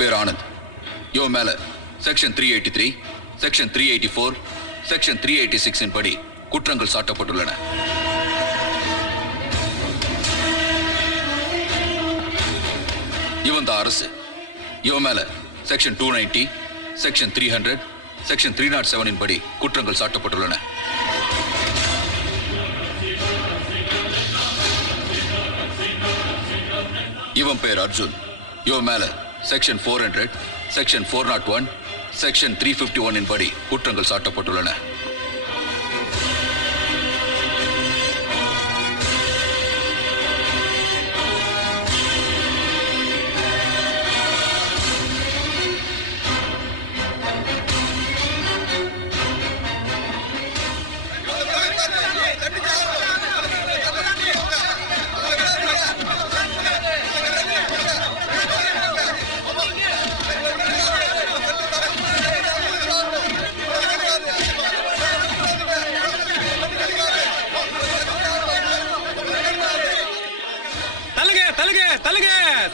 பேர் ஆனந்த். இவன் மேல செக்ஷன் 383, செக்ஷன் 384, செக்ஷன் 386 படி குற்றங்கள் சாட்டப்பட்டுள்ளன. இவன் தான் அரசு. இவன் மேல செக்ஷன் 290, செக்ஷன் 300, செக்ஷன் 307 படி குற்றங்கள் சாட்டப்பட்டுள்ளன. இவன் பேர் அர்ஜுன். இவன் மேல செக்ஷன் 400, செக்ஷன் 401, செக்ஷன் 351 படி குற்றங்கள் சாட்டப்பட்டுள்ளன.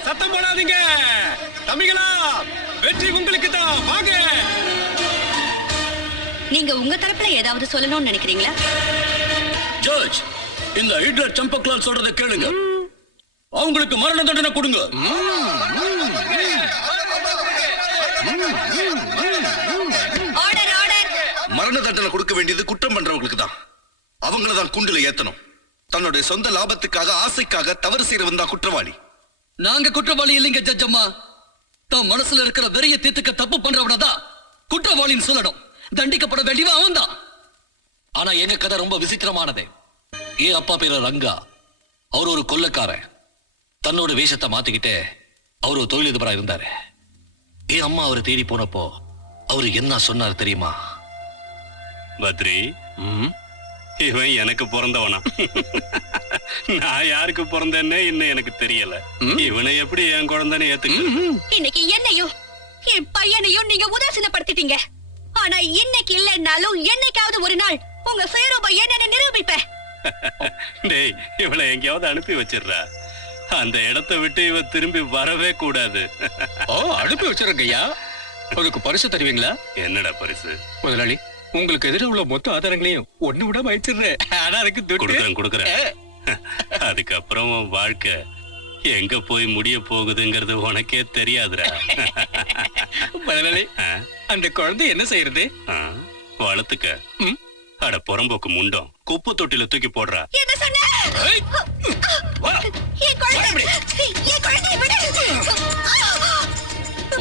சத்தம் போடாதீங்க தம்பிகளா, வெற்றி உங்களுக்கு தான். வாங்க. நீங்க உங்க தரப்புல ஏதாவது சொல்லணும்னு நினைக்கிறீங்களா? ஜட்ஜ், இந்த ஹிட்லர் சம்பக்லால் சொல்றதை கேளுங்க. அவங்களுக்கு மரண தண்டனை கொடுங்க. மரண தண்டனை கொடுக்க வேண்டியது குற்றம் பண்றவங்களுக்கு தான். அவங்கள தான் குண்டுல ஏத்தணும். தன்னுடைய சொந்த லாபத்துக்காக, ஆசைக்காக தவறு செய்யறவன் தான் குற்றவாளி. நாங்க குற்றவாளி இல்லைங்க ஜட்ஜ் அம்மா. தன் மனசுல இருக்கிற வெறிய தீர்த்துக்க தப்பு பண்றவனதான் குற்றவாளின்னு சொல்லணும். தண்டிக்கப்பட வேண்டியவன் அவன் தான். ஆனா எங்க கதை ரொம்ப விசித்திரமானது. என் அப்பா பேரு ரங்கா. அவர் ஒரு கொள்ளைக்காரன். தன்னோட வேஷத்தை மாத்திக்கிட்டு அவர் ஒரு தொழிலதிபரா இருந்தாரு. என் அம்மா அவரை தேடி போனப்போ அவரு என்ன சொன்னார் தெரியுமா? பத்ரி, இவன் எனக்கு பிறந்தவனா? நான் யாருக்கு பிறந்தேன்னே இன்னும் எனக்கு தெரியல. இவனை எப்படி என் குழந்தைன்னு ஏத்துக்க? இன்னைக்கு என்னையும் என் பையனையும் நீங்க உதாசீனப்படுத்திட்டீங்க. ஆனா இன்னைக்கு இல்லைன்னாலும் என்னைக்காவது ஒரு நாள் உங்க சுயரூபம் என்னன்னு நிரூபிப்பேன். டேய், இவளை எங்கேயாவது அனுப்பி வச்சிடுறா. அந்த இடத்தை விட்டு இவ திரும்பி வரவே கூடாது. ஓ, அனுப்பி வச்சிருக்கய்யா. அதுக்கு பரிசு தருவீங்களா? என்னடா பரிசு? முதலாளி, உங்களுக்கு எதிர உள்ள மொத்த ஆதாரங்களையும் ஒண்ணு விட வச்சிடுறேன். ஆனா அதுக்கு கொடுக்குறேன். அதுக்கப்புறம் வாழ்க்கை எங்க போய் முடிய போகுதுங்கிறது உனக்கே தெரியாதுடா. முதலாளி, அந்த குழந்தை என்ன செய்யறது? வளர்த்துக்க. அட புறம்போக்கு முண்டம், குப்பை தொட்டில தூக்கி போடுறா. என்ன சொன்ன?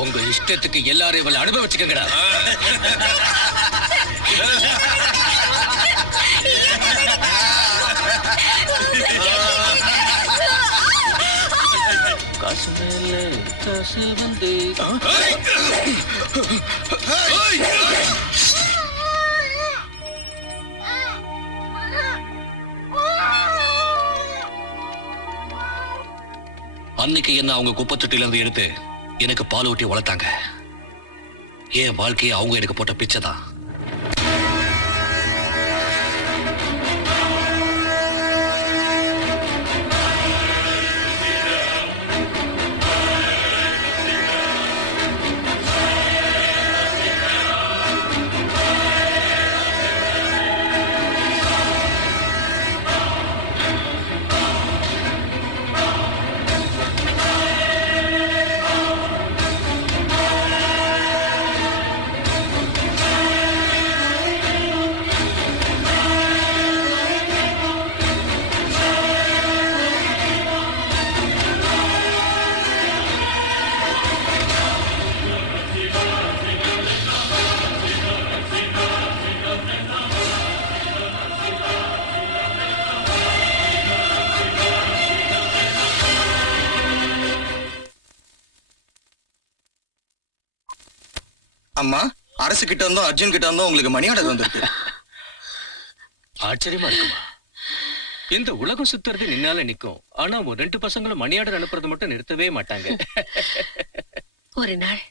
உங்க இஷ்டத்துக்கு எல்லாரும் இவளை அனுபவிச்சுக்கங்கடா. காசு மேல காசு வந்து அன்னைக்கு என்ன அவங்க குப்பத்தொட்டில இருந்து எடுத்து எனக்கு பால் ஊட்டி வளர்த்தாங்க. என் வாழ்க்கையை அவங்க எனக்கு போட்ட பிச்சை தான். அம்மா, அரசு கிட்ட இருந்தோம், அர்ஜுன் கிட்ட இருந்தோம் உங்களுக்கு மணி ஆர்டர் வந்திருக்கு. ஆச்சரியமா இருக்குமா? இந்த உலகம் சுத்துறது நின்னால நிக்கும். ஆனா ஒரு 2 பசங்களும் மணி ஆர்டர் அனுப்புறது மட்டும் நிறுத்தவே மாட்டாங்க. ஒரு நாள்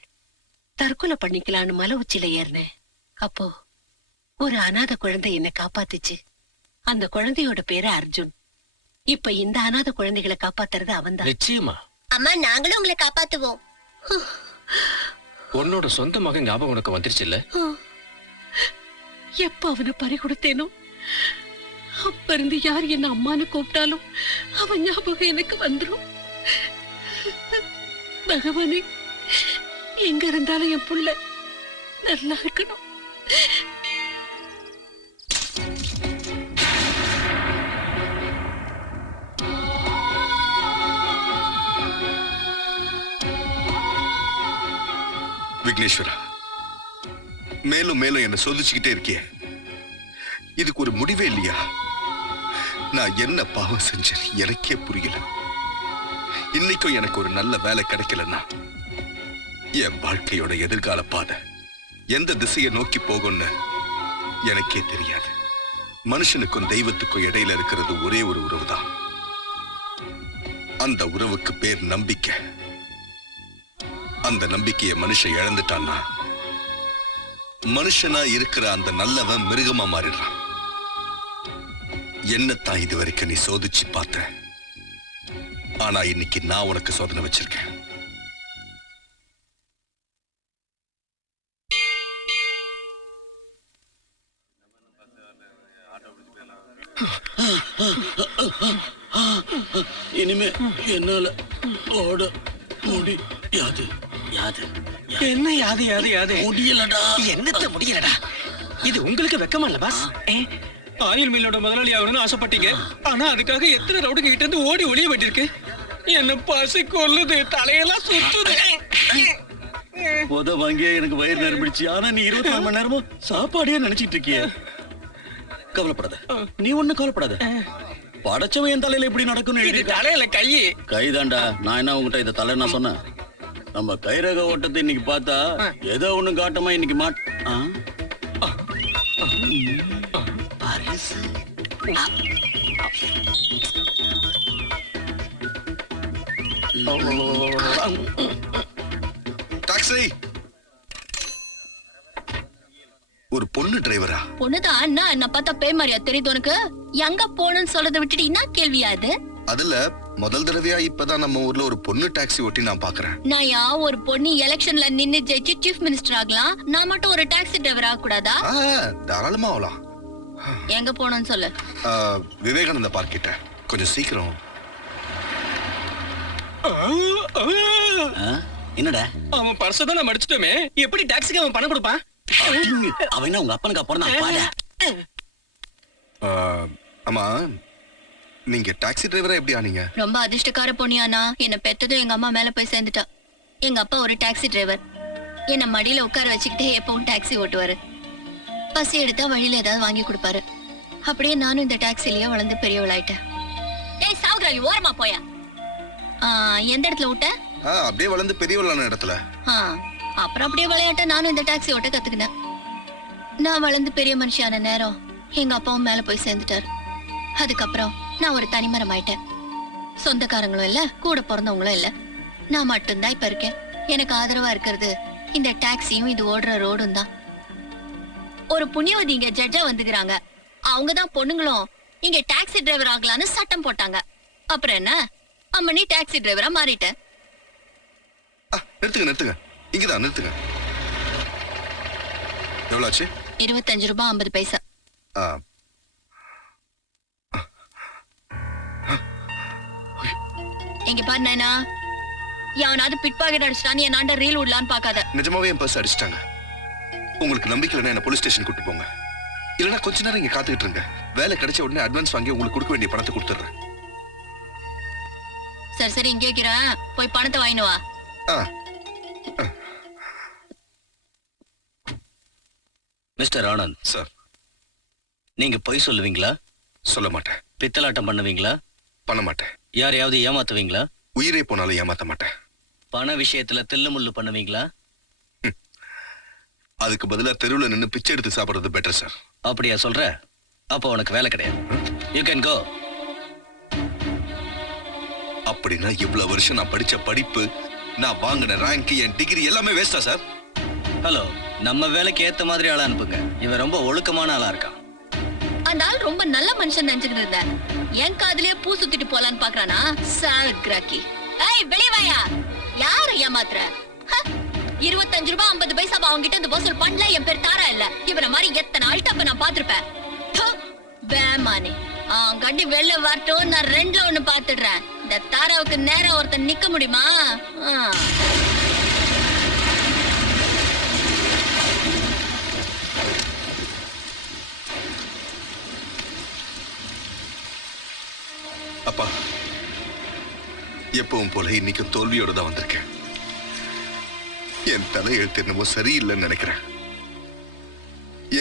தற்கொலை பண்ணிக்கலான்னு மலை உச்சில ஏறினேன். அப்போ ஒரு அனாதை குழந்தை என்னை காப்பாத்துச்சு. அந்த குழந்தையோட பேரு அர்ஜுன். இப்ப இந்த அனாதை குழந்தைகளை காப்பாத்துறது அவன்தான். நிச்சயமா. அம்மா, நாங்களும் உங்களை காப்பாத்துவோம். உன்னோட சொந்த மகன் ஞாபகம் உனக்கு வந்துருச்சு இல்ல? எப்ப அவனை பறி கொடுத்தேனோ அப்ப இருந்து யார் என்ன அம்மான்னு கூப்பிட்டாலும் அவன் ஞாபகம் எனக்கு வந்துரும். பகவானே, எங்க இருந்தாலும் என் புள்ள நல்லா இருக்கணும். விக்னேஸ்வரா, மேலும் மேலும் என்ன சோதிச்சுக்கிட்டே இருக்கியே, இதுக்கு ஒரு முடிவே இல்லையா? நான் என்ன பாவம் செஞ்சேன் எனக்கே புரியல. இன்னைக்கும் எனக்கு ஒரு நல்ல வேலை கிடைக்கலன்னா என் வாழ்க்கையோட எதிர்கால பாதை எந்த திசையை நோக்கி போகும்னு எனக்கே தெரியாது. மனுஷனுக்கும் தெய்வத்துக்கும் இடையில இருக்கிறது ஒரே ஒரு உறவுதான். அந்த உறவுக்கு பேர் நம்பிக்கை. அந்த நம்பிக்கையை மனுஷன் இழந்துட்டான்னா மனுஷனா இருக்கிற அந்த நல்லவன் மிருகமா மாறிடுறான். என்னத்தான் இது வரைக்கும் நீ சோதிச்சு பார்த்த, ஆனா இன்னைக்கு நான் உனக்கு சோதனை வச்சிருக்கேன். இனிமே என்னால ஓட முடியாது. யாது என்ன யாது யாது யாது? முடியலடா. என்னத்த முடியலடா? இது உங்களுக்கு வெக்கமா இல்ல பாஸ்? ஆயில் மில்லோட முதலாளி ஆகணும்னு ஆசைப்பட்டீங்க. ஆனா அதுக்காக எத்தனை ரவுடுங்க கிட்ட இருந்து ஓடி ஒளிய வேண்டியிருக்கு. என்ன பசி கொல்லுது, தலையெல்லாம் சுத்துது. உத வாங்கிய எனக்கு வயிறு நிரம்பிடுச்சு. ஆனா நீ 24 மணி நேரமும் சாப்பாடே நினைச்சிட்டு இருக்கிய. கவலைப்படாத, நீ ஒண்ணும் கவலைப்படாத. படைச்சவன் என் தலையில எப்படி நடக்கும்னு இது எழுதி தலையில கையி. கைதாண்டா. நான் என்ன உங்ககிட்ட இதை தலை நான் சொன்னேன்? நம்ம கைரக ஓட்டத்தை இன்னைக்கு பார்த்தா ஏதோ ஒண்ணு காட்டமா இன்னைக்கு டாக்ஸி, ஒரு பொண்ணு டிரைவரா? பொண்ணுதான் அண்ணா, என்ன பார்த்தா பேய் மாதிரியா தெரியுது உனக்கு? எங்க போகணும்னு சொல்றதை விட்டுட்டு என்ன கேள்வியா அது? அதுல முதல் தடவையா இப்பதான் நம்ம ஊர்ல ஒரு பொண்ணு டாக்ஸி ஓட்டி நான் பாக்குறேன். நான் ஒரு பொண்ணு எலெக்ஷன்ல நின்னு ஜெயிச்சு சீஃப் மினிஸ்டர் ஆகலாம், நான் மட்டும் ஒரு டாக்ஸி டிரைவர் ஆக கூடாதா? தாராளமா ஆகலாம். எங்க போகணும்னு சொல்லு. விவேகானந்த பார்க் கிட்ட கொஞ்சம் சீக்கிரம். என்னடா அவன் பர்ஸ தான் நம்ம அடிச்சிட்டோமே, எப்படி டாக்ஸிக்கு அவன் பணம் கொடுப்பான்? அவன் உங்க அப்பனுக்கு அப்புறம் தான் பாரு. ஆமா, நீங்க டாக்ஸி டிரைவரா எப்படி ஆனீங்க? ரொம்ப அதிர்ஷ்டக்கார பொண்ணியானா, என்ன பெத்ததும் எங்க அம்மா மேல போய் சேர்ந்துட்டா. எங்க அப்பா ஒரு டாக்ஸி டிரைவர். என்ன மடியில உட்கார வச்சுக்கிட்டே எப்பவும் டாக்ஸி ஓட்டுவாரு. பசி எடுத்தா வழியில ஏதாவது வாங்கி கொடுப்பாரு. அப்படியே நானும் இந்த டாக்ஸிலேயே வளர்ந்து பெரியவளாயிட்டேன். ஏய் சாவுகிராலி, ஓரமா போயா. எந்த இடத்துல விட்ட? அப்படியே வளர்ந்து பெரியவளான இடத்துல. அப்புறம் அப்படியே விளையாட்ட நானும் இந்த டாக்ஸி ஓட்ட கத்துக்கினேன். நான் வளர்ந்து பெரிய மனுஷியான நேரம் எங்க அப்பாவும் மேல போய் சேர்ந்துட்டாரு. அதுக்கப்புறம் நான் ஒரு தனிமரம் ஆயிட்டேன். சொந்தக்காரங்களும் இல்ல, கூட பிறந்தவங்களும் இல்ல, நான் மட்டும்தான் இப்ப இருக்கேன். எனக்கு ஆதரவா இருக்கிறது இந்த டாக்ஸியும் இது ஓடுற ரோடும் தான். ஒரு புண்ணியவதி இங்க ஜட்ஜா வந்துக்கிறாங்க. அவங்கதான் பொண்ணுங்களும் இங்க டாக்ஸி டிரைவர் ஆகலான்னு சட்டம் போட்டாங்க. அப்புறம் என்ன, அம்மனி டாக்ஸி டிரைவரா மாறிட்டேன். நிறுத்துங்க நிறுத்துங்க, இங்கதான் நிறுத்துங்க. எவ்வளவு ஆச்சு? 25 ரூபாய் 50 பைசா. எங்க பாரு நானா, யாவனாவது பிட்பாக்கெட் அடிச்சிட்டான்னு என் ஆண்ட ரீல் விடலான்னு பாக்காத. நிஜமாவே என் பர்ஸ் அடிச்சிட்டாங்க. உங்களுக்கு நம்பிக்கை இல்லைன்னா என்ன போலீஸ் ஸ்டேஷன் கூட்டு போங்க. இல்லைன்னா கொஞ்ச நேரம் இங்க காத்துக்கிட்டு இருங்க. வேலை கிடைச்ச உடனே அட்வான்ஸ் வாங்கி உங்களுக்கு கொடுக்க வேண்டிய பணத்தை கொடுத்துட்றேன். சரி சரி, இங்கே வைக்கிறேன், போய் பணத்தை வாங்கினு வா. மிஸ்டர் ஆனந்த் சார், நீங்க பொய் சொல்லுவீங்களா? சொல்ல மாட்டேன். பித்தலாட்டம் பண்ணுவீங்களா? பண்ண மாட்டேன். யாரையாவது ஏமாத்துவீங்களா? உயிரே போனாலும் ஏமாத்த மாட்டேன். பண விஷயத்துல தில்லு முள்ளு பண்ணுவீங்களா? அதுக்கு பதிலா தெருவுல நின்னு பிச்சை எடுத்து சாப்பிடுறது பெட்டர் சார். அப்படியா சொல்ற? அப்போ உனக்கு வேலை கிடையாது. You can go. அப்படின்னா இவ்வளவு வருஷம் நான் படிச்ச படிப்பு, நான் வாங்கின ரேங்க், என் டிகிரி எல்லாமே வேஸ்டா சார்? ஹலோ, நம்ம வேலைக்கு ஏத்த மாதிரி ஆளா அனுப்புங்க. இவன் ரொம்ப ஒழுக்கமான ஆளா இருக்கான். அந்த ஆள் ரொம்ப நல்ல மனுஷன் நினைச்சுக்கிட்டு இருந்தேன். என் காதுலயே பூ சுத்திட்டு போலான்னு பாக்குறானா சாகிராக்கி. ஏய் வெளிய வாயா, யார ஏமாத்துற? 25 25 ரூபாய் 50 பைசா அவங்கிட்ட இந்த வசூல் பண்ணல என் பேர் தாரா இல்ல. இவன மாதிரி எத்தனை ஆள்கிட்ட நான் பாத்திருப்பேன். வேமானே கண்டி வெளில வரட்டும், நான் ரெண்டுல ஒண்ணு பாத்துடுறேன். இந்த தாராவுக்கு நேரா ஒருத்தன் நிக்க முடியுமா? அப்பா, எப்பவும் போல இன்னைக்கு தோல்வியோட தான் வந்திருக்கேன். என் தலையெழுத்து என்னமோ சரியில்லைன்னு நினைக்கிறேன்.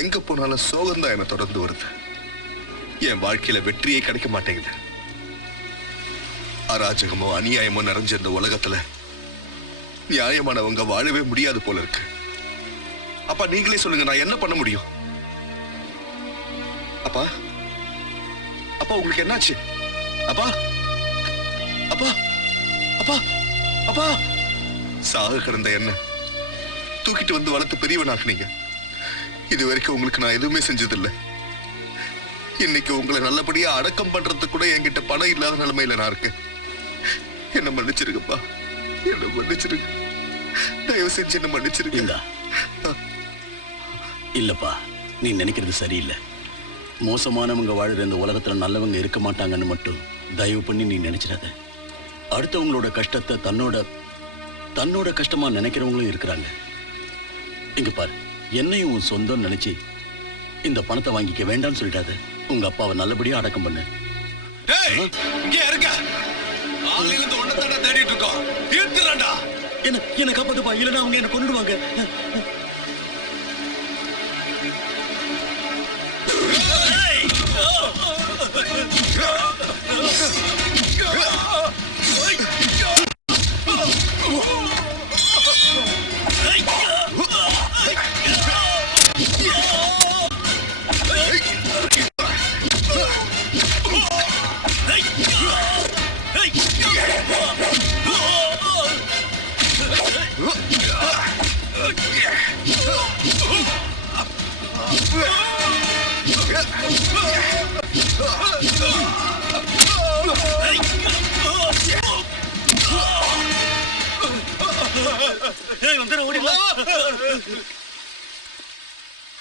எங்க போனாலும் சோகம் தான் என்ன தொடர்ந்து வருது. என் வாழ்க்கையில வெற்றியே கிடைக்க மாட்டேங்குது. அராஜகமோ அநியாயமோ நிறைஞ்ச இந்த உலகத்துல நியாயமானவங்க வாழவே முடியாது போல இருக்கு. அப்பா, நீங்களே சொல்லுங்க, நான் என்ன பண்ண முடியும்? அப்பா, அப்பா உங்களுக்கு என்னாச்சு? அப்பா, அப்பா, அப்பா, அப்பா, சாக கிடந்த என்ன தூக்கிட்டு வந்து வளர்த்து பெரியவனாக்குனீங்க. இது வரைக்கும் உங்களுக்கு நான் எதுவுமே செஞ்சதில்லை. இன்னைக்கு உங்களை நல்லபடியா அடக்கம் பண்றதுக்கு கூட என்கிட்ட பணம் இல்லாத நிலைமையில நான் இருக்கேன். என்ன மன்னிச்சிருங்கப்பா, என்ன மன்னிச்சிருங்க. தயவு செஞ்சு என்ன மன்னிச்சிருங்க. இல்லப்பா, நீ நினைக்கிறது சரியில்லை. மோசமானவங்க வாழுற இந்த உலகத்துல நல்லவங்க இருக்க மாட்டாங்கன்னு மட்டும் தயவு பண்ணி நீ நினைச்சிடாத. அடுத்தவங்களோட கஷ்டத்தை தன்னோட கஷ்டமா நினைக்கிறவங்களும் இருக்கிறாங்க. இங்க பாரு, என்னையும் உன் சொந்தம் நினைச்சு இந்த பணத்தை வாங்கிக்க வேண்டாம்னு சொல்லிட்டாத. உங்க அப்பாவை நல்லபடியா அடக்கம் பண்ணு. என்ன காப்பாத்துப்பா, இல்லைன்னா அவங்க என்ன கொண்டுடுவாங்க.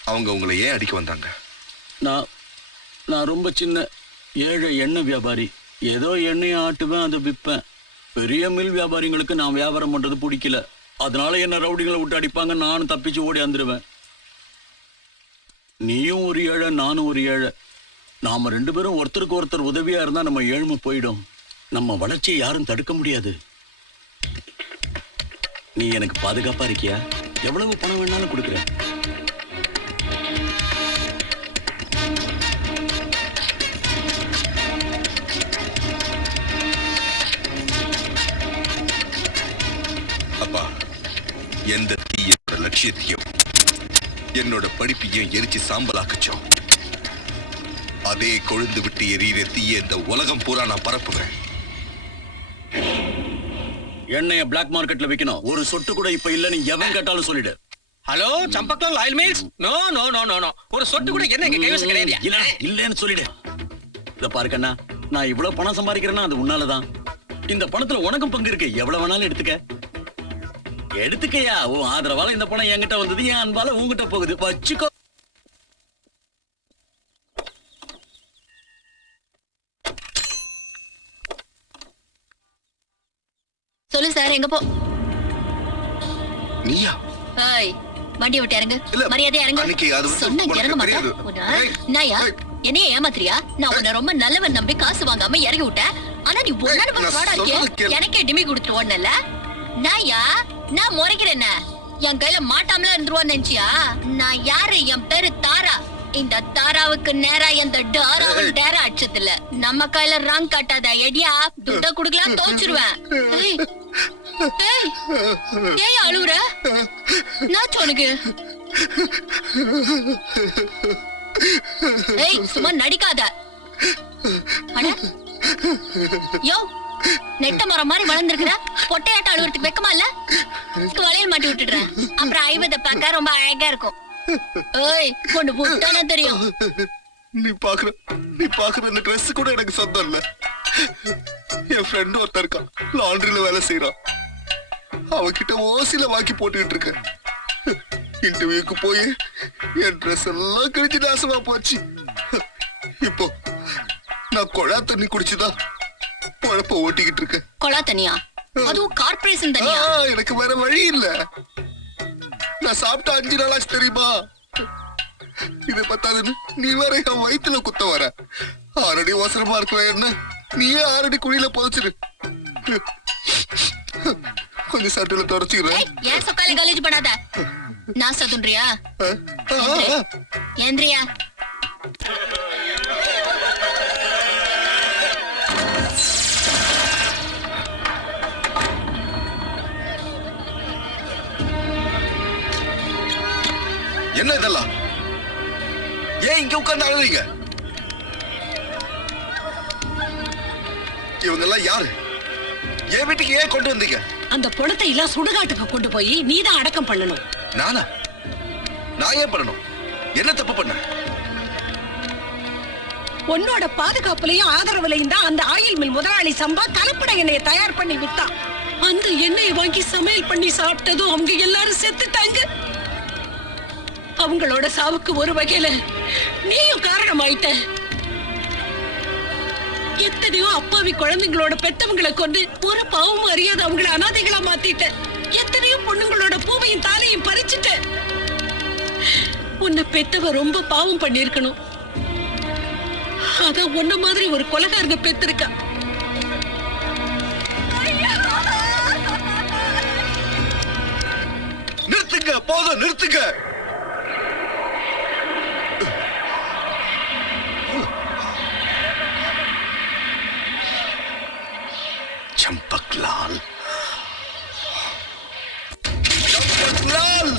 அவங்க உங்களை ஏன் அடிக்க வந்தாங்க? நான் ரொம்ப சின்ன ஏழை எண்ணெய் வியாபாரி. ஏதோ எண்ணெயை ஆட்டுவேன், அதை விற்பேன். பெரிய மில் வியாபாரிங்களுக்கு நான் வியாபாரம் பண்றது பிடிக்கல. அதனால என்ன ரவுடிகளை விட்டு அடிப்பாங்க. நானும் தப்பிச்சு ஓடி வந்துடுவேன். நீயும் ஒரு ஏழை, நானும் ஒரு ஏழை. நாம ரெண்டு பேரும் ஒருத்தருக்கு ஒருத்தர் உதவியா இருந்தா நம்ம ஏழ்மை போயிடும். நம்ம வளர்ச்சியை யாரும் தடுக்க முடியாது. நீ எனக்கு பாதுகாப்பா இருக்கியா? எவ்வளவு பணம் வேணாலும் கொடுக்குறேன். அப்பா, எந்த தீ என்னோட லட்சியத்தையும் என்னோட படிப்பையும் எரிச்சு சாம்பலாக்குச்சோம், அதே கொழுந்து விட்டு எரியிற தீய இந்த உலகம் பூரா நான் பரப்புவேன். எண்ணெய பிளாக் மார்க்கெட்ல விக்கணும். ஒரு சொட்டு கூட இப்ப இல்லன்னு எவன் கேட்டாலும் சொல்லிடு. Hello, Champaklal oil mills. No no no no no, ஒரு சொட்டு கூட என்ன எங்க கைவசம் கிடையாது. இல்லன்னு சொல்லிடு. இத பாரு கண்ணா, நான் இவ்வளவு பணம் சம்பாதிக்கிறேன்னா அது உன்னாலதான். இந்த பணத்துல உனக்கும் பங்கு இருக்கு. எவ்வளவு வேணாலும் எடுத்துக்கயா. உன் ஆதரவால இந்த பணம் என்கிட்ட வந்தது, என் அன்பால உங்ககிட்ட போகுது. வச்சுக்கோ. சொல்லு சார், எங்க போ? நீயா? ஏய், வண்டி விட்டு இறங்கு. இல்ல, மரியாதை இறங்கு. அன்னைக்கு அது வந்து சொன்னா உனக்கு இறங்க தெரியாது. மாட்டேன். நாயா, என்னைய ஏமாத்துறியா? நான் உன்னை ரொம்ப நல்லவன் நம்பி காசு வாங்காம இறங்கி விட்டேன். ஆனா நீ ஒன்னால நான் ஃப்ராடா சொல்றது இருக்கியே. கேளு. எனக்கே டிமி கொடுத்துட்டு ஓடனல. நாயா, நான் முறைக்கிறேன். என் கையில மாட்டாமல இருந்துருவான்னு நினைச்சியா? நான் யாரு? என் பேரு தாரா. இந்த தாராவுக்கு நேரா எந்த டாராவும் டேரா அடிச்சதில்ல. நம்ம கையில ராங் காட்டாத. எடியா, துட்ட குடுக்கலாம் தோச்சிருவேன். ஏய் அழுவுற? நான் உனக்கு ஏய் சும்மா நடிக்காத. அட யோ, நெட்ட மரம் மாதிரி வளர்ந்துருக்குற. பொட்டையாட்ட அழுவுறதுக்கு வெக்கமா இல்ல? வளையல் மாட்டி விட்டுடுறேன். அப்புறம் ஐவத பார்க்க ரொம்ப அழகா இருக்கும். ஏய், பொண்ணு புட்டானே தெரியும். நீ பாக்குற இந்த ட்ரெஸ் கூட எனக்கு சொந்தம் இல்ல. என் ஃப்ரெண்ட் ஒருத்தர் இருக்கான், லாண்டரியில வேலை செய்யறான். அவகிட்ட ஓசில வாங்கி போட்டுக்கிட்டு இருக்கேன். இன்டர்வியூக்கு போய் என் ட்ரெஸ் எல்லாம் கிழிச்சு நாசமா போச்சு. இப்போ நான் குழா தண்ணி குடிச்சுதான் பொழப்ப ஓட்டிக்கிட்டு இருக்கேன். கொலா தனியா? அதுவும் கார்பரேஷன் தனியா? எனக்கு வேற வழி இல்ல. நான் சாப்பிட்ட 5 நாளாச்சு தெரியுமா? இது பத்தாதுன்னு நீ வேற என் வயிற்றுல குத்த வர. 6 அடி அவசரமா இருக்கிற என்ன நீயே 6 அடி குழியில புதைச்சிரு. கொஞ்சம் சட்டில தொடச்சுக்கிறேன். ஏன் சொக்கால காலேஜ் பண்ணாத? நாஸ்டா துன்றியா? ஏந்திரியா? என்ன இதெல்லாம்? ஏன் இங்க உட்கார்ந்து அழுறீங்க? இவங்க எல்லாம் யாரு? என் வீட்டுக்கு ஏன் கொண்டு வந்தீங்க? அந்த பணத்தை எல்லாம் சுடுகாட்டுக்கு கொண்டு போய் நீதான் அடக்கம் பண்ணணும். நானா? நான் ஏன் பண்ணணும்? என்ன தப்பு பண்ண? உன்னோட பாதுகாப்புலயும் ஆதரவுலையும் தான் அந்த ஆயில் மில் முதலாளி சம்பா கலப்பட எண்ணெயை தயார் பண்ணி வித்தான். அந்த எண்ணெயை வாங்கி சமையல் பண்ணி சாப்பிட்டதும் அவங்க எல்லாரும் செத்துட்டாங்க. அவங்களோட சாவுக்கு ஒரு வகையில நீயும் காரணமாயிட்ட. எத்தனையோ அப்பாவி குழந்தைங்களோட பெத்தவங்களை கொண்டு ஒரு பாவமும் அறியாத அவங்கள அனாதைகளா மாத்திட்ட. எத்தனையோ பொண்ணுங்களோட பூவையும் தாலையும் பறிச்சுட்ட. உன்னை பெத்தவ ரொம்ப பாவம் பண்ணிருக்கணும். அதான் உன்ன மாதிரி ஒரு கொலைகாரனை பெத்திருக்கா. நிறுத்துங்க, போதும் நிறுத்துங்க. चंपकलाल, चंपकलाल,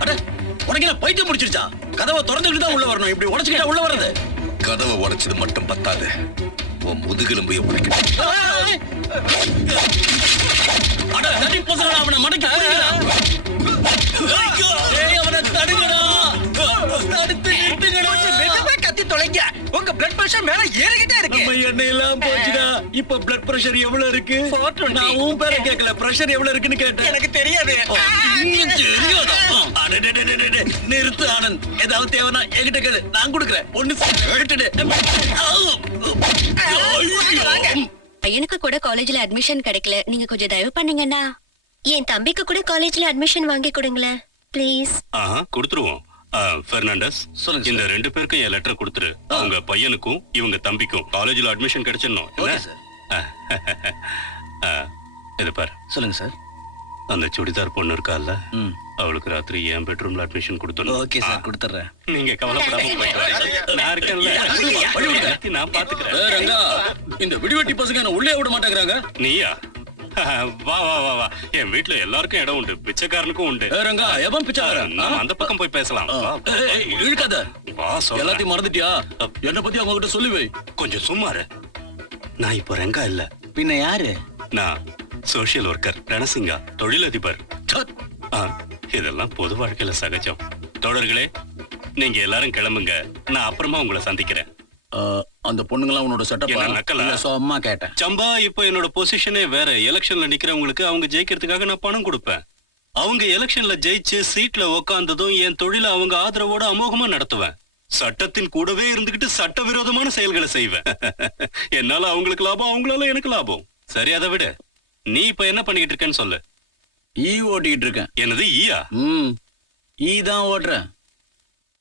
அட உனக்கு என்ன பைத்தியம் முடிச்சிருச்சா? கதவை திறந்துட்டு தான் உள்ள வரணும். இப்படி உடைச்சுக்கிட்டா உள்ள வர்றது? கதவை உடைச்சது மட்டும் பத்தாது, உன் முதுகெலும்பைய உடைக்கணும். அட தட்டி போசடா, அவனை மடக்கி புடிங்கடா. ஏய் அவனை தடுங்கடா. தடுத்து நிறுத்துங்கடா. மெதுவா கத்தி தொலைங்க. உங்க பிளட் பிரஷர் மேல ஏறிக்கிட்டே இருக்கு. நம்ம எண்ணெய் எல்லாம் போச்சுடா. இப்ப பிளட் பிரஷர் எவ்வளவு இருக்கு? 420. நான் உன் பேரை கேட்கல, பிரஷர் எவ்வளவு இருக்குன்னு கேட்டேன். எனக்கு தெரியாது. இன்னும் தெரியாதா? அடடடடடட. நிறுத்து ஆனந்த். ஏதாவது தேவைன்னா என்கிட்ட கேளு, நான் கொடுக்குறேன். ஒண்ணு கேட்டுடு. பையனுக்கு கூட காலேஜ்ல அட்மிஷன் கிடைக்கல. நீங்க கொஞ்சம் தயவு பண்ணீங்கன்னா என் தம்பிக்கு கூட காலேஜ்ல அட்மிஷன் வாங்கி கொடுங்களேன் ப்ளீஸ். கொடுத்துருவோம். பெர்னாண்டஸ், சொல்லுங்க இந்த 2 பேருக்கும் என் லெட்டர் கொடுத்துரு. அவங்க பையனுக்கும் இவங்க தம்பிக்கும் காலேஜ்ல அட்மிஷன் கிடைச்சிடணும். ஓகே என்ன? சார். இது பாரு, சொல்லுங்க சார். அந்த சுடிதார் பொண்ணு இருக்கால, அவளுக்கு ராத்திரி என் பெட்ரூம்ல அட்மிஷன் கொடுத்துடணும். ஓகே சார், கொடுத்துறேன். நீங்க கவலைப்படாம போயிட்டு வாங்க. நான் இருக்கேன்ல, எல்லாத்தையும் நான் பாத்துக்கிறேன். ரங்கா, இந்த விடிவெட்டி பசங்க என்ன உள்ளே விட மாட்டேங்கிறாங்க. நீயா? வா வா வா வா. என் வீட்டுல எல்லாருக்கும் இடம் உண்டு, பிச்சைக்காரனுக்கும் உண்டு. ரங்கா, எவன் பிச்சாரன்? நாம அந்த பக்கம் போய் பேசலாம். வா, வா, வா. இழுக்காத. வா, சொல்றேன். எல்லாத்தையும் மறந்துட்டியா? என்ன பத்தி அவங்க கிட்ட சொல்லி வை. கொஞ்சம் சும்மாரு. நான் இப்ப ரெங்கா இல்ல. பின்ன யாரு? நான் சோஷியல் ஒர்க்கர் ரணசிங்கா, தொழிலதிபர். இதெல்லாம் பொது வாழ்க்கையில சகஜம். தோழர்களே, நீங்க எல்லாரும் கிளம்புங்க. நான் அப்புறமா உங்களை சந்திக்கிறேன். அந்த பொண்ணுங்களாம் உன்னோட என்ன நக்கலா? செட்டப் அம்மா கேட்டேன். சம்பா, இப்ப என்னோட பொசிஷனே வேற. எலெக்ஷன்ல நிக்கிறவங்களுக்கு அவங்க ஜெயிக்கிறதுக்காக நான் பணம் கொடுப்பேன். அவங்க எலெக்ஷன்ல ஜெயிச்சு சீட்ல உக்காந்ததும் என் தொழில அவங்க ஆதரவோட அமோகமா நடத்துவேன். சட்டத்தின் கூடவே இருந்துகிட்டு சட்டவிரோதமான செயல்களை செய்வேன். என்னால அவங்களுக்கு லாபம், அவங்களால எனக்கு லாபம். சரி, அதை விட நீ இப்ப என்ன பண்ணிக்கிட்டு இருக்கேன்னு சொல்லு. ஓட்டிக்கிட்டு இருக்கேன். என்னது ஈயா? தான் ஓட்டுறேன்.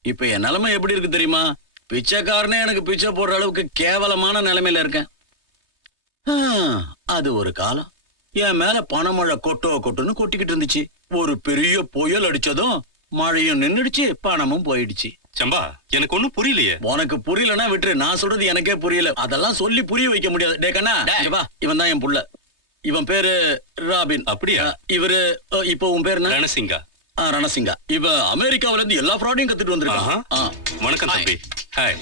இப்ப என் நிலைமை எப்படி இருக்கு தெரியுமா? பிச்சைக்காரனே எனக்கு பிச்சை போடுற அளவுக்கு கேவலமான நிலைமையில இருக்கேன். அது ஒரு காலம். என் மேல பணமழை கொட்டுன்னு கொட்டிக்கிட்டு இருந்துச்சு. ஒரு பெரிய புயல் அடிச்சதும் மழையும் நின்னுடுச்சு, பணமும் போயிடுச்சு. சம்பா, எனக்கு ஒண்ணும் புரியலையே. உனக்கு புரியலன்னா விட்டுரு. நான் சொல்றது எனக்கே புரியல. அதெல்லாம் சொல்லி புரிய வைக்க முடியாது. டே கண்ணா, இவன் தான் என் புள்ள. இவன் பேரு ராபின். அப்படியா? இவரு இப்ப உன் பேரு என்ன? ரணசிங்கா. ரணசிங்கா. இவ அமெரிக்காவில இருந்து எல்லா ஃப்ராடையும் கத்துட்டு வந்திருக்கான். வணக்கம் தம்பி. ஹாய்.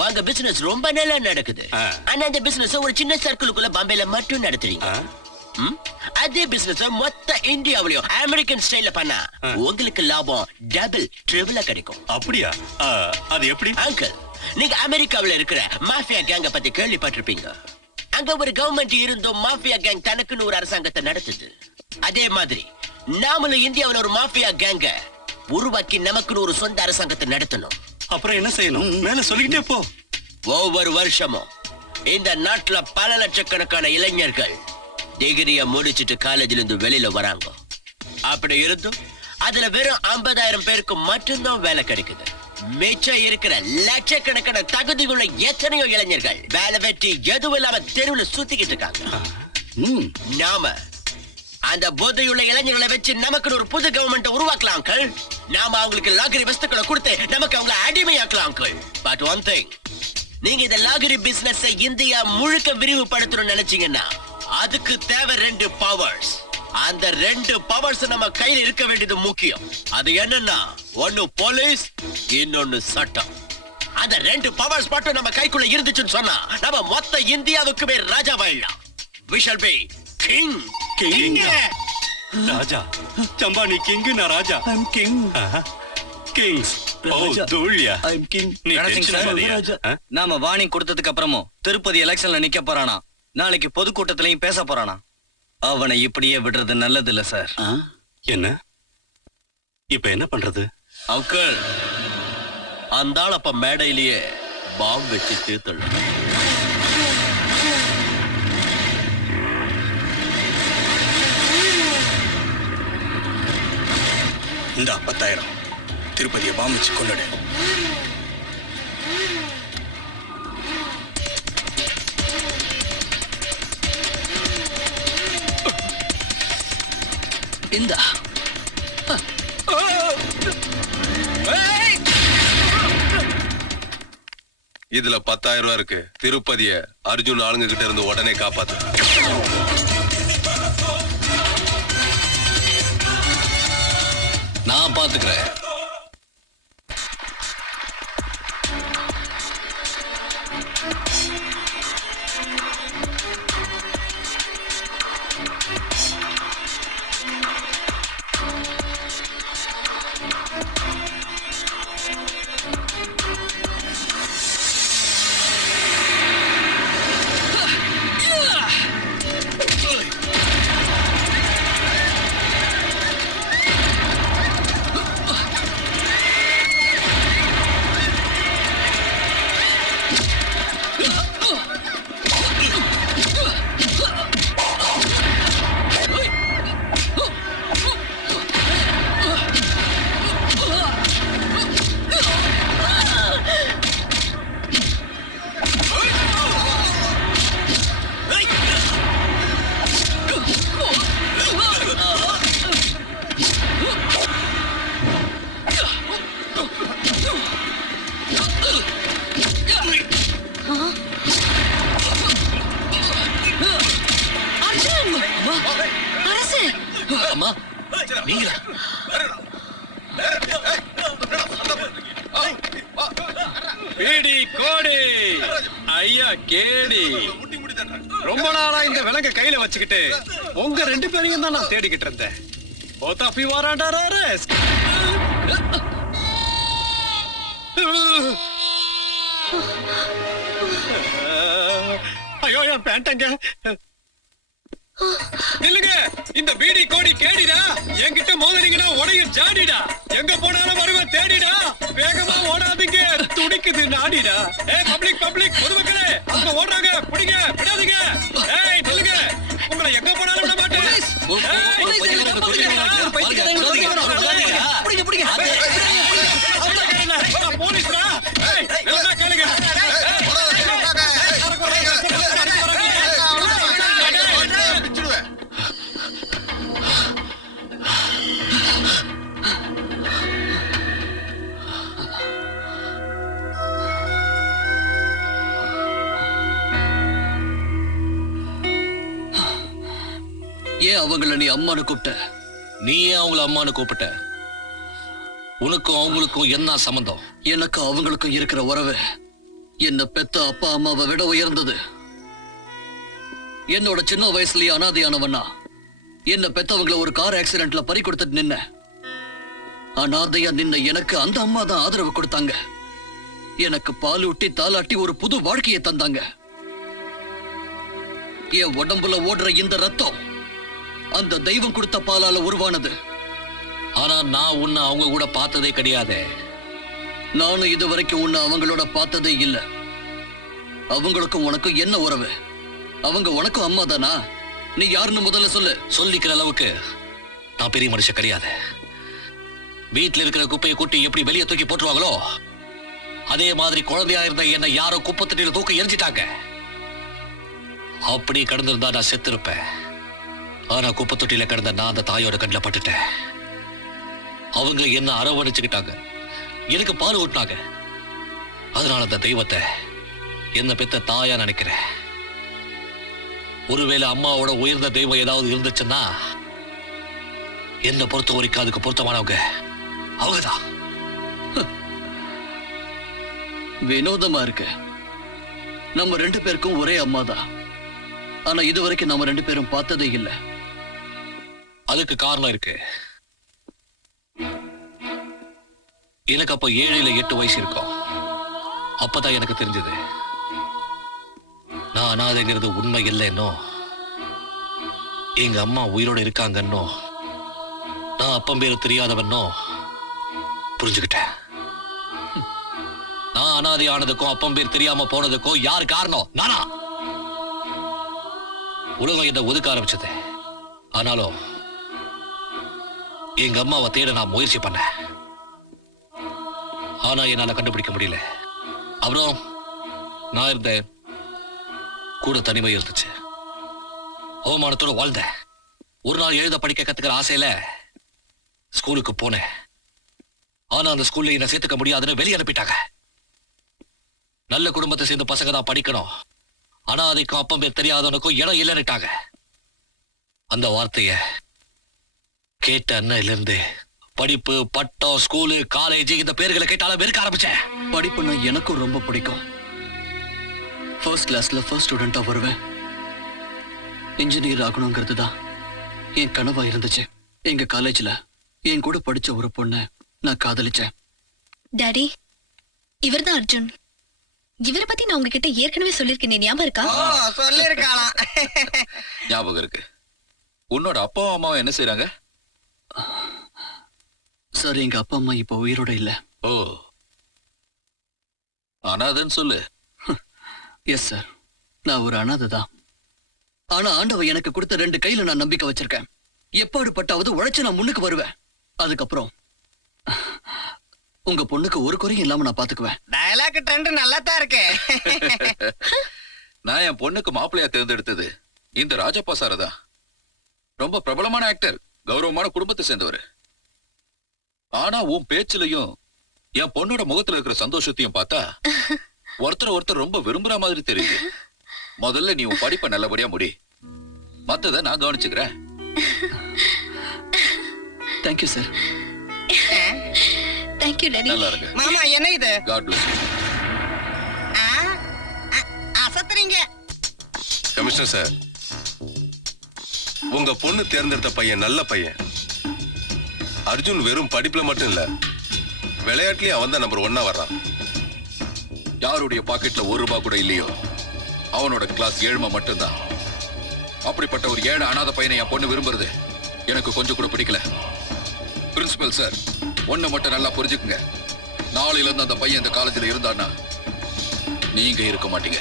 உங்க பிசினஸ் ரொம்ப நல்லா நடக்குது. ஆனா அந்த பிசினஸ் ஒரு சின்ன சர்க்கிளுக்குள்ள பாம்பேல மட்டும் நடத்துறீங்க. அதே பிசினஸ் மொத்த இந்தியாவிலயும் அமெரிக்கன் ஸ்டைல்ல பண்ணா உங்களுக்கு லாபம் டபுள் ட்ரிபிளா கிடைக்கும். அப்படியா? அது எப்படி? அங்கிள், நீங்க அமெரிக்காவில இருக்கிற மாஃபியா கேங்க பத்தி கேள்விப்பட்டிருப்பீங்க. அங்க ஒரு கவர்மெண்ட் இருந்தும் மாஃபியா கேங் தனக்குன்னு ஒரு அரசாங்கத்தை நடத்துது. அதே மாதிரி நாமளும் இந்தியாவுல ஒரு மாஃபியா கேங்க உருவாக்கி நமக்குன்னு ஒரு சொந்த அரசாங்கத்தை நடத்தணும். அப்புறம் என்ன செய்யணும்? மேல சொல்லிக்கிட்டே போ. ஒவ்வொரு வருஷமும் இந்த நாட்டுல பல லட்சக்கணக்கான இளைஞர்கள் டிகிரிய முடிச்சிட்டு காலேஜ்ல இருந்து வெளியில வராங்க. அப்படி இருந்தும் அதுல வெறும் 50,000 பேருக்கு மட்டும்தான் வேலை கிடைக்குது. மிச்சம் இருக்கிற லட்சக்கணக்கான தகுதியுள்ள எத்தனையோ இளைஞர்கள் வேலை வெட்டி எதுவும் இல்லாம தெருவுல சுத்திக்கிட்டு இருக்காங்க. நாம அந்த போதையுள்ள இளைஞர்களை வச்சு நமக்கு ஒரு புது கவர்மெண்ட் உருவாக்கலாம் அங்கிள். நாம அவங்களுக்கு லாகரி வஸ்துக்களை கொடுத்து நமக்கு அவங்களை அடிமையாக்கலாம் அங்கிள். பட் ஒன் திங், நீங்க இந்த லாகரி பிசினஸ் இந்தியா முழுக்க விரிவுபடுத்தணும்னு நினைச்சீங்கன்னா அதுக்கு தேவை 2 பவர்ஸ். அந்த 2 பவர்ஸ் நம்ம கையில இருக்க வேண்டியது முக்கியம். அது என்னன்னா, ஒன்னு போலீஸ், இன்னொன்னு சட்டம். அந்த 2 பவர்ஸ் மட்டும் நம்ம கைக்குள்ள இருந்துச்சுன்னு சொன்னா நம்ம மொத்த இந்தியாவுக்குமே ராஜாவாயிடலாம். We shall be king. King. ராஜா. சம்பா நீ கிங், நான் ராஜா. I'm king. கிங்ஸ். ஓ ராஜா. தூள்யா. I'm king. நீ கடைசிங்க tension சார், ஆகாதீயா? ராஜா. ஆ? நாம வார்னிங் கொடுத்ததுக்கு அப்புறமும் திருப்பதி எலெக்ஷன்ல நிக்க போறானா, நாளைக்கு பொதுக்கூட்டத்திலையும் பேச போறானா. அவனை இப்படியே விடுறது நல்லது இல்ல சார். என்ன இப்ப என்ன பண்றது? அங்கிள், அந்த ஆள் அப்ப மேடையிலேயே பாம்பு வச்சு தீர்த்தல். இந்த 10,000 திருப்பதியை பாம்பு வச்சு கொண்டுடு. இந்த இதுல 10,000 ரூபாய் இருக்கு. திருப்பதிய அர்ஜுன் ஆளுங்க கிட்ட இருந்து உடனே காப்பாத்து. நான் பாத்துக்கிறேன். அம்மா, நீங்களா? பீடி கோடி ஐயா கேடி. ரொம்ப நாளா இந்த விலங்க கையில வச்சுக்கிட்டு உங்க 2 பேரையும் தான் நான் தேடிக்கிட்டு இருந்தேன். Both of you are under arrest. ஐயோ என் பேண்டங்க. இல்லங்க, இந்த பீடி கோடி கேடிடா. என்கிட்ட மோதனீங்கன்னா உடையும் ஜாடிடா. எங்க போனாலும் வருவேன் தேடிடா. வேகமா ஓடாதீங்க, துடிக்குது நாடிடா. பப்ளிக் பொதுமக்களே, அவங்க ஓடுறாங்க, பிடிங்க, விடாதீங்க. நில்லுங்க, உங்களை எங்க போனாலும் விட மாட்டேன். போலீஸ்ரா, கேளுங்க. ஏன் அவங்கள நீ அம்மானு கூப்பிட்ட? நீ ஏன் அவங்கள அம்மானு கூப்பிட்ட? உனக்கும் அவங்களுக்கும் என்ன சம்பந்தம்? எனக்கு அவங்களுக்கும் இருக்கிற உறவு என்ன பெத்த அப்பா அம்மாவை விட உயர்ந்தது. என்னோட சின்ன வயசுலயே அனாதையானவனா என்ன பெத்தவங்களை ஒரு கார் ஆக்சிடென்ட்ல பறி கொடுத்துட்டு நின்ன. அனாதையா நின்ன எனக்கு அந்த அம்மா தான் ஆதரவு கொடுத்தாங்க. எனக்கு பாலூட்டி தாலாட்டி ஒரு புது வாழ்க்கையை தந்தாங்க. என் உடம்புல ஓடுற இந்த ரத்தம் அந்த தெய்வம் கொடுத்த பாலால உருவானது. ஆனா நான் உன்னை அவங்க கூட பார்த்ததே கிடையாது. நானும் இது வரைக்கும் உன்னை அவங்களோட பார்த்ததே இல்ல. அவங்களுக்கும் உனக்கும் என்ன உறவு? அவங்க உனக்கும் அம்மா தானா? நீ யாருன்னு முதல்ல சொல்லு. சொல்லிக்கிற அளவுக்கு நான் பெரிய மனுஷன் கிடையாது. வீட்டுல இருக்கிற குப்பையை கூட்டி எப்படி வெளியே தூக்கி போட்டுருவாங்களோ அதே மாதிரி குழந்தையா இருந்த என்னை யாரோ குப்பை தட்டியில தூக்கி எரிஞ்சிட்டாங்க. அப்படி கடந்திருந்தா நான் செத்திருப்பேன். ஆனா குப்பை தொட்டியில கிடந்த நான் அந்த தாயோட கண்ணில் பட்டுட்டேன். அவங்க என்ன அரவணைச்சுக்கிட்டாங்க, எனக்கு பால் ஊட்டினாங்க. அதனால அந்த தெய்வத்தை என்ன பெத்த தாயா நினைக்கிறேன். ஒருவேளை அம்மாவோட உயர்ந்த தெய்வம் ஏதாவது இருந்துச்சுன்னா என்ன பொறுத்த வரைக்கும் அதுக்கு பொருத்தமானவங்க அவங்கதான். வினோதமா இருக்கு. நம்ம 2 பேருக்கும் ஒரே அம்மா தான். ஆனா இது வரைக்கும் நம்ம 2 பேரும் பார்த்ததே இல்ல. அதுக்கு காரணம் இருக்கு. எனக்கு அப்ப 7 இல்ல 8 வயசு இருக்கும். அப்பதான் எனக்கு தெரிஞ்சது நான் அனாதைங்கிறது உண்மை இல்லைன்னோ, எங்க அம்மா உயிரோட இருக்காங்கன்னோ, நான் அப்பம் பேரு தெரியாதவன்னோ புரிஞ்சுக்கிட்டேன். நான் அனாதை ஆனதுக்கும் அப்பம் பேர் தெரியாம போனதுக்கும் யார் காரணம்? நானா? உலகம் என்ன ஒதுக்க ஆரம்பிச்சது. ஆனாலும் எங்க அம்மாவை தேட நான் முயற்சி பண்ணேன். ஆனா என்னால கண்டுபிடிக்க முடியல. அப்புறம் நான் இருந்தேன், கூட தனிமை இருந்துச்சு. அவமானத்தோட வாழ்ந்தேன். ஒரு நாள் எழுத படிக்க கத்துக்கிற ஆசையில ஸ்கூலுக்கு போனேன். ஆனா அந்த ஸ்கூல்ல என்ன சேர்த்துக்க முடியாதுன்னு வெளியே அனுப்பிட்டாங்க. நல்ல குடும்பத்தை சேர்ந்து பசங்க தான் படிக்கணும், ஆனா அதுக்கும் அப்பம் பேர் தெரியாதவனுக்கும் இடம் இல்லைன்னுட்டாங்க. அந்த வார்த்தைய கேட்ட அண்ணையில இருந்து படிப்பு, பட்டம், ஸ்கூலு, காலேஜ் இந்த பேர்களை கேட்டாலும் வெறுக்க ஆரம்பிச்சேன். படிப்புன்னா எனக்கும் ரொம்ப பிடிக்கும். ஃபர்ஸ்ட் கிளாஸ்ல ஃபர்ஸ்ட் ஸ்டூடெண்டா வருவேன். இன்ஜினியர் ஆகணுங்கிறது தான் என் கனவா இருந்துச்சு. எங்க காலேஜ்ல என் கூட படிச்ச ஒரு பொண்ணை நான் காதலிச்சேன். டாடி, இவர்தான் அர்ஜுன். இவரை பத்தி நான் உங்ககிட்ட ஏற்கனவே சொல்லிருக்கேன், ஞாபகம் இருக்கா? சொல்லிருக்கலாம். ஞாபகம் இருக்கு. உன்னோட அப்பாவும் அம்மாவும் என்ன செய்றாங்க? சார், எங்க அப்பா அம்மா இப்ப உயிரோட இல்ல. ஓ, அனாதைன்னு சொல்லு. எஸ் சார், நான் ஒரு அனாதை தான். ஆனா ஆண்டவன் எனக்கு கொடுத்த 2 கையில நான் நம்பிக்கை வச்சிருக்கேன். எப்பாடுபட்டாவது உழைச்சு நான் முன்னுக்கு வருவேன். அதுக்கப்புறம் உங்க பொண்ணுக்கு ஒரு குறையும் இல்லாம நான் பாத்துக்குவேன். டயலாக் ட்ரெண்ட் நல்லா தான் இருக்கு. நான் என் பொண்ணுக்கு மாப்பிள்ளையா தேர்ந்தெடுத்தது இந்த ராஜப்பா சாரதா. ரொம்ப பிரபலமான ஆக்டர், கௌரவமான குடும்பத்தை சேர்ந்தவர். ஆனா உன் பேச்சிலையும் என் பொண்ணோட முகத்துல இருக்கிற சந்தோஷத்தையும் பார்த்தா ஒருத்தர் ரொம்ப விரும்புற மாதிரி தெரியுது. முதல்ல நீ உன் படிப்பை நல்லபடியா முடி, மத்தத நான் கவனிச்சுக்கிறேன். Thank you sir. Thank you daddy. நல்லா இருக்கு. மாமா என்ன இது? God bless you. அசத்துறீங்க. கமிஷனர் சார், உங்க பொண்ணு தேர்ந்தெடுத்த பையன் நல்ல பையன். அர்ஜுன் வெறும் படிப்புல மட்டும் இல்ல, விளையாட்டுலயும் அவன் தான் நம்பர் 1 வர்றான். யாருடைய பாக்கெட்ல ₹1 கூட இல்லையோ அவனோட கிளாஸ் 7 மட்டும்தான். அப்படிப்பட்ட ஒரு 7 அனாதை பையனை என் பொண்ணு விரும்புறது எனக்கு கொஞ்சம் கூட பிடிக்கல. பிரின்சிபல் சார், ஒண்ணு மட்டும் நல்லா புரிஞ்சுக்குங்க. நாளையில இருந்து அந்த பையன் இந்த காலேஜ்ல இருந்தான்னா நீங்க இருக்க மாட்டீங்க.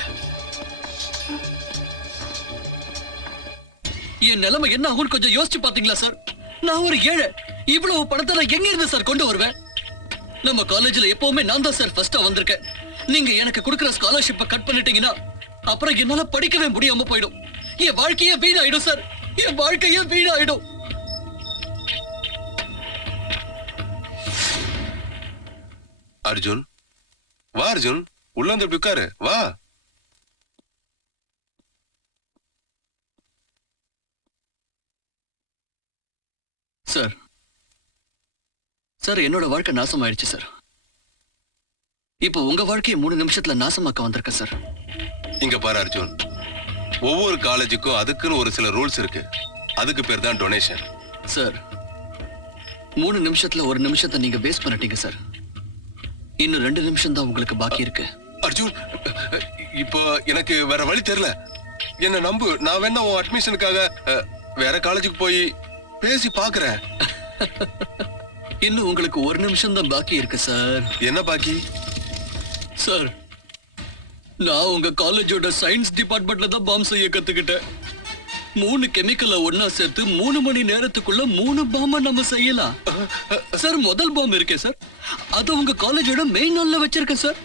என் நிலைமை என்ன ஆகும்னு கொஞ்சம் யோசிச்சு பாத்தீங்களா சார்? நான் ஒரு ஏழை. இவ்வளவு பணத்தை நான் எங்க இருந்து சார் கொண்டு வருவேன்? நம்ம காலேஜ்ல எப்பவுமே நான் தான் சார் ஃபர்ஸ்டா வந்திருக்கேன். நீங்க எனக்கு கொடுக்கிற ஸ்காலர்ஷிப்பை கட் பண்ணிட்டீங்கன்னா அப்புறம் என்னால படிக்கவே முடியாம போயிடும். என் வாழ்க்கையே வீணாயிடும் சார். என் வாழ்க்கையே வீணாயிடும். அர்ஜுன், வா அர்ஜுன், உள்ள வந்து இப்படி உட்காரு, வா. சார், சார், என்னோட வாழ்க்கை நாசமாயிடுச்சு சார். இப்போ உங்க வாழ்க்கையை 3 நிமிஷத்துல நாசமாக்க வந்திருக்கேன் சார். இங்க பாரு அர்ஜுன், ஒவ்வொரு காலேஜுக்கும் அதுக்குன்னு ஒரு சில ரூல்ஸ் இருக்கு. அதுக்கு பேர் தான் டொனேஷன். சார், 3 நிமிஷத்துல 1 நிமிஷத்தை நீங்க வேஸ்ட் பண்ணிட்டீங்க சார். இன்னும் 2 நிமிஷம் தான் உங்களுக்கு பாக்கி இருக்கு. அர்ஜுன், இப்போ எனக்கு வேற வழி தெரியல. என்ன நம்பு, நான் வேணா உன் அட்மிஷனுக்காக வேற காலேஜுக்கு போய் பேசி பாக்குறேன். இன்னும் உங்களுக்கு ஒரு நிமிஷம் தான் பாக்கி இருக்கு சார். என்ன பாக்கி? சார், நான் உங்க காலேஜோட சயின்ஸ் டிபார்ட்மெண்ட்ல தான் பாம் செய்ய கத்துக்கிட்டேன். 3 கெமிக்கலை ஒன்னா சேர்த்து 3 மணி நேரத்துக்குள்ள 3 பாம்ப நம்ம செய்யலாம். சார், முதல் பாம் இருக்கே சார், அது உங்க காலேஜோட மெயின் ஹால்ல வச்சிருக்கேன் சார்.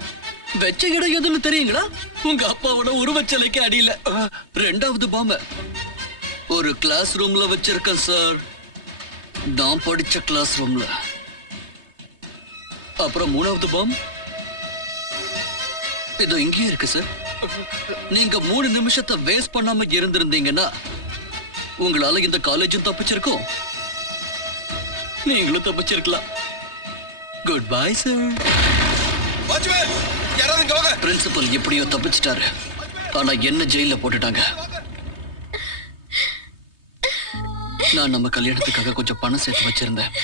வச்ச இடம் எதுன்னு தெரியுங்களா? உங்க அப்பாவோட உருவச்சிலைக்கு அடியில. 2வது பாம்ப ஒரு கிளாஸ் ரூம்ல வச்சிருக்கேன் சார், நான் படிச்ச கிளாஸ் ரூம்ல. அப்புறம் 3வது பாம் இதோ இங்கேயே இருக்கு சார். நீங்க 3 நிமிஷத்தை வேஸ்ட் பண்ணாம இருந்திருந்தீங்கன்னா உங்களால இந்த காலேஜும் தப்பிச்சிருக்கும், நீங்களும் தப்பிச்சிருக்கலாம். Goodbye sir. வாட்ச்மேன், யாராவது இங்க வாங்க. பிரின்சிபல் எப்படியோ தப்பிச்சிட்டாரு, ஆனா என்ன ஜெயில போட்டுட்டாங்க. நான் நம்ம கல்யாணத்துக்காக கொஞ்சம் பணம் சேர்த்து வச்சிருந்தேன்.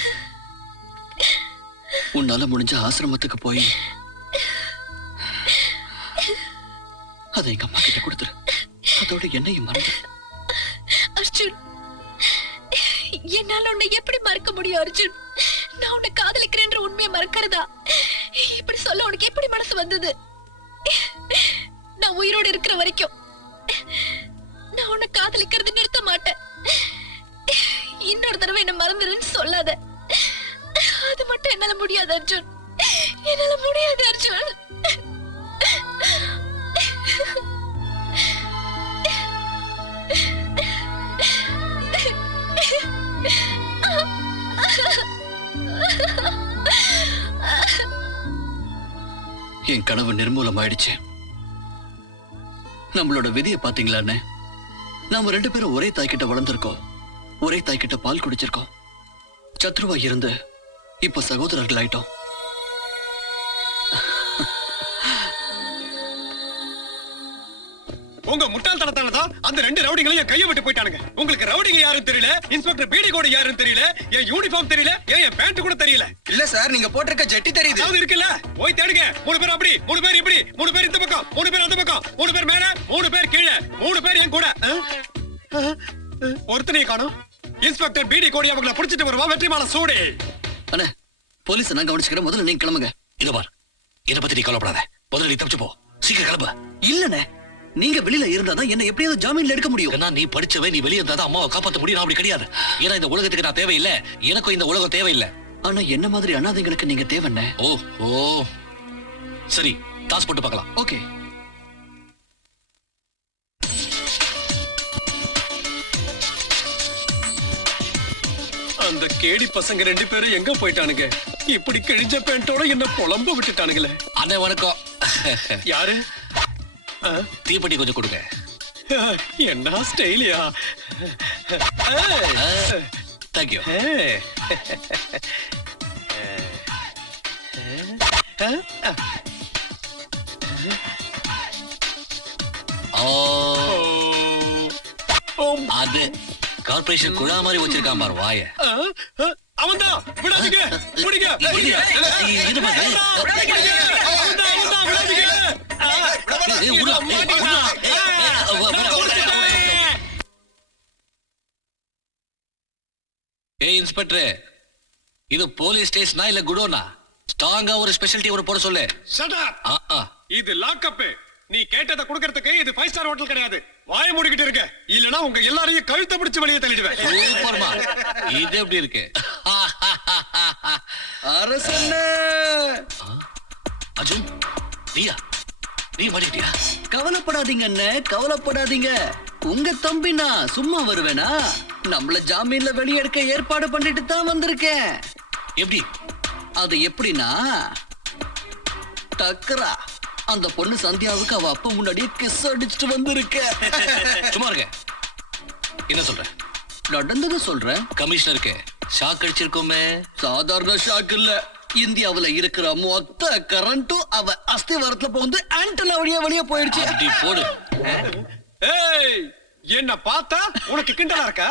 உன்னால முடிஞ்ச ஆசிரமத்துக்கு போய் அதை எங்க அம்மா கிட்ட கொடுத்துரு. அதோட என்னையும் மறந்து. அர்ஜுன், என்னால உன்னை எப்படி மறக்க முடியும் அர்ஜுன்? நான் உன்னை காதலிக்கிறேன்ற உண்மையை மறக்கிறதா? இப்படி சொல்ல உனக்கு எப்படி மனசு வந்தது? நான் உயிரோடு இருக்கிற வரைக்கும் நான் உன்னை காதலிக்கிறது நிறுத்த மாட்டேன். இன்னொரு தடவை என்ன மறந்துடுன்னு சொல்லாத. அது மட்டும் என்னால முடியாது அர்ஜுன், என்னால முடியாது அர்ஜுன். என் கனவு நிர்மூலம் ஆயிடுச்சு. நம்மளோட விதியை பாத்தீங்களா அண்ணே? நாம 2 பேரும் ஒரே தாய்கிட்ட வளர்ந்திருக்கோம், ஒரே தாய்கிட்ட பால் குடிச்சிருக்கோம். சத்ருவா இருந்து இப்ப சகோதரர்கள் ஆயிட்டோம். உங்க முட்டாள்தனத்தாலதான் அந்த 2 ரவுடிங்களையும் என் கையை விட்டு போயிட்டானுங்க. உங்களுக்கு ரவுடிங்க யாரும் தெரியல, இன்ஸ்பெக்டர் பீடி கோடு யாரும் தெரியல, என் யூனிஃபார்ம் தெரியல, என் பேண்ட் கூட தெரியல. இல்ல சார், நீங்க போட்டிருக்க ஜெட்டி தெரியுது. அது இருக்குல்ல, போய் தேடுங்க. 3 பேர் அப்படி, 3 பேர் இப்படி, 3 பேர் இந்த பக்கம், 3 பேர் அந்த பக்கம், 3 பேர் மேல, 3 பேர் கீழே, 3 பேர் என் கூட. ஒருத்தனையும் காணோம். இன்ஸ்பெக்டர் பீடி கோடி அவங்களை பிடிச்சிட்டு வருவா. வெற்றிமால சூடி. அண்ணே, போலீஸ் நான் கவனிச்சுக்கிறேன், முதல்ல நீங்க கிளம்புங்க. இத பார், இத பத்தி நீ கவலைப்படாத. முதல்ல நீ தப்பிச்சு போ, சீக்கிரம் கிளம்பு. இல்லண்ணே, நீங்க வெளியில இருந்தாதான் என்ன எப்படியாவது ஜாமீன்ல எடுக்க முடியும். ஏன்னா நீ படிச்சவன், நீ வெளியே இருந்தாதான் அம்மாவை காப்பாற்ற முடியும். நான் அப்படி கிடையாது. ஏன்னா இந்த உலகத்துக்கு நான் தேவையில்லை, எனக்கும் இந்த உலகம் தேவையில்லை. ஆனா என்ன மாதிரி அனாதைங்களுக்கு நீங்க தேவைண்ணே. ஓ ஓ, சரி, டாஸ் போட்டு பார்க்கலாம். ஓகே. அந்த கேடி பசங்க 2 பேரும் எங்க போயிட்டானுங்க? இப்படி கிழிஞ்ச பேண்டோட என்ன புலம்ப விட்டுட்டானுங்களே. அண்ணே வணக்கம். யாரு? தீப்பெட்டி கொஞ்சம் கொடுங்க. என்ன ஸ்டைலியா? தேங்க்யூ. அது கார்பரேஷன் குழா மாதிரி வச்சிருக்கான் பாரு வாய. அவன்தான், விடாதீங்க, பிடிங்க, பிடிங்க. ஏய் இன்ஸ்பெக்டர், இது போலீஸ் ஸ்டேஷனா இல்ல குடோனா? ஸ்ட்ராங்கா ஒரு ஸ்பெஷாலிட்டி ஒரு போட சொல்லு. Shut up. இது லாக்அப். நீ கேட்டதை கொடுக்கிறதுக்கு இது 5 ஸ்டார் ஹோட்டல் கிடையாது. வாயை மூடிக்கிட்டு இருக்க, இல்லனா உங்க எல்லாரையும் கழுத்தை பிடிச்சு வெளியே தள்ளிடுவேன். சூப்பர்மா. இது எப்படி இருக்கு? அரசண்ணே. அர்ஜுன், நீயா? நீ மாட்டிக்கிட்டியா? கவலைப்படாதீங்க அண்ணே, கவலைப்படாதீங்க. உங்க தம்பி நான் சும்மா வருவேனா? நம்மள ஜாமீன்ல வெளியெடுக்க ஏற்பாடு பண்ணிட்டு தான் வந்திருக்கேன். எப்படி? அது எப்படின்னா, டக்கரா அந்த பொண்ணு சந்தியாவுக்கு அவ அப்பா முன்னாடியே கிஸ் அடிச்சுட்டு வந்திருக்க. சும்மா இருக்க. என்ன சொல்ற? நடந்தது சொல்றேன். கமிஷனருக்கு ஷாக் அடிச்சிருக்கோமே. சாதாரண ஷாக் இல்ல, இந்தியாவுல இருக்கிற மொத்த கரண்ட்டும் அவ அஸ்திவாரத்துல போந்து ஆண்டனா வழியா வெளியே போயிடுச்சு. அப்படி போடு. ஏய், என்ன பார்த்தா உனக்கு கிண்டலா இருக்கா?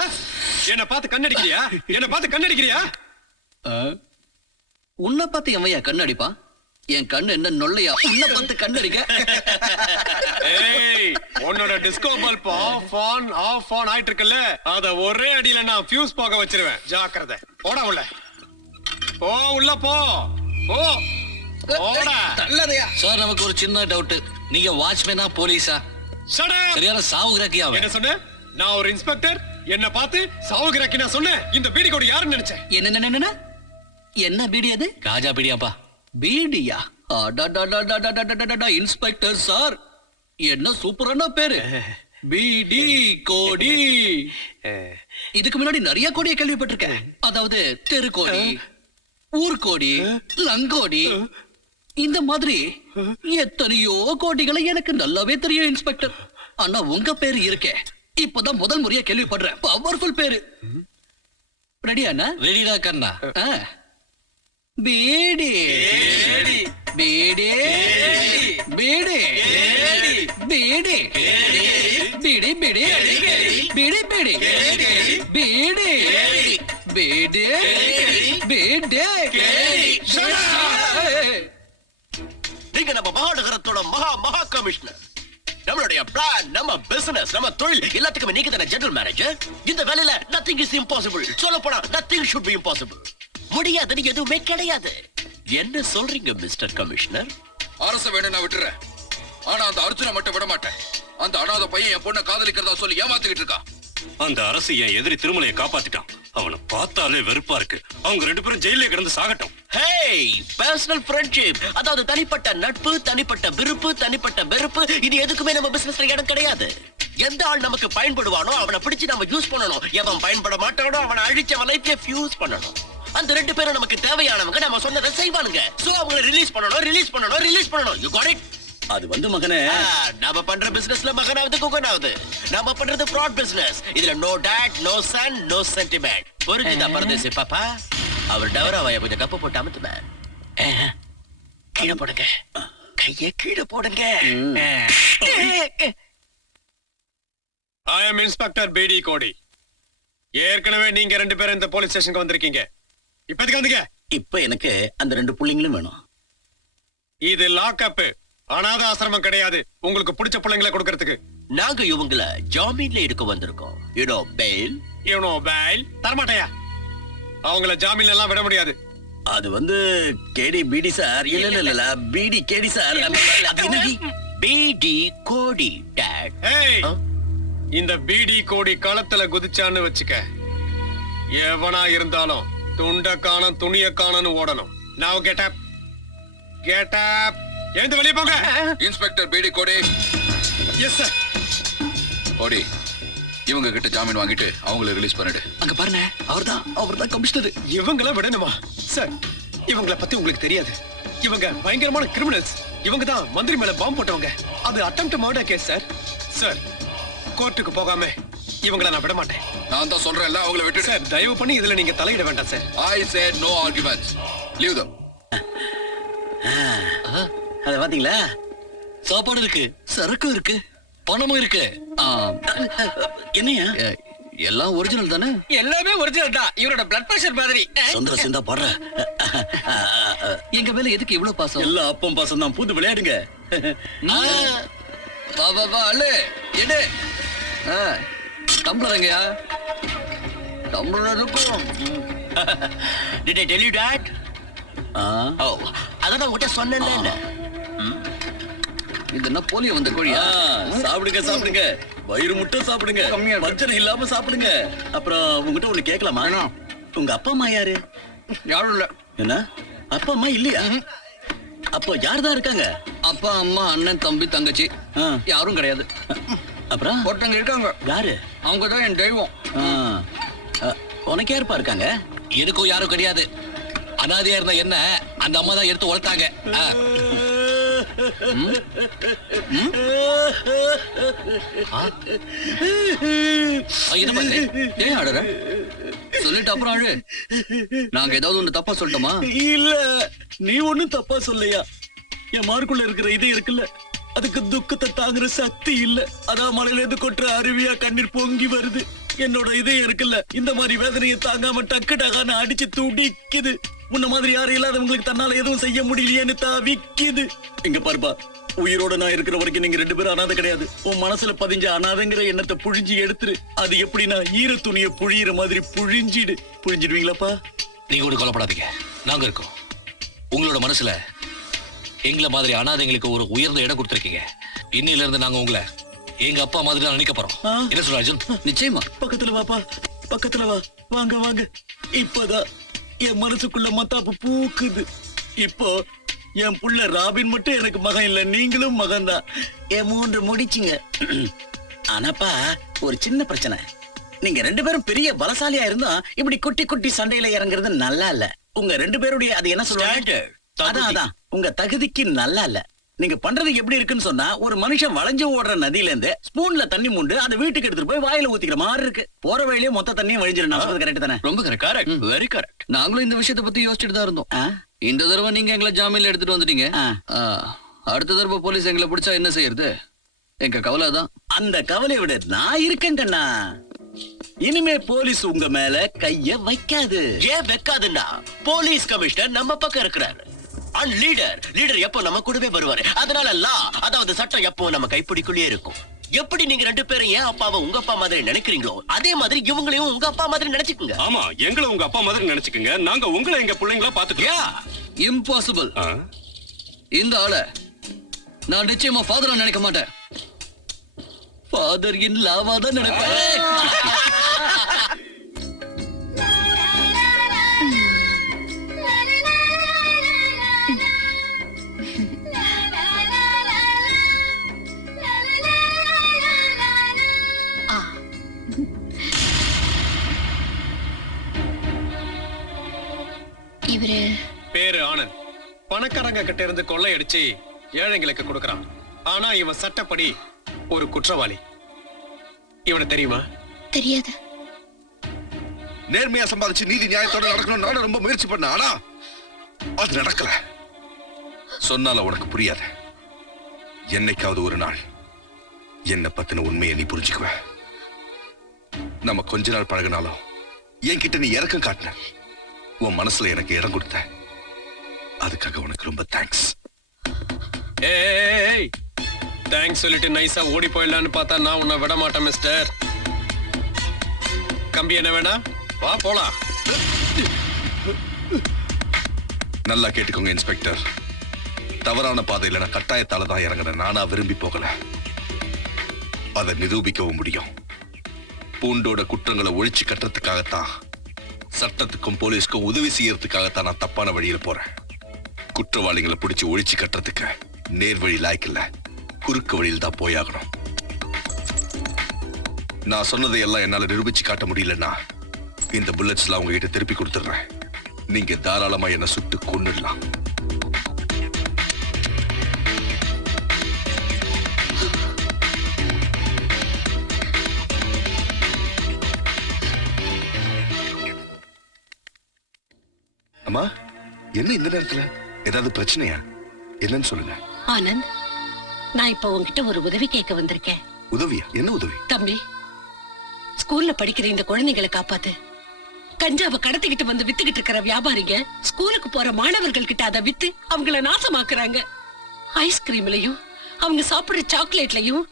என்ன பார்த்து கண்ணடிக்கிறியா? என்ன பார்த்து கண்ணடிக்கிறியா? உன்னை பார்த்து எவையா கண்ணடிப்பான்? என் கண்ணு என்ன நொல்லையா உன்ன பார்த்து கண்ணடிக்க ஏய் உன்னோட டிஸ்கோ பல்ப் ஆஃப் ஆன் ஆயிட்டு இருக்குல்ல அத ஒரே அடியில நான் ஃபியூஸ் போக வச்சிருவேன் ஜாக்கிரதை போடா உள்ள போ உள்ள போ போ போடா தள்ளதையா சார் நமக்கு ஒரு சின்ன டவுட் நீங்க வாட்ச்மேனா போலீஸா ஷட் அப் சரியான சாவுகிராக்கியா என்ன சொன்ன நான் ஒரு இன்ஸ்பெக்டர் என்ன பார்த்து சாவுகிராக்கி நான் சொன்னேன் இந்த பீடி கோடு யாருன்னு நினைச்சேன் என்ன என்ன பீடி அது ராஜா பிடியாப்பா பீடியா இன்ஸ்பெக்டர் சார் என்ன சூப்பரான பேரு பீடி கோடி இதுக்கு முன்னாடி நிறைய கோடியை கேள்விப்பட்டிருக்கேன் அதாவது தெருக்கோடி ஊர்கோடி லங்கோடி இந்த மாதிரி எத்தனையோ கோடிகளை எனக்கு நல்லாவே தெரியும் இன்ஸ்பெக்டர் ஆனா உங்க பேரு இருக்கே இப்பதான் முதல் முறையா கேள்விப்படுறேன் பவர்ஃபுல் பேரு ரெடியாண்ணா ரெடிடா கண்ணா பீடி பீடி பீடி பீடி பீடி பீடி பீடி பீடி பீடி பீடி நீங்க நம்ம மாநகரத்தோட மகா கமிஷனர் நம்மளுடைய பிளான் நம்ம பிசினஸ் நம்ம தொழில் எல்லாத்துக்குமே நீங்க தானே ஜெனரல் மேனேஜர் இந்த வேலையில நத்திங் இஸ் இம்பாசிபிள் சொல்ல போனா நத்திங் ஷுட் பி இம்பாசிபிள் முடியாதுன்னு எதுவுமே கிடையாது என்ன சொல்றீங்க மிஸ்டர் கமிஷனர் அரச வேணும் நான் விட்டுறேன் ஆனா அந்த அர்ஜுனை மட்டும் விட மாட்டேன் அந்த அனாதை பையன் என் பொண்ணை காதலிக்கிறதா சொல்லி ஏமாத்திக்கிட்டு இருக்கான் அந்த அரசு என் எதிரி திருமலையை காப்பாத்திட்டான் அவனை பார்த்தாலே வெறுப்பா இருக்கு அவங்க 2 பேரும் ஜெயிலே கிடந்து சாகட்டும் ஹேய் பர்சனல் ஃப்ரெண்ட்ஷிப் அதாவது தனிப்பட்ட நட்பு தனிப்பட்ட விருப்பு தனிப்பட்ட வெறுப்பு இது எதுக்குமே நம்ம பிசினஸ்ல இடம் கிடையாது எந்த ஆள் நமக்கு பயன்படுவானோ அவனை பிடிச்சு நம்ம யூஸ் பண்ணணும் எவன் பயன்பட மாட்டானோ அவனை அழிச்சு அவன் லைஃப்ல ஃபியூஸ் பண்ணணும் அந்த 2 பேரும் நமக்கு தேவையானவங்க நம்ம சொன்னதை செய்வானுங்க சோ அவங்களை ரிலீஸ் பண்ணணும் யூ காட் இட் அது வந்து மகனே நாம பண்ற பிசினஸ்ல மகனாவது குகனாவது நாம பண்றது ஃப்ராட் பிசினஸ் இதுல no dad no son no sentiment புரிஞ்சுதா பரதேசி பாப்பா அவர் டவராவைய கொஞ்சம் கப்பு போட்டு அமுத்துமே கீழே போடுங்க கையை கீழே போடுங்க ஐ அம் இன்ஸ்பெக்டர் பிடி கோடி ஏற்கனவே நீங்க 2 பேரும் இந்த போலீஸ் ஸ்டேஷனுக்கு வந்திருக்கீங்க இப்ப எதுக்கு வந்தீங்க இப்ப எனக்கு அந்த 2 புள்ளைங்களும் வேணும் இது லாக்அப் அனாத ஆசிரமம் கிடையாது உங்களுக்கு பிடிச்ச பிள்ளைங்களை கொடுக்கறதுக்கு நாங்க இவங்கள ஜாமீன்ல எடுக்க வந்திருக்கோம் யூனோ பெயில் தரமாட்டையா அவங்கள ஜாமீன்ல எல்லாம் விட முடியாது அது வந்து கேடி பிடி சார் இல்ல பிடி கேடி சார் பிடி கோடி டாட் ஏய் இந்த பிடி கோடி களத்துல குதிச்சான்னு வச்சுக்க எவனா இருந்தாலும் துண்ட காணம் துணிய காணன்னு ஓடணும் now get up எழுந்து வெளியே போங்க இன்ஸ்பெக்டர் பிடி கோடி எஸ் சார் கோடி இவங்க கிட்ட ஜாமீன் வாங்கிட்டு அவங்கள ரிலீஸ் பண்ணிடு அங்க பாருங்க அவர்தான் கமிஷனர் இவங்கள விடணுமா சார் இவங்கள பத்தி உங்களுக்கு தெரியாது இவங்க பயங்கரமான கிரிமினல்ஸ் இவங்க தான் மந்திரி மேல பாம்பு போட்டவங்க அது அட்டெம்ப்ட் மர்டர் கேஸ் சார் கோர்ட்டுக்கு போகாம இவங்கள நான் விட மாட்டேன் நான் தான் சொல்றேன்ல அவங்கள விட்டுடு சார் தயவு பண்ணி இதுல நீங்க தலையிட வேண்டாம் sir I said no arguments leave them அத பாத்தீங்களா சாப்பாடு இருக்கு சரக்கு இருக்கு பணமும் இருக்கு என்னையா எல்லாம் ஒரிஜினல் தானே எல்லாமே ஒரிஜினல் தான் இவரோட பிளட் பிரஷர் மாதிரி சுந்தர சிந்தா பாடுற எங்க மேல எதுக்கு இவ்வளவு பாசம் எல்லா அப்பம் பாசம் தான் பூந்து விளையாடுங்க வா அல்ல எடு டம்ளரங்கயா டம்ளர் இருக்கும் Did I tell you that? ஓ அதான் உங்ககிட்ட சொன்னேன்ல இது என்ன போலியோ வந்த கோழியா சாப்பிடுங்க வயிறு முட்டை சாப்பிடுங்க வஞ்சனை இல்லாம சாப்பிடுங்க அப்புறம் உங்ககிட்ட ஒண்ணு கேட்கலாமா உங்க அப்பா அம்மா யாரு யாரும் இல்ல என்ன அப்பா அம்மா இல்லையா அப்போ யார்தான் இருக்காங்க அப்பா அம்மா அண்ணன் தம்பி தங்கச்சி யாரும் கிடையாது அப்புறம் ஒருத்தங்க இருக்காங்க யாரு அவங்க தான் என் தெய்வம் உனக்கு யாருப்பா இருக்காங்க எனக்கும் யாரும் கிடையாது அனாதையா இருந்த என்ன அந்த அம்மா தான் எடுத்து வளர்த்தாங்க ஏன் ஆடுற சொல்லிட்டு அப்புறம் அழு நாங்க ஏதாவது ஒண்ணு தப்பா சொல்லிட்டோமா இல்ல நீ ஒண்ணும் தப்பா சொல்லையா என் மார்க்குள்ள இருக்கிற இது இருக்குல்ல அதுக்கு துக்கத்தை தாங்குற சக்தி இல்ல அதான் மலையில இருந்து கொட்டுற அருவியா கண்ணீர் பொங்கி வருது என்னோட இதயம் இருக்குல்ல இந்த மாதிரி வேதனையை தாங்காம டக்கு டகான்னு அடிச்சு துடிக்குது முன்ன மாதிரி யாரும் இல்லாதவங்களுக்கு தன்னால எதுவும் செய்ய முடியலையேன்னு தவிக்குது. இங்க பாருப்பா, உயிரோட நான் இருக்கிற வரைக்கும் நீங்க 2 பேரும் அனாதை கிடையாது. உன் மனசுல பதிஞ்ச அனாதைங்கிற எண்ணத்தை புழிஞ்சு எடுத்துரு. அது எப்படின்னா ஈர துணியை புழியிற மாதிரி புழிஞ்சிடுவீங்களாப்பா? நீங்க கூட கவலைப்படாதீங்க, நாங்க இருக்கோம். உங்களோட மனசுல எங்களை மாதிரி அனாதைங்களுக்கு ஒரு உயர்ந்த இடம் கொடுத்திருக்கீங்க. இன்னையில இருந்து நாங்க உங்களை எங்க அப்பா மாதிரி தான் நினைக்க போறோம். என்ன சொல்ற அர்ஜுன்? நிச்சயமா. பக்கத்துல வாப்பா, பக்கத்துல வா. வாங்க வாங்க. இப்பதான் என் மனசுக்குள்ள மத்தாப்பு பூக்குது. இப்போ என் புள்ள ராபின் மட்டும் எனக்கு மகன் இல்ல, நீங்களும் மகன் தான். என் 3 முடிச்சுங்க. ஆனாப்பா ஒரு சின்ன பிரச்சனை. நீங்க 2 பேரும் பெரிய பலசாலியா இருந்தோம் இப்படி குட்டி குட்டி சண்டையில இறங்குறது நல்லா இல்ல. உங்க 2 பேருடைய அது என்ன சொல்றாங்க, அதான் உங்க தகுதிக்கு நல்லா இல்ல. நீங்க பண்றது எப்படி இருக்குன்னு சொன்னா, ஒரு மனுஷன் வளைஞ்சு ஓடுற நதியில இருந்து ஸ்பூன்ல தண்ணி மூண்டு அதை வீட்டுக்கு எடுத்துட்டு போய் வாயில ஊத்திக்கிற மாதிரி இருக்கு. போற வழியிலே மொத்த தண்ணியும் வழிஞ்சிடும். நான் சொல்றது கரெக்ட் தானே? ரொம்ப கரெக்ட், வெரி கரெக்ட். நாங்களும் இந்த விஷயத்தை பத்தி யோசிச்சுட்டு தான் இருந்தோம். இந்த தடவை நீங்க எங்களை ஜாமீன்ல எடுத்துட்டு வந்துட்டீங்க. அடுத்த தடவை போலீஸ் எங்களை பிடிச்சா என்ன செய்யறது? எங்க கவலை தான். அந்த கவலையை விட நான் இருக்கேன் கண்ணா. இனிமே போலீஸ் உங்க மேல கைய வைக்காது. ஏன் வைக்காதுன்னா போலீஸ் கமிஷனர் நம்ம பக்கம் இருக்கிறாரு. அண்ட் லீடர் எப்போ நம்ம கூடவே வருவாரு. அதனால லா, அதாவது சட்டம் எப்போ நம்ம கைப்பிடிக்குள்ளே இருக்கும். எப்படி நீங்க 2 பேரும் ஏன் அப்பாவை உங்க அப்பா மாதிரி நினைக்கிறீங்களோ அதே மாதிரி இவங்களையும் உங்க அப்பா மாதிரி நினைச்சுக்குங்க. ஆமா, எங்களை உங்க அப்பா மாதிரி நினைச்சுக்குங்க. நாங்க உங்களை எங்க பிள்ளைங்களா பாத்துக்கலாம். இம்பாசிபிள். இந்த ஆள நான் நிச்சயமா ஃபாதரா நினைக்க மாட்டேன். ஃபாதர் இன் லாவா தான் நினைப்பேன். இவரு பேரு ஆனந்த். பணக்காரங்க கிட்ட இருந்து கொள்ளையடிச்சு ஏழைங்களுக்கு கொடுக்கறான். ஆனா இவன் சட்டப்படி ஒரு குற்றவாளி. இவனை தெரியுமா? தெரியாது. நேர்மையா சம்பாதிச்சு நீதி நியாயத்தோட நடக்கணும் நானும் ரொம்ப முயற்சி பண்ண. ஆனா அது நடக்கல. சொன்னால உனக்கு புரியாது. என்னைக்காவது ஒரு நாள் என்ன பத்தின உண்மையை நீ புரிஞ்சுக்குவ. நம்ம கொஞ்ச நாள் பழகினாலும் என்கிட்ட நீ இறக்கம் காட்டின. உன் மனசுல எனக்கு இடம் கொடுத்த. அதுக்காக உனக்கு ரொம்ப தேங்க்ஸ். ஏய், தேங்க்ஸ் சொல்லிட்டு நைஸா ஓடி போயிடலான்னு பார்த்தா நான் உன்னை விட மாட்டேன் மிஸ்டர். கம்பி என்ன வேணா, வா போலாம். நல்லா கேட்டுக்கோங்க இன்ஸ்பெக்டர். தவறான பாதையில நான் கட்டாயத்தால தான் இறங்கினேன். நானா விரும்பி போகல. அதை நிரூபிக்கவும் முடியும். பூண்டோட குற்றங்களை ஒழிச்சு கட்டுறதுக்காகத்தான், சட்டத்துக்கும் போலீஸ்க்கும் உதவி செய்யறதுக்காகத்தான் நான் தப்பான வழியில போறேன். குற்றவாளிகளை பிடிச்சு ஒழிச்சு கட்டுறதுக்கு நேர் வழி லாய்க்கில்ல, குறுக்கு வழியில் தான் போயாகணும். நான் சொன்னதை எல்லாம் என்னால நிரூபிச்சு காட்ட முடியலன்னா இந்த புல்லட்ஸ் எல்லாம் உங்ககிட்ட திருப்பி கொடுத்துடுறேன். நீங்க தாராளமா என்ன சுட்டு கொன்னுடலாம். அம்மா, என்ன இந்த நேரத்துல? ஏதாவது பிரச்சனையா? என்னன்னு சொல்லுங்க. ஆனந்த், நான் இப்ப உன்கிட்ட ஒரு உதவி கேட்க வந்திருக்கேன். உதவியா? என்ன உதவி? தம்பி, ஸ்கூல்ல படிக்கிற இந்த குழந்தைகளை காப்பாத்து. கஞ்சாவை கடத்திக்கிட்டு வந்து வித்துக்கிட்டு இருக்கிற வியாபாரிங்க ஸ்கூலுக்கு போற மாணவர்கள் கிட்ட அதை வித்து அவங்கள நாசமாக்குறாங்க. ஐஸ்கிரீம்லயும் அவங்க சாப்பிடுற சாக்லேட்லயும்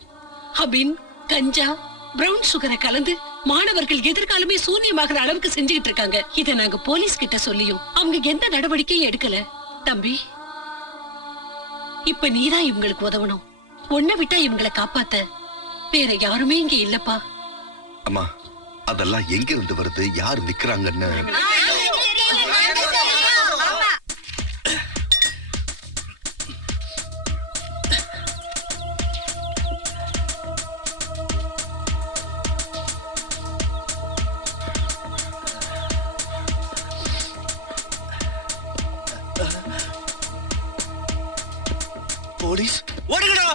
அபின், கஞ்சா, பிரவுன் சுகரை கலந்து மாணவர்கள் எதிர்காலமே சூன்யமாகிற அளவுக்கு செஞ்சுக்கிட்டு இருக்காங்க. இதை நாங்க போலீஸ் கிட்ட சொல்லியும் அவங்க எந்த நடவடிக்கையும் எடுக்கல. தம்பி, இப்ப நீதான் இவங்களுக்கு உதவணும். உன்னை விட்டா இவங்களை காப்பாத்த வேற யாருமே இங்க இல்லப்பா. அம்மா, அதெல்லாம் எங்க இருந்து வருது? யார் விக்கிறாங்கன்னு? போலீஸ் ஓடுங்கடா.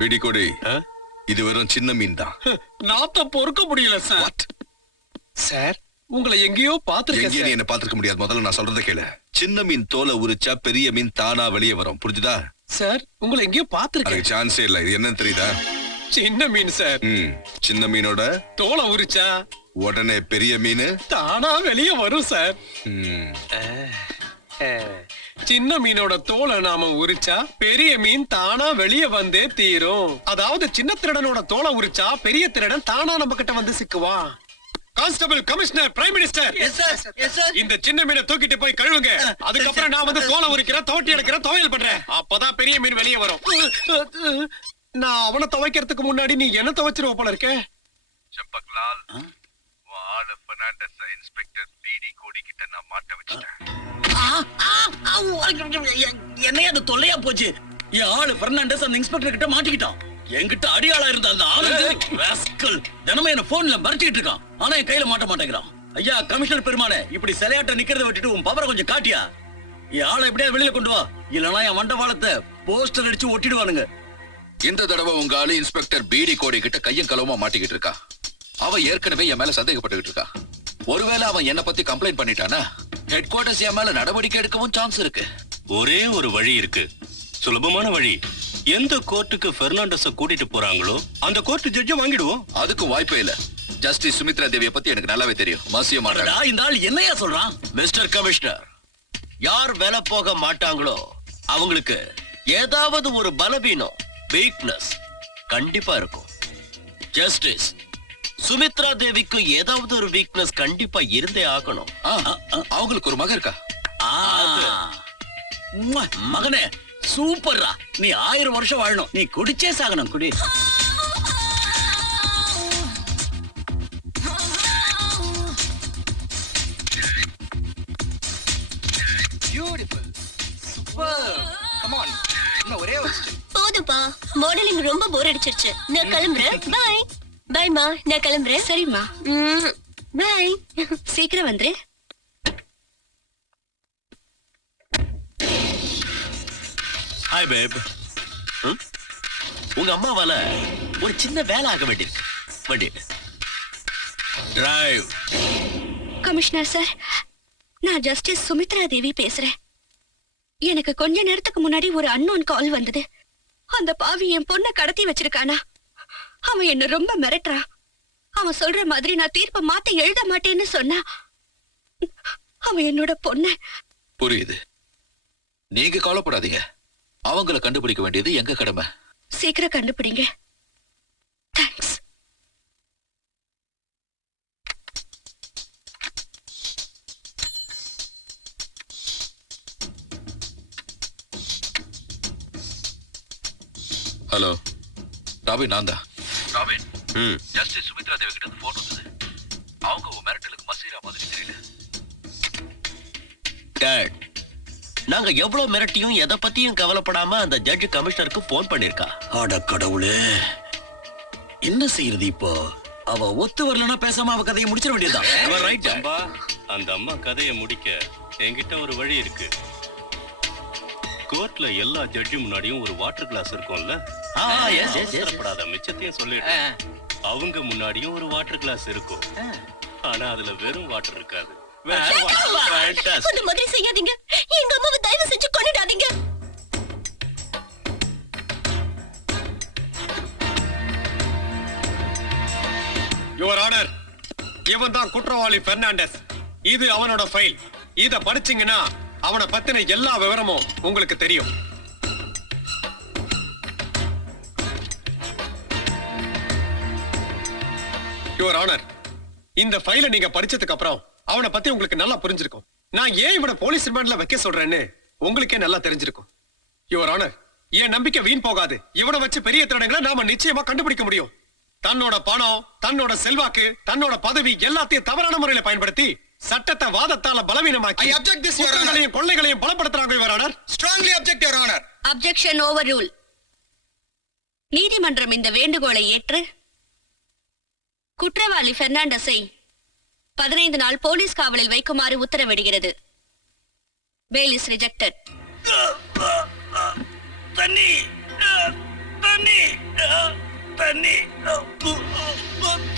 பிடி கொடி இது வெறும் சின்ன மீன் தான். நாத்த பொறுக்க முடியல சார். சார் உங்களை எங்கேயோ பாத்துருக்கேன் எங்கேயும் நீ என்ன பாத்துக்க முடியாது. முதல்ல நான் சொல்றத கேளு. சின்ன மீன் தோலை உரிச்சா பெரிய மீன் தானா வெளியே வரும். புரிஞ்சுதா? சார். உங்களை எங்கேயோ பாத்துருக்கேன். அதுக்கு சான்ஸே இல்ல. இது என்னன்னு தெரியுதா? சின்ன மீன் சார். சின்ன மீனோட தோலை உரிச்சா உடனே பெரிய மீன் தானா வெளியே வரும் சார். சின்ன மீனோட தோலை நாம உரிச்சா பெரிய மீன் தானா வெளியே வந்தே தீரும். அதாவது சின்ன திருடனோட தோலை உரிச்சா பெரிய திருடன் தானா நம்ம கிட்ட வந்து சிக்குவான். கான்ஸ்டபிள், கமிஷனர், பிரைம் மினிஸ்டர், இந்த சின்ன மீனை தூக்கிட்டு போய் கழுவுங்க. அதுக்கப்புறம் நான் வந்து தோலை உரிக்கிறேன், தோட்டி எடுக்கிறேன், துவையல் பண்றேன். அப்பதான் பெரிய மீன் வெளியே வரும். நான் அவனை துவைக்கிறதுக்கு முன்னாடி நீ என்ன துவைச்சிருவ போல இருக்க. செம்பக்லால், ஆளு பெர்னாண்டஸ் இன்ஸ்பெக்டர் பிடி கோடி கிட்ட நான் மாட்ட வச்சிட்டேன். என்னைய அது தொல்லையா போச்சு. என் ஆளு பெர்னாண்டஸ் அந்த இன்ஸ்பெக்டர் கிட்ட மாட்டிக்கிட்டான். என்கிட்ட அடியாளா இருந்த அந்த ஆளு ராஸ்கல் தினமும் என்ன போன்ல மறைச்சிட்டு இருக்கான். ஆனா என் கையில மாட்ட மாட்டேங்கிறான். ஐயா கமிஷனர் பெருமானே, இப்படி சிலையாட்ட நிக்கிறத விட்டுட்டு உன் பவரை கொஞ்சம் காட்டியா. என் ஆளை எப்படியா வெளியில கொண்டு வா, இல்லனா என் மண்டபாலத்தை போஸ்டர் அடிச்சு ஒட்டிடுவானுங்க. இந்த தடவை உங்க ஆளு இன்ஸ்பெக்டர் பிடி கோடி கிட்ட கையும் களவுமா மாட்டிக்கிட்டு இருக்கா. அவன் ஏற்கனவே என் மேல சந்தேகப்பட்டுக்கிட்டு இருக்கா. ஒருவேளை அவன் என்ன பத்தி கம்ப்ளைண்ட் பண்ணிட்டானா ஹெட் குவார்டர்ஸ் என் மேல நடவடிக்கை எடுக்கவும் சான்ஸ் இருக்கு. ஒரே ஒரு வழி இருக்கு, சுலபமான வழி. எந்த கோர்ட்டுக்கு பெர்னாண்டஸ கூட்டிட்டு போறாங்களோ அந்த கோர்ட் ஜட்ஜை வாங்கிடுவோம். அதுக்கும் வாய்ப்பே இல்ல. ஜஸ்டிஸ் சுமித்ரா தேவியை பத்தி எனக்கு நல்லாவே தெரியும். மசிய மாட்டாடா. இந்த ஆள் என்னையா சொல்றான்? மிஸ்டர் கமிஷனர், யார் வேலை போக மாட்டாங்களோ அவங்களுக்கு ஏதாவது ஒரு பலவீனம், வீக்னஸ் கண்டிப்பா இருக்கும். ஜஸ்டிஸ் சுமித்ரா தேவிக்கு ஏதாவது ஒரு வீக்னஸ் கண்டிப்பா இருந்தே ஆகணும். அவங்களுக்கு ஒரு மகன் இருக்கா? மகனே சூப்பர்ரா, நீ 1000 வருஷம் வாழணும். நீ குடிச்சே சாகணும். குடி. Beautiful, super. கம் ஆன், இன்னும் ஒரே ஒரு ஸ்டெப். போதுப்பா, மாடலிங் ரொம்ப போர் அடிச்சிருச்சு. நான் கிளம்புறேன். பை பைமா, நான் கிளம்புறேன். சரிம்மா, பை. சீக்கிரம் வந்துரு. ஹாய் பேப். உங்க அம்மாவால ஒரு சின்ன வேலை ஆக வேண்டியிருக்கு. வண்டி டிரைவ். கமிஷனர் சார், நான் ஜஸ்டிஸ் சுமித்ரா தேவி பேசுறேன். எனக்கு கொஞ்ச நேரத்துக்கு முன்னாடி ஒரு அன்னோன் கால் வந்தது. அந்த பாவி என் பொண்ணை கடத்தி வச்சிருக்கானா. அவன் என்ன ரொம்ப மிரட்டுறான். அவன் சொல்ற மாதிரி நான் தீர்ப்பை மாத்தி எழுத மாட்டேன்னு சொன்னா. அவன் என்னோட பொண்ண. புரியுது. நீங்க கவலைப்படாதீங்க. அவங்கள கண்டுபிடிக்க வேண்டியது எங்க கடமை. சீக்கிரம் கண்டுபிடிங்க. தேங்க்ஸ். ஹலோ ராபின், நான் தான் ராபின். ஜஸ்டிஸ் சுமித்ரா தேவி கிட்ட போன் வந்தது. அவங்க உன் மிரட்டலுக்கு மசீரா மாதிரி தெரியல. டாட், நாங்க எவ்வளவு மிரட்டியும் எதை பத்தியும் கவலைப்படாம அந்த ஜட்ஜ் கமிஷனருக்கு போன் பண்ணிருக்கா. அட கடவுளே, என்ன செய்யறது இப்போ? அவ ஒத்து வரலன்னா பேசாம அவ கதையை முடிச்சிட வேண்டியதுதான். ரைட் அம்பா, அந்த அம்மா கதையை முடிக்க என்கிட்ட ஒரு வழி இருக்கு. கோர்ட்ல எல்லா ஜட்ஜி முன்னாடியும் ஒரு வாட்டர் கிளாஸ் இருக்கும்ல. அவசரப்படாத, மிச்சத்தையும் சொல்லிட்டேன். அவங்க முன்னாடியும் ஒரு வாட்டர் கிளாஸ் இருக்கும். ஆனா அதுல வெறும் வாட்டர் இருக்காது. அந்த மாதிரி செய்யாதீங்க. எங்க அம்மாவை தயவு செஞ்சு கொன்னுடாதீங்க. யுவர் ஆனர், இவன் தான் குற்றவாளி பெர்னாண்டஸ். இது அவனோட ஃபைல். இத படிச்சீங்கன்னா அவனை பத்தின எல்லா விவரமும் உங்களுக்கு தெரியும். யுவர் ஆனர், இந்த ஃபைலை நீங்க படிச்சதுக்கு அப்புறம் அவனை பத்தி உங்களுக்கு நல்லா புரிஞ்சிருக்கும். நான் ஏன் இவனை போலீஸ் ரிமாண்ட்ல வைக்க சொல்றேன்னு உங்களுக்கே நல்லா தெரிஞ்சிருக்கும். யுவர் ஆனர், என் நம்பிக்கை வீண் போகாது. இவனை வச்சு பெரிய திருடங்களை நாம நிச்சயமா கண்டுபிடிக்க முடியும். தன்னோட பணம், தன்னோட செல்வாக்கு, தன்னோட பதவி எல்லாத்தையும் தவறான முறையில பயன்படுத்தி சட்டத்தை வாதத்தால பலவீனமாக்கி குற்றங்களையும் கொள்ளைகளையும் பலப்படுத்துறாங்க. Your honour, strongly object your honour. Objection overrule. நீதிமன்றம் இந்த வேண்டுகோளை ஏற்று குற்றவாளி பெர்னாண்டஸை 15 நாள் போலீஸ் காவலில் வைக்குமாறு உத்தரவிடுகிறது. Bail is rejected. தண்ணி தண்ணி தண்ணி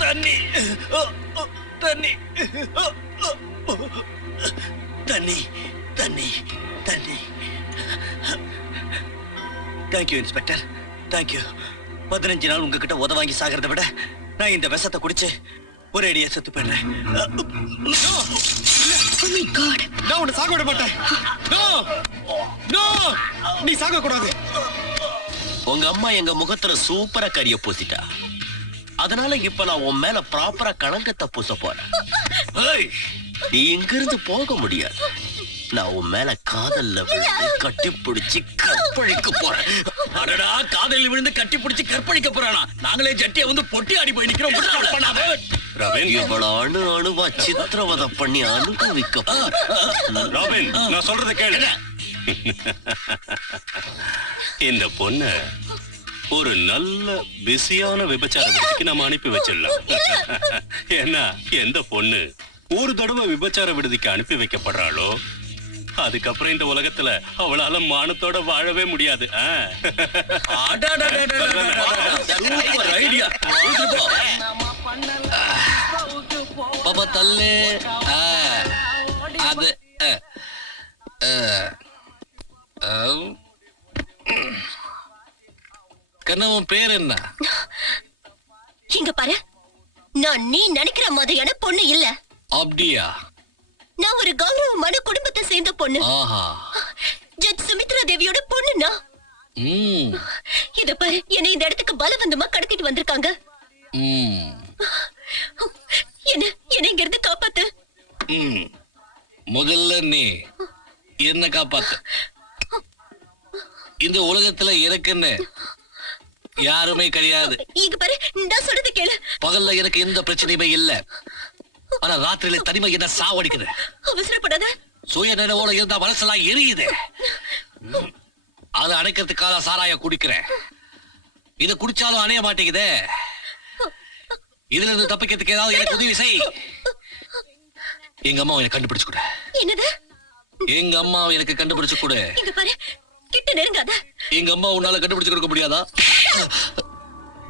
தண்ணி தண்ணி தண்ணி தண்ணி தண்ணி. Thank you inspector, thank you. 15 நாள் உங்ககிட்ட உத வாங்கி சாகிறத விட நான் இந்த விஷத்தை குடிச்சு ஒரே அடியா செத்து போயிடுறேன். நான் உன்னை சாக விட மாட்டேன். No! No! நீ சாக கூடாது. உங்க அம்மா எங்க முகத்துல சூப்பரா கரிய பூசிட்டா. அதனால இப்ப நான் உன் மேல ப்ராப்பரா கணக்கத்தை பூச போறேன். ஏய், நீ இங்கிருந்து போக முடியாது. நான் உன் மேல காதல்ல விழுந்து கட்டி பிடிச்சி கற்பழிக்க போறேன். அடடா, காதலில் விழுந்து கட்டி பிடிச்சு கற்பழிக்க போறானா? நாங்களே ஜட்டியை வந்து பொட்டி ஆடி போய் நிக்கிறோம். பண்ணாத ரவீன், இவ்வளவு அணுவா சித்திரவதை பண்ணி அனுபவிக்க போறேன். ராபின், நான் சொல்றத கேளு. இந்த பொண்ண ஒரு நல்ல பிஸியான விபச்சார விடுதிக்கு நம்ம அனுப்பி வச்சிடலாம். ஏன்னா எந்த பொண்ணு ஒரு தடவை விபச்சார விடுதிக்கு அனுப்பி வைக்கப்படுறாளோ அதுக்கப்புறம் இந்த உலகத்துல அவளால மானத்தோட வாழவே முடியாது. Super idea. பாப்பா தள்ளு. அது கண்ணவன் பேர் என்ன? இங்க பாரு, நான் நீ நினைக்கிற மாதிரியான பொண்ணு இல்ல. அப்படியா? நான் ஒரு கௌரவமான குடும்பத்தை சேர்ந்த பொண்ணு. ஆஹா. ஜட்ஜ் சுமித்ரா தேவியோட பொண்ணுனா. இத பாரு, என்னை இந்த இடத்துக்கு பலவந்தமா கடத்திட்டு வந்திருக்காங்க. என்ன இங்க இருந்து காப்பாத்து. முதல்ல நீ என்ன காப்பாத்து. இந்த உலகத்துல எனக்குன்னு யாருமே கிடையாது. இங்க பாரு, நான் சொல்றது கேளு. பகல்ல எனக்கு எந்த பிரச்சனையுமே இல்ல. ஆனா ராத்திரியில தனிமை என்ன சாவடிக்குது. அவசரப்படாத. சுய நினைவோட இருந்தா மனசெல்லாம் எரியுது. அதை அணைக்கிறதுக்காக சாராய குடிக்கிறேன். இத குடிச்சாலும் அணைய மாட்டேங்குதே. இதுல இருந்து தப்பிக்கிறதுக்கு ஏதாவது எனக்கு உதவி செய். எங்க அம்மாவை எனக்கு கண்டுபிடிச்சு கொடு. என்னது? எங்க அம்மாவை எனக்கு கண்டுபிடிச்சு கொடு. இங்க பாரு, கிட்ட நெருங்காத. எங்க அம்மா உன்னால கண்டுபிடிச்சு கொடுக்க முடியாதா?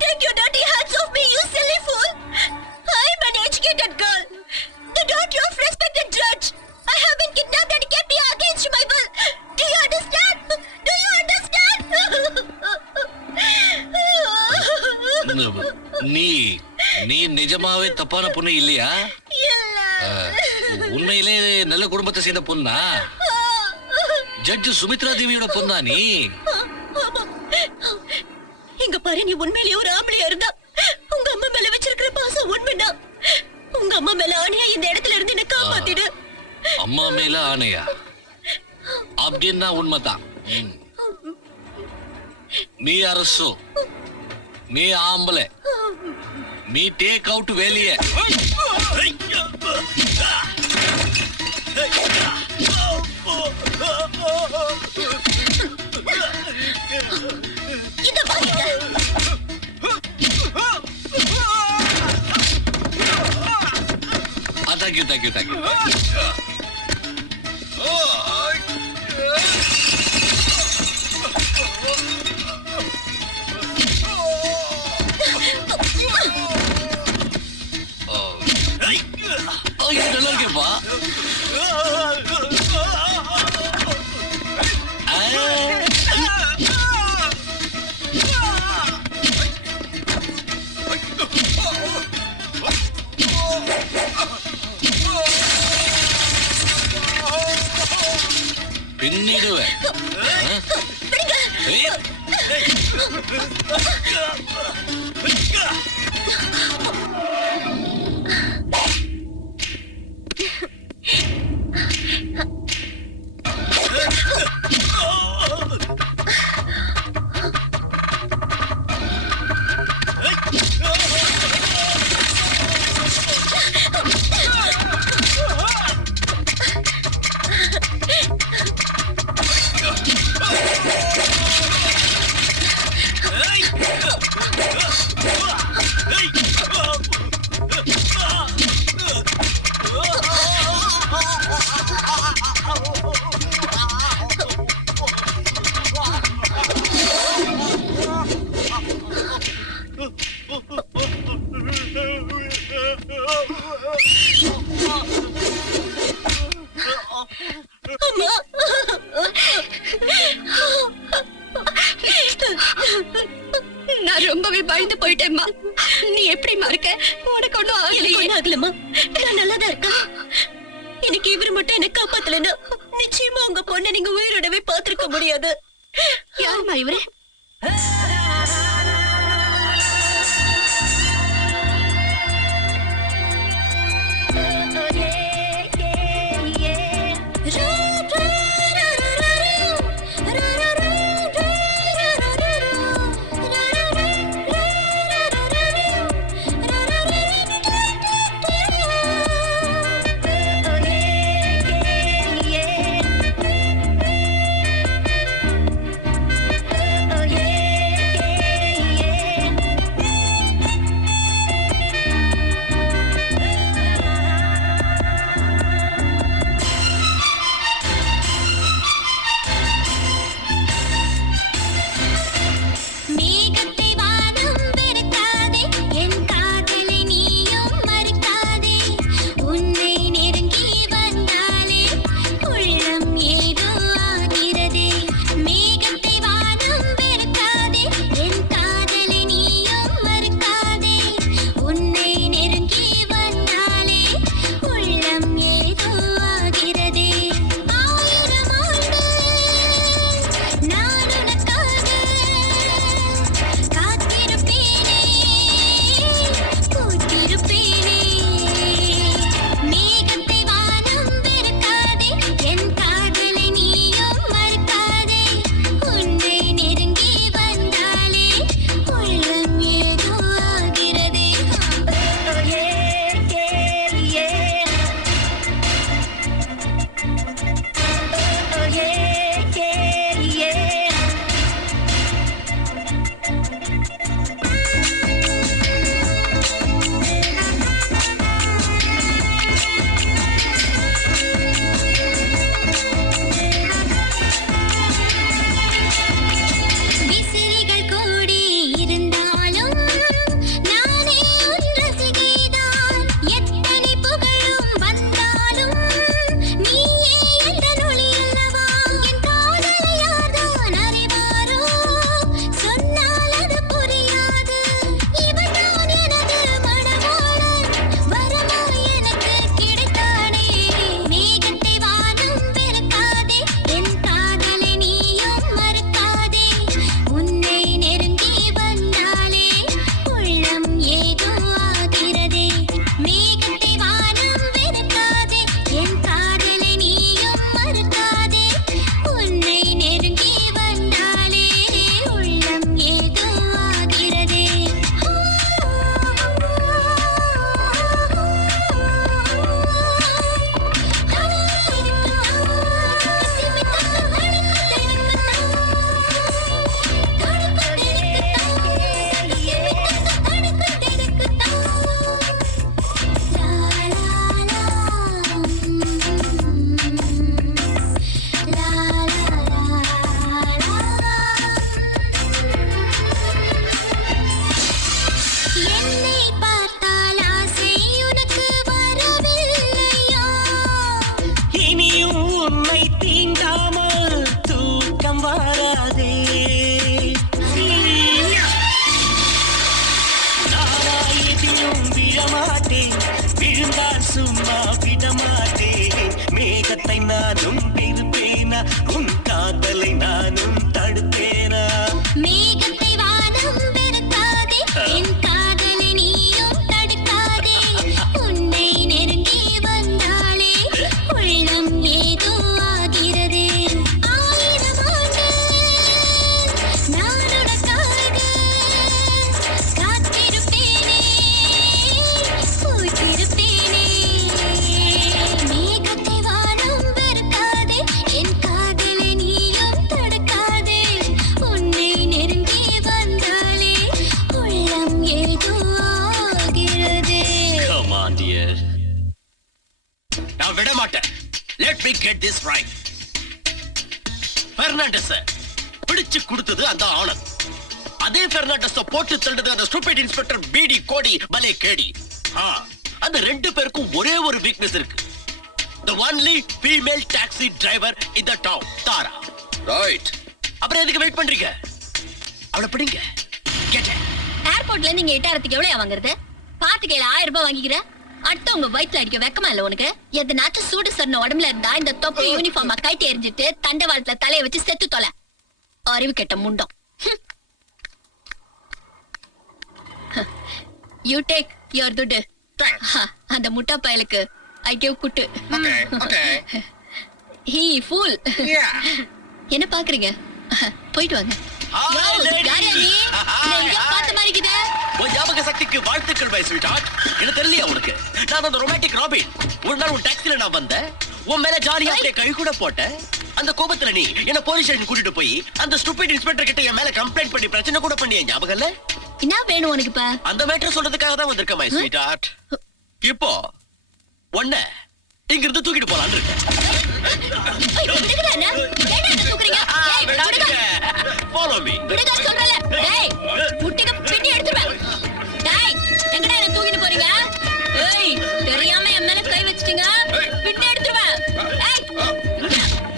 Take your dirty hands off me, you silly fool! I'm an educated girl, the daughter of respected judge. I have been kidnapped and kept here against my will. Do you understand? Do you understand? நீ நிஜமாவே தப்பான பொண்ணு இல்லையா? உண்மையிலே நல்ல குடும்பத்தை சேர்ந்த பொண்ணா? ஜட்ஜ் சுமித்ரா தேவியோட பொண்ணா நீ? இங்க பாரு, நீ உண்மையிலேயே ஒரு ஆம்பளையா இருந்தா உங்க அம்மா மேல வச்சிருக்கிற பாசம் உண்மைதான். உங்க அம்மா மேல ஆணையா இந்த இடத்துல இருந்து என்ன காப்பாத்திடு. அம்மா மேல ஆணையா? அப்படின்னா உண்மைதான். நீ அரசு, நீ ஆம்பளை, நீ டேக் அவுட் வெளியே. இத பாருங்க. Thank you. இது நல்லா இருக்கேப்பா. பின்னிடுவேன். பொண்ணை நீங்க உயிரோடவே பார்த்திருக்க முடியாது. யாருமா இவரு? பிடிச்சு கொடுத்தது அந்த ஆனந்த். அதே பெர்னாண்டஸ போட்டு தள்ளுது அந்த ஸ்டூபிட் இன்ஸ்பெக்டர் பிடி கோடி பலே கேடி. அந்த ரெண்டு பேருக்கும் ஒரே ஒரு வீக்னஸ் இருக்கு. The only female taxi driver in the town, Tara. Right. அப்புறம் எதுக்கு வெயிட் பண்றீங்க? அவளை பிடிங்க. கேட்ட ஏர்போர்ட்ல நீங்க 8000க்கு எவ்வளவு வாங்குறது? பாத்துக்கையில 1000 ரூபாய் வாங்கிக்கிற. அடுத்தவங்க வயித்துல அடிக்க வெக்கமா இல்ல உனக்கு? எதனாச்சும் சூடு சொன்ன உடம்புல இருந்தா இந்த தொப்பி யூனிஃபார்மா கைட்டி எரிஞ்சிட்டு தண்டவாளத்துல தலைய வச்சு செத்து தொலை. அறிவு கெட்ட முண்டம். யூ டேக் யுவர் துட்டு. அந்த முட்டா பயலுக்கு ஐ கிவ் குட்டு. He fool. என்ன பாக்குறீங்க? போயிட்டு வாங்க. யாரா நீ? நான் எங்க பார்த்த மாதிரி இருக்குது. உன் ஞாபக சக்திக்கு வாழ்த்துக்கள் மை ஸ்வீட் ஹார்ட். எனக்கு தெரியலையா உனக்கு? நான் அந்த ரொமான்டிக் ராபின். ஒரு நாள் உன் டாக்ஸில நான் வந்தேன். உன் மேல ஜாலியா அப்படியே கை கூட போட்டேன். அந்த கோபத்துல நீ என்ன போலீஸ் ஸ்டேஷன் கூட்டிட்டு போய் அந்த ஸ்டூபிட் இன்ஸ்பெக்டர் கிட்ட என் மேல கம்ப்ளைண்ட் பண்ணி பிரச்சனை கூட பண்ணிய ஞாபகம் இல்ல? என்ன வேணும் உனக்கு இப்ப? அந்த மேட்டர் சொல்றதுக்காக தான் வந்திருக்கேன் மை ஸ்வீட் ஹார்ட். இப்போ ஒண்ண இங்க இருந்து தூக்கிட்டு போலான்னு இருக்கேன். Follow me. விடுங்க சொல்றல. டேய் முட்டிக்கு பின்னி எடுத்துறேன். டேய் எங்கடா என்ன தூக்கிட்டு போறீங்க? ஏய் தெரியாம என் மேல கை வச்சிட்டீங்க. பின்னி எடுத்துறேன். ஏய்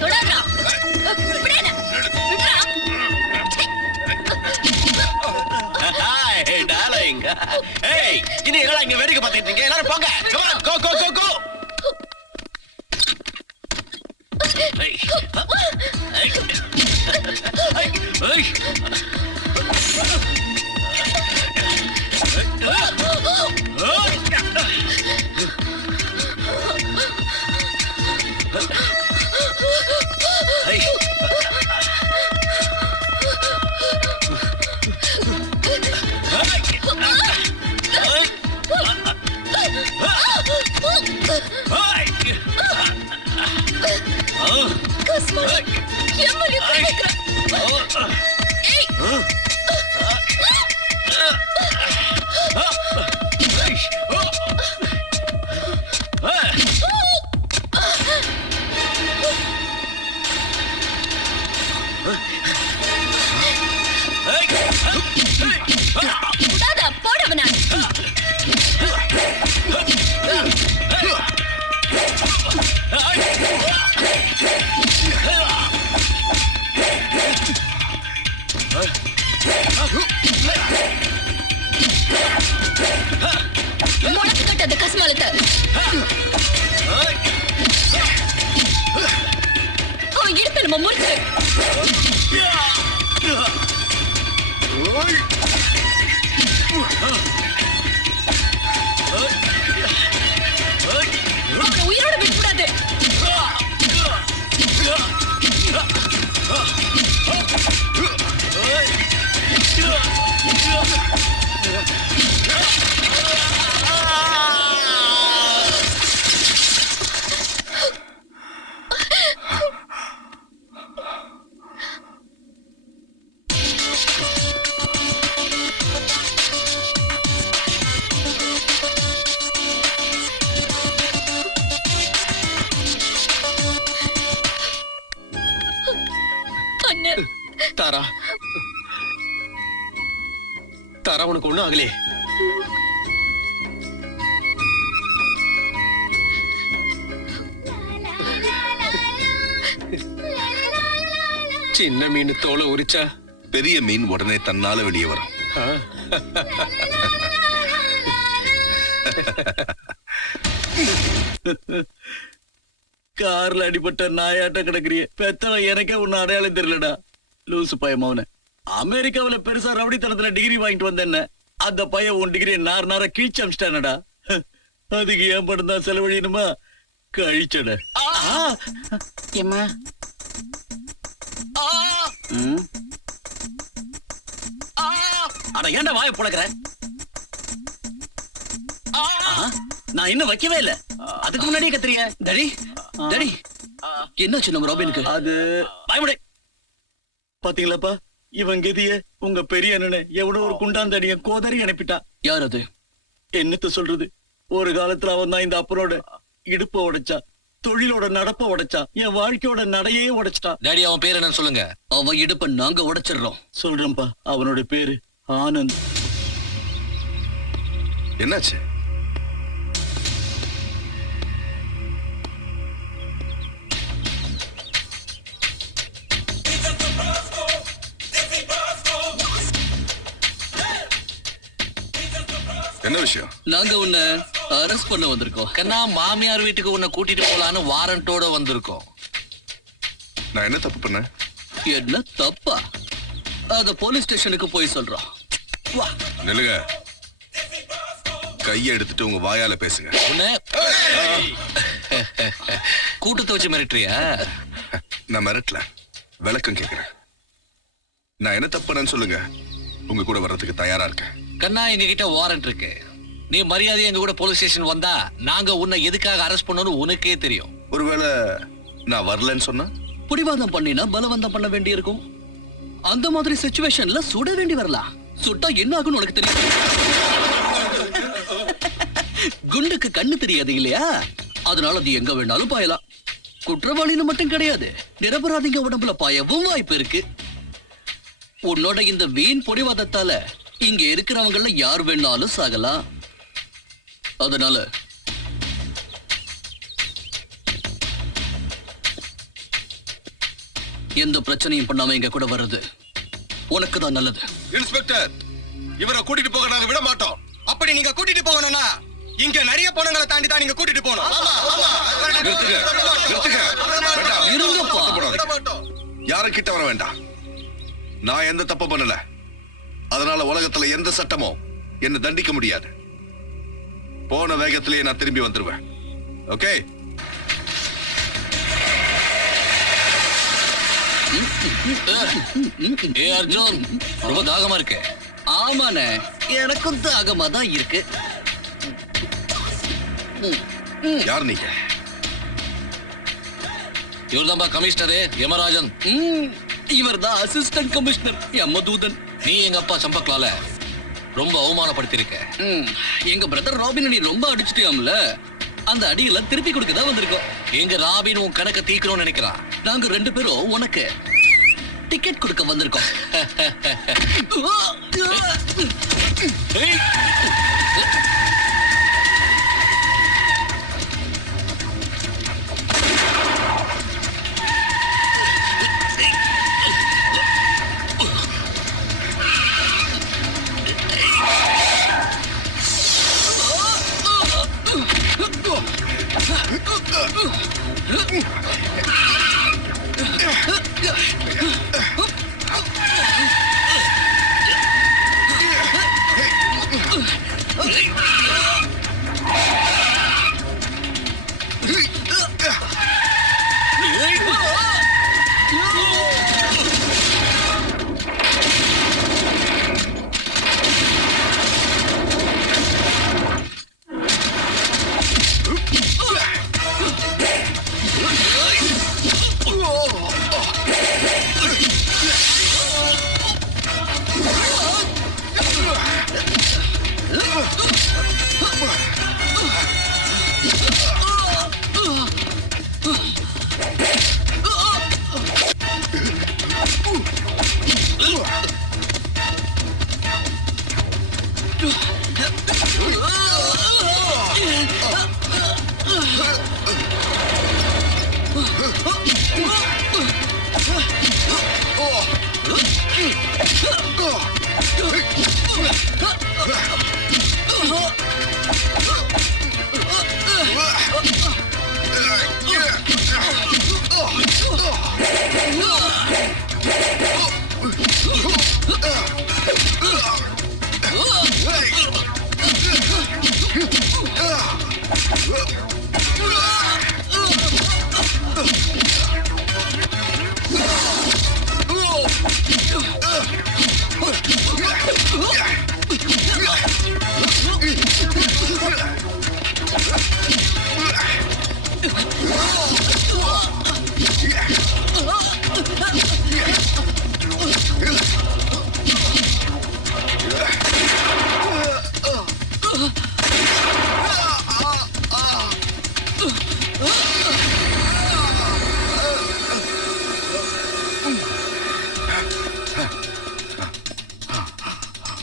தொடாதடா. விடுடா. விடுடா. Hey darling. Hey, இனி எல்லாம் இங்க வேடிக்கை பார்த்துட்டு இருக்கீங்க. எல்லாரும் போங்க. Come on, go go go go. Hey. Hey. Hey. உயிரோட விட்டுடாது. தாரா தாரா உனக்கு ஒண்ணும் ஆகலே? சின்ன மீன் தோலை உரிச்சா பெரிய மீன் உடனே தன்னால வெளியே வரும். கார்ல அடிபட்ட நாயாட்ட கிடக்குறிய பெத்தவன் எனக்கே ஒன்னும் அடையாளம் தெரியலடா. லூசு பையன் மௌன. அமெரிக்காவில பெருசா ரவுடித்தனத்துல டிகிரி வாங்கிட்டு வந்தேன்ன அந்த பையன் உன் டிகிரி நார கீழ்ச்சி அமிச்சிட்டானடா. அதுக்கு ஏன் படம் தான் செலவழியணுமா? கழிச்சட ஏம்மா அட ஏன்டா வாயை புழக்கிற? நான் இன்னும் வைக்கவே இல்ல. அதுக்கு முன்னாடியே கத்துறீங்க. டேடி டேடி என்னாச்சு நம்ம ராபினுக்கு? அது பயமுடை பாத்தீங்களாப்பா, இவன் கதிய உங்க பெரிய அண்ணனை எவனோ ஒரு குண்டாந்தடிய கோதறி அனுப்பிட்டா. யார் அது? என்னத்த சொல்றது, ஒரு காலத்துல அவன் தான் இந்த அப்பனோட இடுப்ப உடைச்சா, தொழிலோட நடப்ப உடைச்சா, என் வாழ்க்கையோட நடையே உடைச்சிட்டா. டேடி அவன் பேர் என்னன்னு சொல்லுங்க. அவன் இடுப்ப நாங்க உடைச்சிடுறோம். சொல்றேன்ப்பா, அவனோட பேரு ஆனந்த். என்னாச்சு? என்ன விஷயம்? நாங்க உன்ன அரெஸ்ட் பண்ண வந்திருக்கோம். கண்ணா மாமியார் வீட்டுக்கு உன்னை கூட்டிட்டு போலான்னு வாரண்டோட வந்திருக்கோம். நான் என்ன தப்பு பண்ணேன்? என்ன தப்பா? அத போலீஸ் ஸ்டேஷனுக்கு போய் சொல்றோம். வா. நில்லுங்க. கையை எடுத்துட்டு உங்க வாயால பேசுங்க. கூட்டத்தை வச்சு மிரட்டுறியா? நான் மிரட்டல, விளக்கம் கேக்குறேன். நான் என்ன தப்பு பண்ணேன்னு சொல்லுங்க. உங்க கூட வர்றதுக்கு தயாரா இருக்கேன். கண்ணா எங்க கிட்ட வாரண்ட் இருக்கு. நீ மரியாதை எங்க கூட போலீஸ் ஸ்டேஷன் வந்தா நாங்க உன்னை எதுக்காக அரெஸ்ட் பண்ணணும்னு உனக்கே தெரியும். ஒருவேளை நான் வரலன்னு சொன்னா? புடிவாதம் பண்ணினா பலவந்தம் பண்ண வேண்டி இருக்கும். அந்த மாதிரி சிச்சுவேஷன்ல சுட வேண்டி வரலாம். சுட்டா என்ன ஆகும்னு உனக்கு தெரியும். குண்டுக்கு கண்ணு தெரியாது இல்லையா? அதனால அது எங்க வேணாலும் பாயலாம். குற்றவாளின்னு மட்டும் கிடையாது, நிரபராதிங்க உடம்புல பாயவும் வாய்ப்பு இருக்கு. உன்னோட இந்த வீண் பொடிவாதத்தால இங்க இருக்கிறவங்கள யார் வேணாலும் சாகலாம். அதனால எந்த பிரச்சனையும் பண்ணாம இங்க கூட வர்றது உனக்கு தான் நல்லது. இன்ஸ்பெக்டர், இவரை கூட்டிட்டு போக நாங்க விட மாட்டோம். அப்படி நீங்க கூட்டிட்டு போகணும்னா இங்க நிறைய பொண்ணுங்களை தாண்டி தான் நீங்க கூட்டிட்டு போகணும். இருங்கப்பா. யாரும் கிட்ட வர வேண்டாம். நான் எந்த தப்பு பண்ணல. அதனால உலகத்துல எந்த சட்டமும் என்ன தண்டிக்க முடியாது. போன வேகத்திலேயே நான் திரும்பி வந்துருவேன். ஓகே? ஏ அர்ஜுன், ரொம்ப தாகமா இருக்கு. ஆமாண்ணே, எனக்கும் தாகமா தான் இருக்கு. யார் நீங்க? இவர்தான்பா கமிஷனரு யமராஜன். இவர் தான் அசிஸ்டன்ட் கமிஷனர் யமதூதன். நீ எங்க அப்பா சம்பக்லால ரொம்ப அவமானப்படுத்திருக்க. எங்க பிரதர் ராபின் நீ ரொம்ப அடிச்சிட்டியாம்ல, அந்த அடியெல்லாம் திருப்பி கொடுக்க தான் வந்திருக்கோம். எங்க ராபின் உன் கணக்க தீக்கணும்னு நினைக்கிறான். நாங்க 2 பேரும் உனக்கு டிக்கெட் கொடுக்க வந்திருக்கோம்.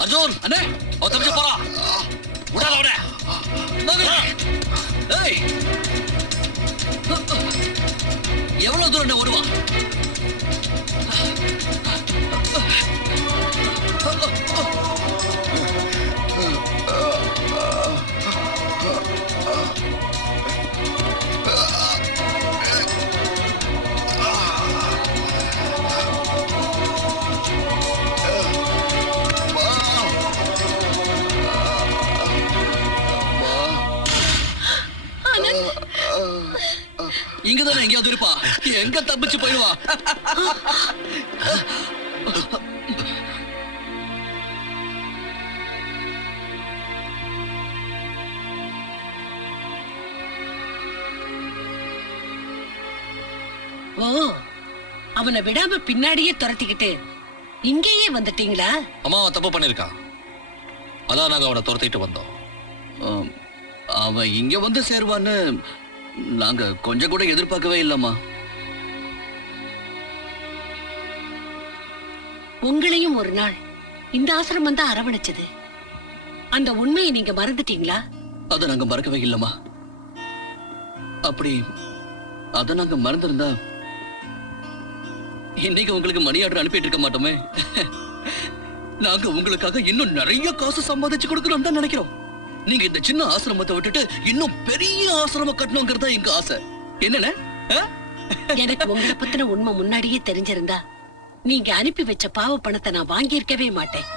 அர்ஜுன் அண்ணே, அவன் தப்பிச்சு போறான். விடாத அவனை. ஏய், எவ்வளவு தூரம் ஓடுவான்? இங்கதானே எங்கேயாவது இருப்பா. எங்க தப்பிச்சு போயிடுவா? ஓ, அவனை விடாம பின்னாடியே துரத்திக்கிட்டு இங்கேயே வந்துட்டீங்களா? அம்மா அவன் தப்பு பண்ணிருக்கான், அதான் நாங்க அவனை துரத்திட்டு வந்தோம். அவன் இங்க வந்து சேருவான்னு நாங்க கொஞ்சம் கூட எதிர்பார்க்கவே இல்லம்மா. உங்களையும் ஒரு நாள் இந்த ஆசிரமம் தான் அரவணைச்சது. அந்த உண்மையை நீங்க மறந்துட்டீங்களா? அதை நாங்க மறக்கவே இல்லம்மா. அப்படி அதை நாங்க மறந்திருந்தா இன்னைக்கு உங்களுக்கு மணி ஆர்டர் அனுப்பிட்டு இருக்க மாட்டோமே. நாங்க உங்களுக்காக இன்னும் நிறைய காசு சம்பாதிச்சு கொடுக்கணும் தான் நினைக்கிறோம். நீங்க இந்த சின்ன ஆசிரமத்தை விட்டுட்டு இன்னும் பெரிய ஆசிரமம் கட்டணுங்கிறதா எங்க ஆசை. என்னன்னு எனக்கு உங்களை பத்தின உண்மை முன்னாடியே தெரிஞ்சிருந்தா நீங்க அனுப்பி வச்ச பாவ பணத்தை நான் வாங்கியிருக்கவே மாட்டேன்.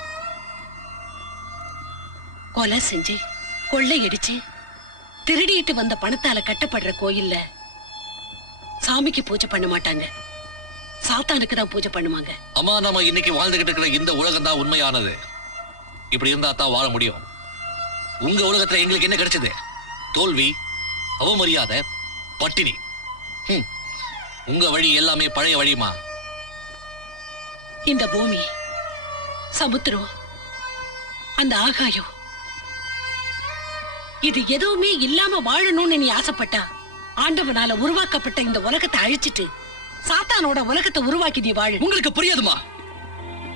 கொலை செஞ்சு கொள்ளையடிச்சு திருடிட்டு வந்த பணத்தால கட்டப்படுற கோயில்ல சாமிக்கு பூஜை பண்ண மாட்டாங்க, சாத்தானுக்கு தான் பூஜை பண்ணுவாங்க. அம்மா நம்ம இன்னைக்கு வாழ்ந்துகிட்டு இருக்கிற இந்த உலகம் தான் உண்மையானது. இப்படி இருந்தா தான் வாழ முடியும். உங்க உலகத்துல எங்களுக்கு என்ன கிடைச்சது? தோல்வி, அவமரியாதை, பட்டினி. உங்க வழி எல்லாமே பழைய வழிமா. இந்த பூமி, சமுத்திரம், அந்த ஆகாயம், இது எதுவுமே இல்லாம வாழணும்னு நீ ஆசைப்பட்டா ஆண்டவனால உருவாக்கப்பட்ட இந்த உலகத்தை அழிச்சிட்டு சாத்தானோட உலகத்தை உருவாக்கி நீ வாழு. உங்களுக்கு புரியாதுமா.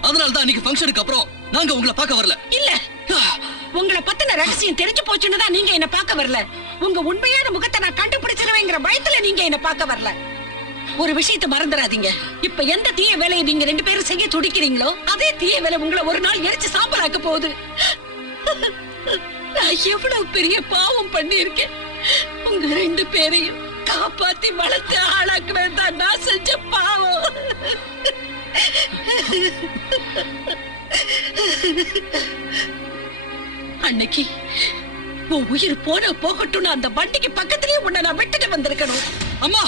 அதனாலதான் இன்னைக்கு ஃபங்க்ஷனுக்கு அப்புறம் நாங்க உங்களை பார்க்க வரல. இல்ல, உங்களை பத்தின ரகசியம் தெரிஞ்சு போச்சுன்னு தான் நீங்க என்ன பார்க்க வரல. உங்க உண்மையான முகத்தை நான் கண்டுபிடிச்சிருவேங்கிற பயத்துல நீங்க என்ன பார்க்க வரல. ஒரு விஷயத்தை மறந்துடாதீங்க. இப்ப எந்த தீய வேலையை நீங்க 2 பேரும் செய்ய துடிக்கிறீங்களோ அதே தீய வேலை உங்களை ஒரு நாள் எரிச்சு சாம்பலாக்க போகுது. நான் எவ்வளவு பெரிய பாவம் பண்ணி இருக்கேன். உங்க 2 பேரையும் காப்பாத்தி வளர்த்து ஆளாக்குவேன் தான் நான் செஞ்ச பாவம். அன்னைக்கு உன் உயிர் போன போகட்டும், அந்த வண்டிக்கு பக்கத்திலேயே உன்னை நான் விட்டுட்டு வந்திருக்கணும். அம்மா,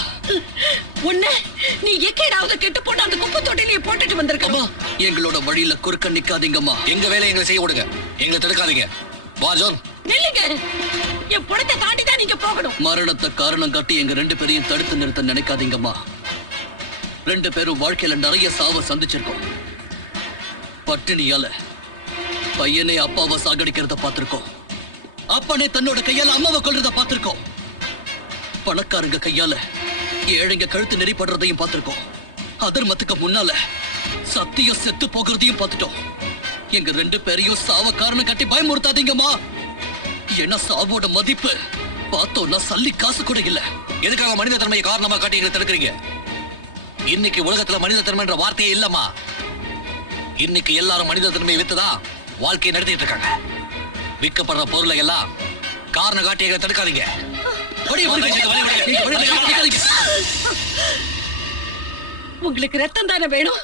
உன்னை நீ எக்கேடாவது கெட்டு போட்டு அந்த குப்பை தொட்டிலேயே போட்டுட்டு வந்திருக்கணும். எங்களோட வழியில குறுக்க நிக்காதீங்கம்மா. எங்க வேலையை எங்களை செய்ய விடுங்க, எங்களை தடுக்காதீங்க. வா ஜோன். நில்லுங்க, என் புடத்தை தாண்டி தான் நீங்க போகணும். மரணத்தை காரணம் காட்டி எங்க 2 பேரையும் தடுத்து நிறுத்த நினைக்காதீங்கம்மா. 2 பேரும் வாழ்க்கையில நிறைய சாவை சந்திச்சிருக்கோம். பட்டினியால பையனே அப்பாவை சாகடிக்கிறத பார்த்திருக்கோம். அப்பனே தன்னோட கையால அம்மாவை கொல்றத பார்த்திருக்கோம். பணக்காரங்க கையால ஏழைங்க கழுத்து நெறிப்படுறதையும் பார்த்திருக்கோம். அதர்மத்துக்கு முன்னால சத்தியம் செத்து போகிறதையும் பார்த்துட்டோம். எங்க 2 பேரையும் சாவ காரணம் காட்டி பயமுறுத்தாதீங்கம்மா. ஏன்னா சாவோட மதிப்பு பார்த்தோம்னா சல்லி காசு கூட இல்ல. எதுக்காக மனித தன்மையை காரணமா காட்டி எங்களை தடுக்கிறீங்க? இன்னைக்கு உலகத்துல மனித தன்மைன்ற வார்த்தையே இல்லம்மா. இன்னைக்கு எல்லாரும் மனித தன்மையை வித்துதான் வாழ்க்கையை நடத்திட்டு இருக்காங்க. விற்கப்படுற பொருளை எல்லாம் காரணம் காட்டி எங்களை தடுக்காதீங்க. உங்களுக்கு ரத்தம் தானே வேணும்?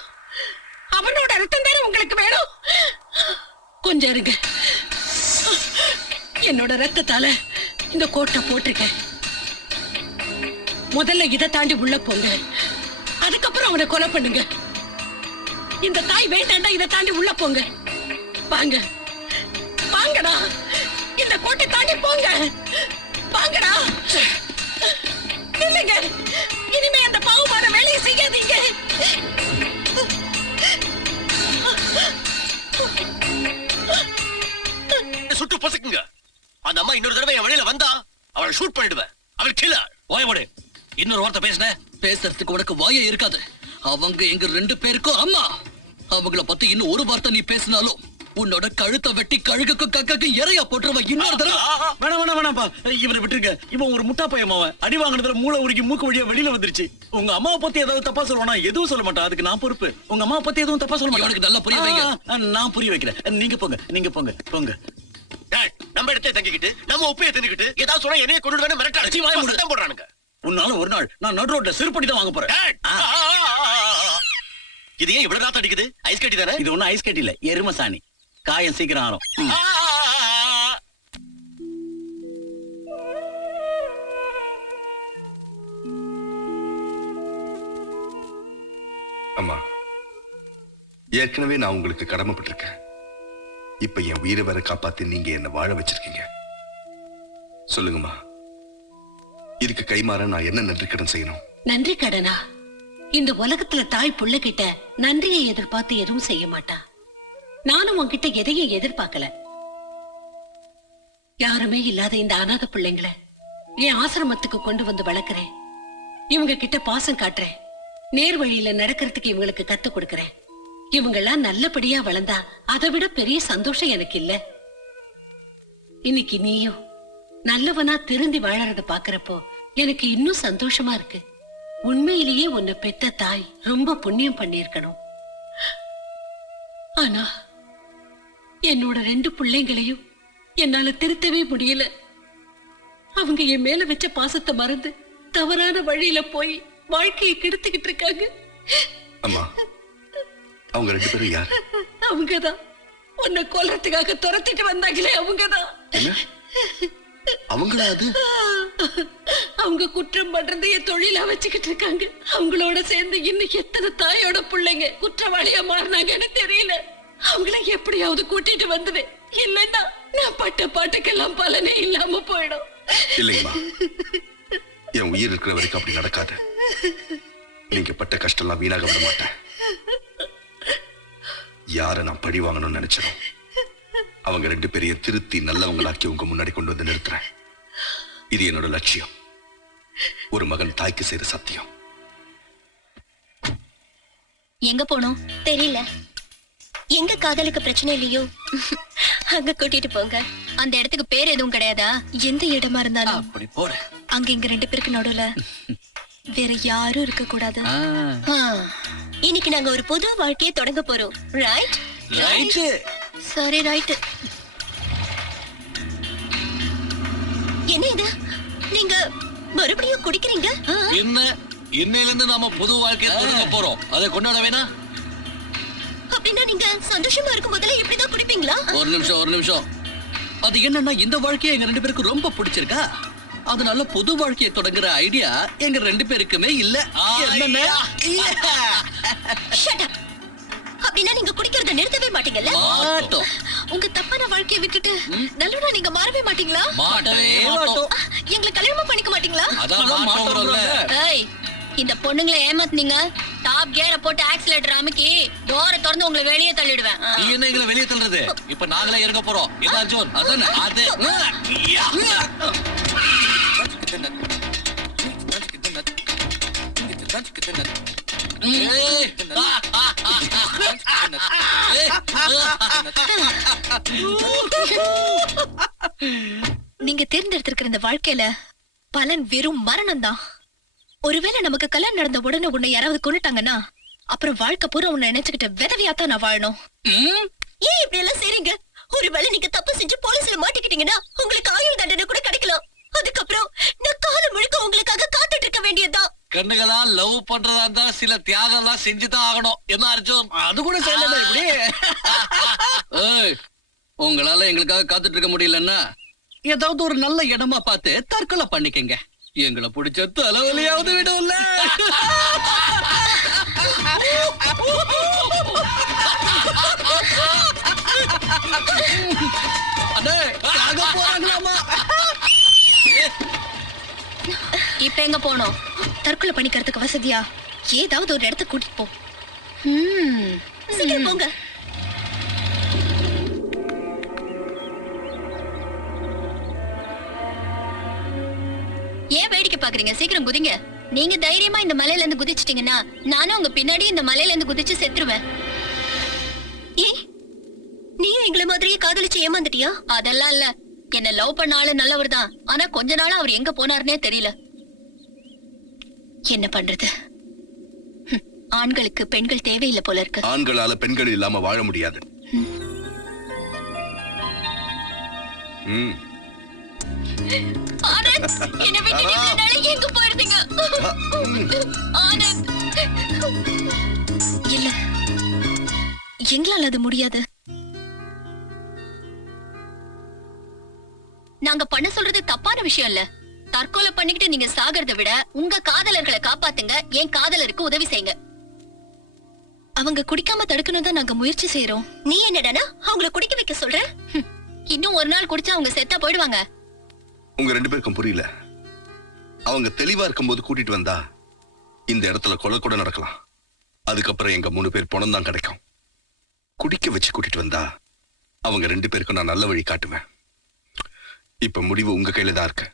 அவனோட ரத்தம் தானே உங்களுக்கு வேணும்? கொஞ்சம் இருங்க, என்னோட ரத்தத்தால இந்த கோட்டை போட்டிருக்கேன். முதல்ல இதை தாண்டி உள்ள போங்க, அதுக்கப்புறம் அவனை கொலை பண்ணுங்க. இந்த தாய் வேண்டாண்டா, இதை தாண்டி உள்ள போங்க. வாங்க வாங்கடா, இந்த கோட்டை தாண்டி போங்க. வாங்கடா, இல்லைங்க, இனிமே அந்த பாவமான வேலையை செய்யாதீங்க. சுட்டு பொசுக்குங்க. அந்த அம்மா இன்னொரு தடவை என் வழியில வந்தா அவளை ஷூட் பண்ணிடுவேன். அவள் கில்லர். வாயமுடு. இன்னொரு வார்த்தை பேசுறதுக்கு உனக்கு வாயே இருக்காது. அவங்க எங்க 2 பேருக்கும் அம்மா. அவங்கள பத்தி இன்னும் ஒரு வார்த்தை நீ பேசினாலும் உன்னோட கழுத்தை வெட்டி கழுகுக்கும் கக்கக்கு இறையா போட்டுருவ. இன்னொரு தடவை வேணாம்ப்பா, இவனை விட்டுருங்க. இவன் ஒரு முட்டா பையன். அடி வாங்கினதுல மூளை உருகி மூக்கு வழியா வெளியில வந்துருச்சு. உங்க அம்மாவை பத்தி ஏதாவது தப்பா சொல்லுவானா? எதுவும் சொல்ல மாட்டான், அதுக்கு நான் பொறுப்பு. உங்க அம்மாவை பத்தி எதுவும் தப்பா சொல்ல மாட்டான். நல்லா புரிய வைங்க. நான் புரிய வைக்கிறேன். நீங்க போங்க. நம்ம இடத்தை தங்கிக்கிட்டு நம்ம உப்பையை தின்னுக்கிட்டு ஏதாவது சொன்னா என்னைய கொண்டு மிரட்டாச்சு போடுறானுங்க. உன்னால ஒரு நாள் நான் நடு ரோட்ல செருப்படி தான் வாங்க போறேன். இது ஏன் இவ்வளவு நாத்த அடிக்குது? ஐஸ் கட்டி தானே? இது ஒண்ணும் ஐஸ் கட்டி இல்ல, எரும சாணி. காயம் சீக்கிரம் ஆறும். ஏற்கனவே நான் உங்களுக்கு கடமைப்பட்டிருக்கேன். இப்ப என் உயிரை வர காப்பாத்தி நீங்க என்ன வாழ வச்சிருக்கீங்க. சொல்லுங்கம்மா, இதுக்கு கைமாற நான் என்ன நன்றி கடன் செய்யணும்? நன்றி கடனா? இந்த உலகத்துல தாய் புள்ள கிட்ட நன்றியை எதிர்பார்த்து எதுவும் செய்ய மாட்டா. நானும் உன்கிட்ட எதையும் எதிர்பார்க்கல. யாருமே இல்லாத இந்த அநாத பிள்ளைங்களை என் ஆசிரமத்துக்கு கொண்டு வந்து வளர்க்கிறேன். இவங்க கிட்ட பாசம் காட்டுறேன். நேர் வழியில நடக்கிறதுக்கு இவங்களுக்கு கத்து கொடுக்கறேன். இவங்க எல்லாம் நல்லபடியா வளர்ந்தா அதை விட பெரிய சந்தோஷம் எனக்கு இல்ல. இன்னைக்கு நீயும் நல்லவனா திருந்தி வாழறத பாக்குறப்போ எனக்கு இன்னும் சந்தோஷமா இருக்கு. உண்மையிலேயே உன்னை பெத்த தாய் ரொம்ப புண்ணியம் பண்ணிருக்கணும். ஆனா என்னோட 2 பிள்ளைங்களையும் என்னால திருத்தவே முடியல. அவங்க என் மேல வச்ச பாசத்தை மறந்து தவறான வழியில போய் வாழ்க்கையை கெடுத்துக்கிட்டு இருக்காங்க. அம்மா, அவங்க 2 பேரும் யார்? அவங்கதான் உன்னை கொல்றதுக்காக துரத்திட்டு வந்தாங்களே, அவங்கதான். அவங்களா அது? அவங்க குற்றம் பண்றது என் தொழிலா வச்சுக்கிட்டு இருக்காங்க. அவங்களோட சேர்ந்து இன்னும் எத்தனை தாயோட பிள்ளைங்க குற்றவாளியா மாறினாங்கன்னு தெரியல. அவங்கள எப்படியாவது கூட்டிட்டு வந்துடு. இல்லன்னா நான் பட்ட பாட்டுக்கெல்லாம் பலனே இல்லாம போயிடும். இல்லைங்கம்மா, என் உயிர் இருக்கிற வரைக்கும் அப்படி நடக்காது. நீங்க பட்ட கஷ்டம்லாம் வீணாக விட மாட்டேன். யாரை நான் பழி வாங்கணும்னு நினைச்சேன், அவங்க 2 பேரையும் திருத்தி நல்லவங்களாக்கி உங்க முன்னாடி கொண்டு வந்து நிறுத்துறேன். இது என்னோட லட்சியம். ஒரு மகன் தாய்க்கு செய்த சத்தியம். எங்க போனோம் தெரியல. எங்க காதலுக்கு பிரச்சனை இல்லையோ அங்க கூட்டிட்டு போங்க. அந்த இடத்துக்கு பேர் எதுவும் கிடையாதா? எந்த இடமா இருந்தாலும் அப்படி போற. அங்க இங்க 2 பேருக்கு நடுவுல வேற யாரும் இருக்க கூடாது. இன்னைக்கு நாங்க ஒரு புது வாழ்க்கையை தொடங்க போறோம். ரைட்? ரைட். சரி, ரைட். என்ன இது? நீங்க மறுபடியும் குடிக்கிறீங்க? இன்னையில இருந்து நாம புது வாழ்க்கையை தொடங்க போறோம். அதை கொண்டாட வேணா? அப்படின்னா நீங்க சந்தோஷமா இருக்கும் போதெல்லாம் இப்படிதான் குடிப்பீங்களா? ஒரு நிமிஷம். அது என்னன்னா, இந்த வாழ்க்கையை எங்க 2 பேருக்கு ரொம்ப பிடிச்சிருக்கா. அதனால புது வாழ்க்கையை தொடங்குற ஐடியா எங்க 2 பேருக்குமே இல்ல. என்னன்னா, Shut up. அப்படின்னா நீங்க குடிக்கிறத நிறுத்தவே மாட்டீங்கல்ல? மாட்டோம். உங்க தப்பான வாழ்க்கையை விட்டுட்டு நல்லவனா நீங்க மாறவே மாட்டீங்களா? மாட்டோம். எங்களை கல்யாணம் பண்ணிக்க மாட்டீங்களா? அதான் மாட்டோம்ல. ஏய், இந்த பொண்ணுங்களை ஏமாத்துனீங்க. டாப் கியரை போட்டு ஆக்சிலேட்டர் அமுக்கி டோரை திறந்து உங்களை வெளியே தள்ளிடுவேன். நீ என்ன எங்களை வெளியே தள்ளுறது? இப்ப நாங்களே இறங்க போறோம். என்ன அர்ஜுன்? அதானே அது. நீங்க தேர்ந்தெடுத்திருக்கிற இந்த வாழ்க்கையில பலன் வெறும் மரணம் தான். ஒருவேளை நமக்கு கல்யாணம் நடந்த உடனே உன்னை யாராவது கொண்டுட்டாங்கன்னா அப்புறம் வாழ்க்கை பூரா உன்னை நினைச்சுக்கிட்ட விதவியாத்தான் நான் வாழணும். ஏன் இப்படி எல்லாம் செய்றீங்க? ஒருவேளை நீங்க தப்பு செஞ்சு போலீஸ்ல மாட்டிக்கிட்டீங்கன்னா உங்களுக்கு ஆயுள் தண்டனை கூட கிடைக்கலாம். அதுக்கப்புறம் நான் காலம் முழுக்க உங்களுக்காக காத்துட்டு இருக்க வேண்டியதுதான். கண்ணுகளா லவ் பண்றதா இருந்தா சில தியாகம் எல்லாம் செஞ்சுதான் ஆகணும். என்ன அர்ஜுன்? அது கூட சொல்லல இப்படி. ஏய், உங்களால எங்களுக்காக காத்துட்டு இருக்க முடியலன்னா ஏதாவது ஒரு நல்ல இடமா பார்த்து தற்கொலை பண்ணிக்கங்க. எங்களை பிடிச்ச தலைவலியாவது விடும்ல. இப்ப எங்க போனோம்? தற்கொலை பண்ணிக்கிறதுக்கு வசதியா ஏதாவது ஒரு இடத்துக்கு கூட்டிட்டு போ. சீக்கிரம் போங்க. ஏன் வேடிக்கை பாக்குறீங்க? சீக்கிரம் குதிங்க. நீங்க தைரியமா இந்த மலையில இருந்து குதிச்சிட்டீங்கன்னா நானும் உங்க பின்னாடி இந்த மலையில இருந்து குதிச்சு செத்துருவேன். நீ எங்களை மாதிரியே காதலிச்சு ஏமாந்துட்டியா? அதெல்லாம் இல்ல. என்ன லவ் பண்ண ஆளு நல்லவர் தான். ஆனா கொஞ்ச நாளா அவர் எங்க போனாருன்னே தெரியல. என்ன பண்றது? ஆண்களுக்கு பெண்கள் தேவையில்லை போல இருக்கு. ஆண்களால பெண்கள் இல்லாம வாழ முடியாது. ஆனந்த், என்னை விட்டு இவ்வளவு நாளா எங்க போயிருந்தீங்க? ஆனந்த், இல்ல, எங்களால அது முடியாது. நாங்க பண்ண சொல்றது தப்பான விஷயம் இல்ல. தற்கொலை பண்ணிக்கிட்டு நீங்க சாகிறத விட உங்க காதலர்களை காப்பாத்துங்க. என் காதலருக்கு உதவி செய்யுங்க. அவங்க குடிக்காம தடுக்கணும் தான் நாங்க முயற்சி செய்யறோம். நீ என்னடானா அவங்கள குடிக்க வைக்க சொல்ற? இன்னும் ஒரு நாள் குடிச்சா அவங்க செத்தா போயிடுவாங்க. உங்க 2 பேருக்கும் புரியல. அவங்க தெளிவா இருக்கும்போது கூட்டிட்டு வந்தா இந்த இடத்துல கொலை கூட நடக்கலாம். அதுக்கப்புறம் எங்க 3 பேர் பணம் தான் கிடைக்கும். குடிக்க வச்சு கூட்டிட்டு வந்தா அவங்க 2 பேருக்கும் நான் நல்ல வழி காட்டுவேன். இப்ப முடிவு உங்க கையில தான் இருக்கு.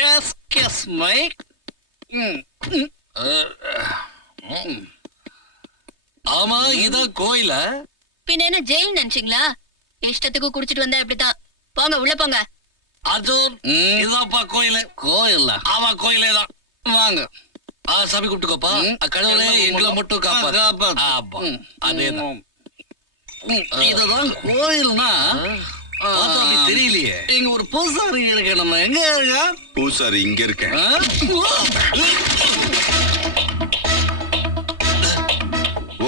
எஸ்கஸ் மைக். ஆமா இதான் கோயில. பின்ன என்ன ஜெயில் நினைச்சீங்களா? இஷ்டத்துக்கு குடிச்சிட்டு வந்தா இப்படித்தான். போங்க உள்ள போங்க. அர்ஜுன் இதான்ப்பா கோயிலு. கோயில்ல ஆமா கோயிலே தான். வாங்க. சாமி கூப்பிட்டுக்கோப்பா. கடவுளே எங்களை மட்டும் காப்பாத்து. ஆமா, அதேதான். இதுதான் கோயில்னா பார்த்தா அப்படி தெரியலையே. இங்க ஒரு பூசாரி இருக்கு. நம்ம எங்க இருக்கா? பூசாரி இங்க இருக்கேன்.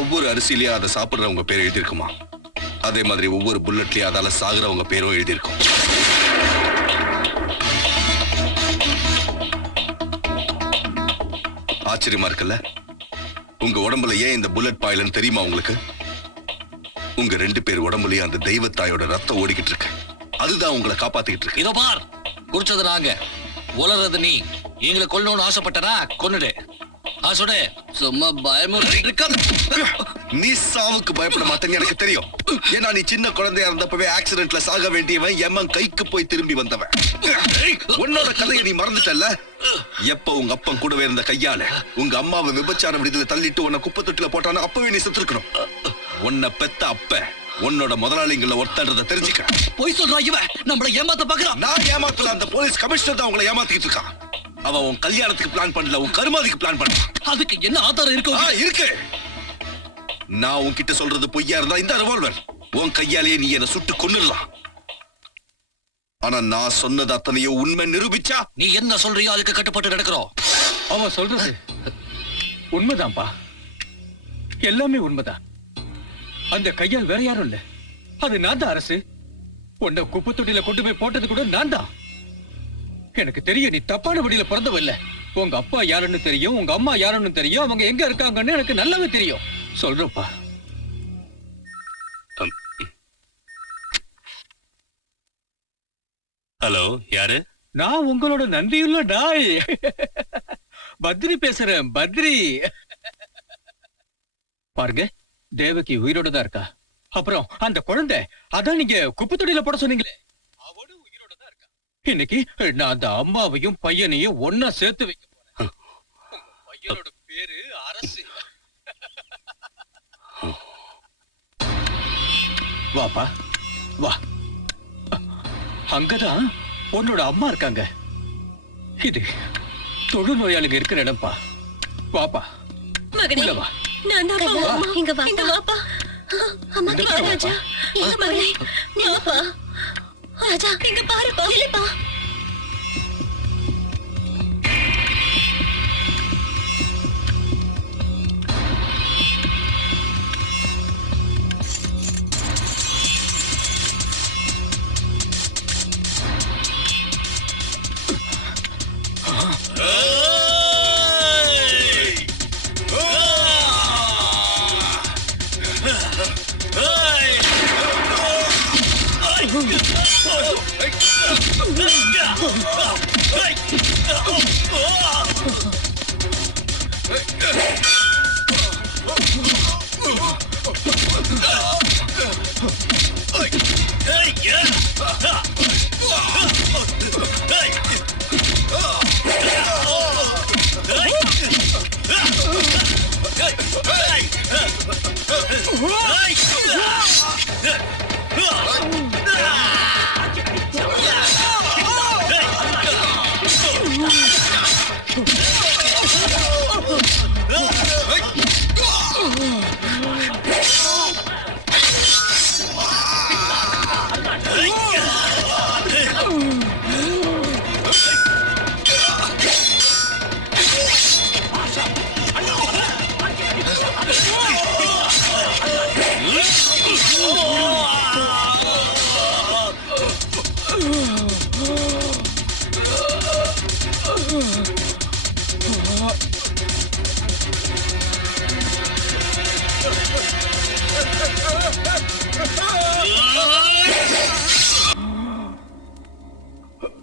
ஒவ்வொரு அரிசியிலயும் அதை சாப்பிடுறவங்க பேர் எழுதியிருக்குமா, அதே மாதிரி ஒவ்வொரு புல்லட்லயும் அதால சாகுறவங்க பேரும் எழுதியிருக்கும். ஆச்சரியமா இருக்குல்ல? உங்க உடம்புல ஏன் இந்த புல்லட் பாயிலன்னு தெரியுமா உங்களுக்கு? உங்க 2 பேர் உடம்புலயும் அந்த தெய்வத்தாயோட ரத்தம் ஓடிக்கிட்டு இருக்கு. அதுதான் உங்களை காப்பாத்திக்கிட்டு இருக்கு. இதோ பார், குடிச்சது நாங்க, உலறது நீ. எங்களை கொல்லணும்னு ஆசைப்பட்டனா கொன்னுடு. சுடு. சும்மா பயமுறுத்திட்டு இருக்காத. நீ சாவுக்கு பயப்பட மாட்டேன்னு எனக்கு தெரியும். ஏன்னா நீ சின்ன குழந்தையா இருந்தப்பவே ஆக்சிடென்ட்ல சாக வேண்டியவன் எம்மன் கைக்கு போய் திரும்பி வந்தவன். உன்னோட கதையை நீ மறந்துட்டல்ல? எப்ப உங்க அப்பன் கூடவே இருந்த கையால உங்க அம்மாவை விபச்சார விடுதலை தள்ளிட்டு உன்னை குப்பை தொட்டில போட்டானா அப்பவே நீ செத்துருக்கணும். உன்னை பெத்த அப்ப உன்னோட முதலாளிங்கள ஒருத்தன்றத தெரிஞ்சுக்க. போய் சொல்றா இவன். நம்மள ஏமாத்த பாக்குறான். நான் ஏமாத்தல, அந்த போலீஸ் கமிஷனர் தான் உங்களை ஏமாத்திட்டு இருக்கான். அவன் உன் கல்யாணத்துக்கு பிளான் பண்ணல, உன் கருமாதிக்கு பிளான் பண்ண. அதுக்கு என்ன ஆதாரம் இருக்கு? இருக்கு. நான் உன்கிட்ட சொல்றது பொய்யா இருந்தா இந்த ரிவால்வர் உன் கையாலேயே நீ என்ன சுட்டு கொன்னுடலாம். ஆனா நான் சொன்னது அத்தனையோ உண்மை நிரூபிச்சா நீ என்ன சொல்றியோ அதுக்கு கட்டுப்பட்டு நடக்கிறோம். அவன் சொல்றது உண்மைதான்ப்பா. எல்லாமே உண்மைதான். அந்த கையால் வேற யாரும் இல்ல, அது நான் தான். அரசு உன்னை குப்பை தொட்டியில கொண்டு போய் போட்டது கூட நான் தான். எனக்கு தெரியும் நீ தப்பான வழியில பிறந்தவ இல்ல. உங்க அப்பா யாருன்னு தெரியும், உங்க அம்மா யாருன்னு தெரியும், அவங்க எங்க இருக்காங்கன்னு எனக்கு நல்லாவே தெரியும். சொல்றப்பா. ஹலோ, யாரு? நான் உங்களோட நன்றியுள்ள டாய் பத்ரி பேசுறேன். பத்ரி பாருங்க, தேவகி உயிரோட தான் இருக்கா. அப்புறம் அந்த குழந்தை, அதான் நீங்க குப்பை தொட்டியில போட சொன்னீங்களே, அவனும் உயிரோட தான் இருக்கா. இன்னைக்கு நான் அந்த அம்மாவையும் பையனையும் ஒன்னா சேர்த்து வைக்க போறேன். பையனோட பேரு அரசு. வாப்பா வா. அங்கதான் உன்னோட அம்மா இருக்காங்க. இது தொழுநோயாளிங்க இருக்கிற இடம்பா. வாப்பா. மகனே, உள்ள வா. நான் தான் வா. இங்க வா. இங்க வாப்பா. அம்மா இந்த கிட்ட பக்கம் ராஜா. இங்க மகனே, வாப்பா. ராஜா, இங்க பாருப்பா. இல்லப்பா.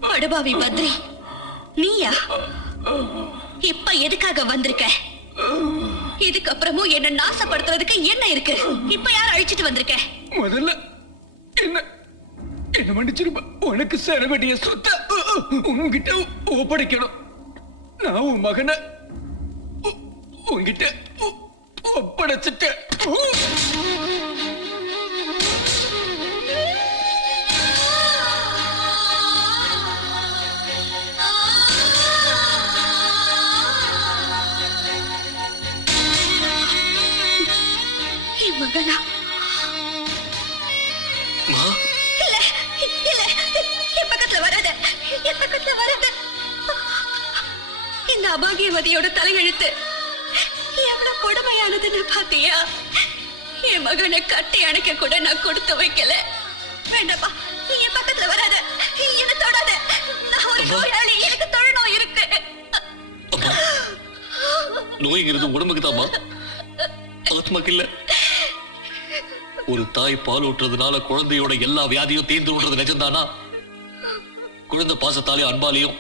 படுபாவி பத்ரி, நீயா? இப்ப எதுக்காக வந்திருக்க? இதுக்கப்புறமும் என்ன நாசப்படுத்துறதுக்கு என்ன இருக்கு? இப்ப யார் அழிச்சிட்டு வந்திருக்க? முதல்ல என்ன என்ன மன்னிச்சிருமா. உனக்கு சேர வேண்டிய சொத்தை உன்கிட்ட ஒப்படைக்கணும். நான் உன் மகனை உன்கிட்ட ஒப்படைச்சிட்டேன். என் மகனா? இல்ல இல்ல, என் பக்கத்துல வராத, என் பக்கத்துல வராத. இந்த அபாகியவதியோட தலையெழுத்து எவ்வளவு கொடுமையானதுன்னு பாத்தியா? என் மகனை கட்டி அணைக்க கூட நான் கொடுத்து வைக்கல. வேண்டாப்பா, நீ என் பக்கத்துல வராத, என்ன தொடாத. நான் ஒரு நோயாளி, எனக்கு தொழுநோய் இருக்கு. நோய்ங்கிறது உடம்புக்கு தாமா, ஆத்மாக்கு இல்ல. ஒரு தாய் பால் ஊட்டுறதுனால குழந்தையோட எல்லா வியாதியும் தீர்ந்து விடுறது நிஜம்தானா? குழந்தை பாசத்தாலையும் அன்பாலையும்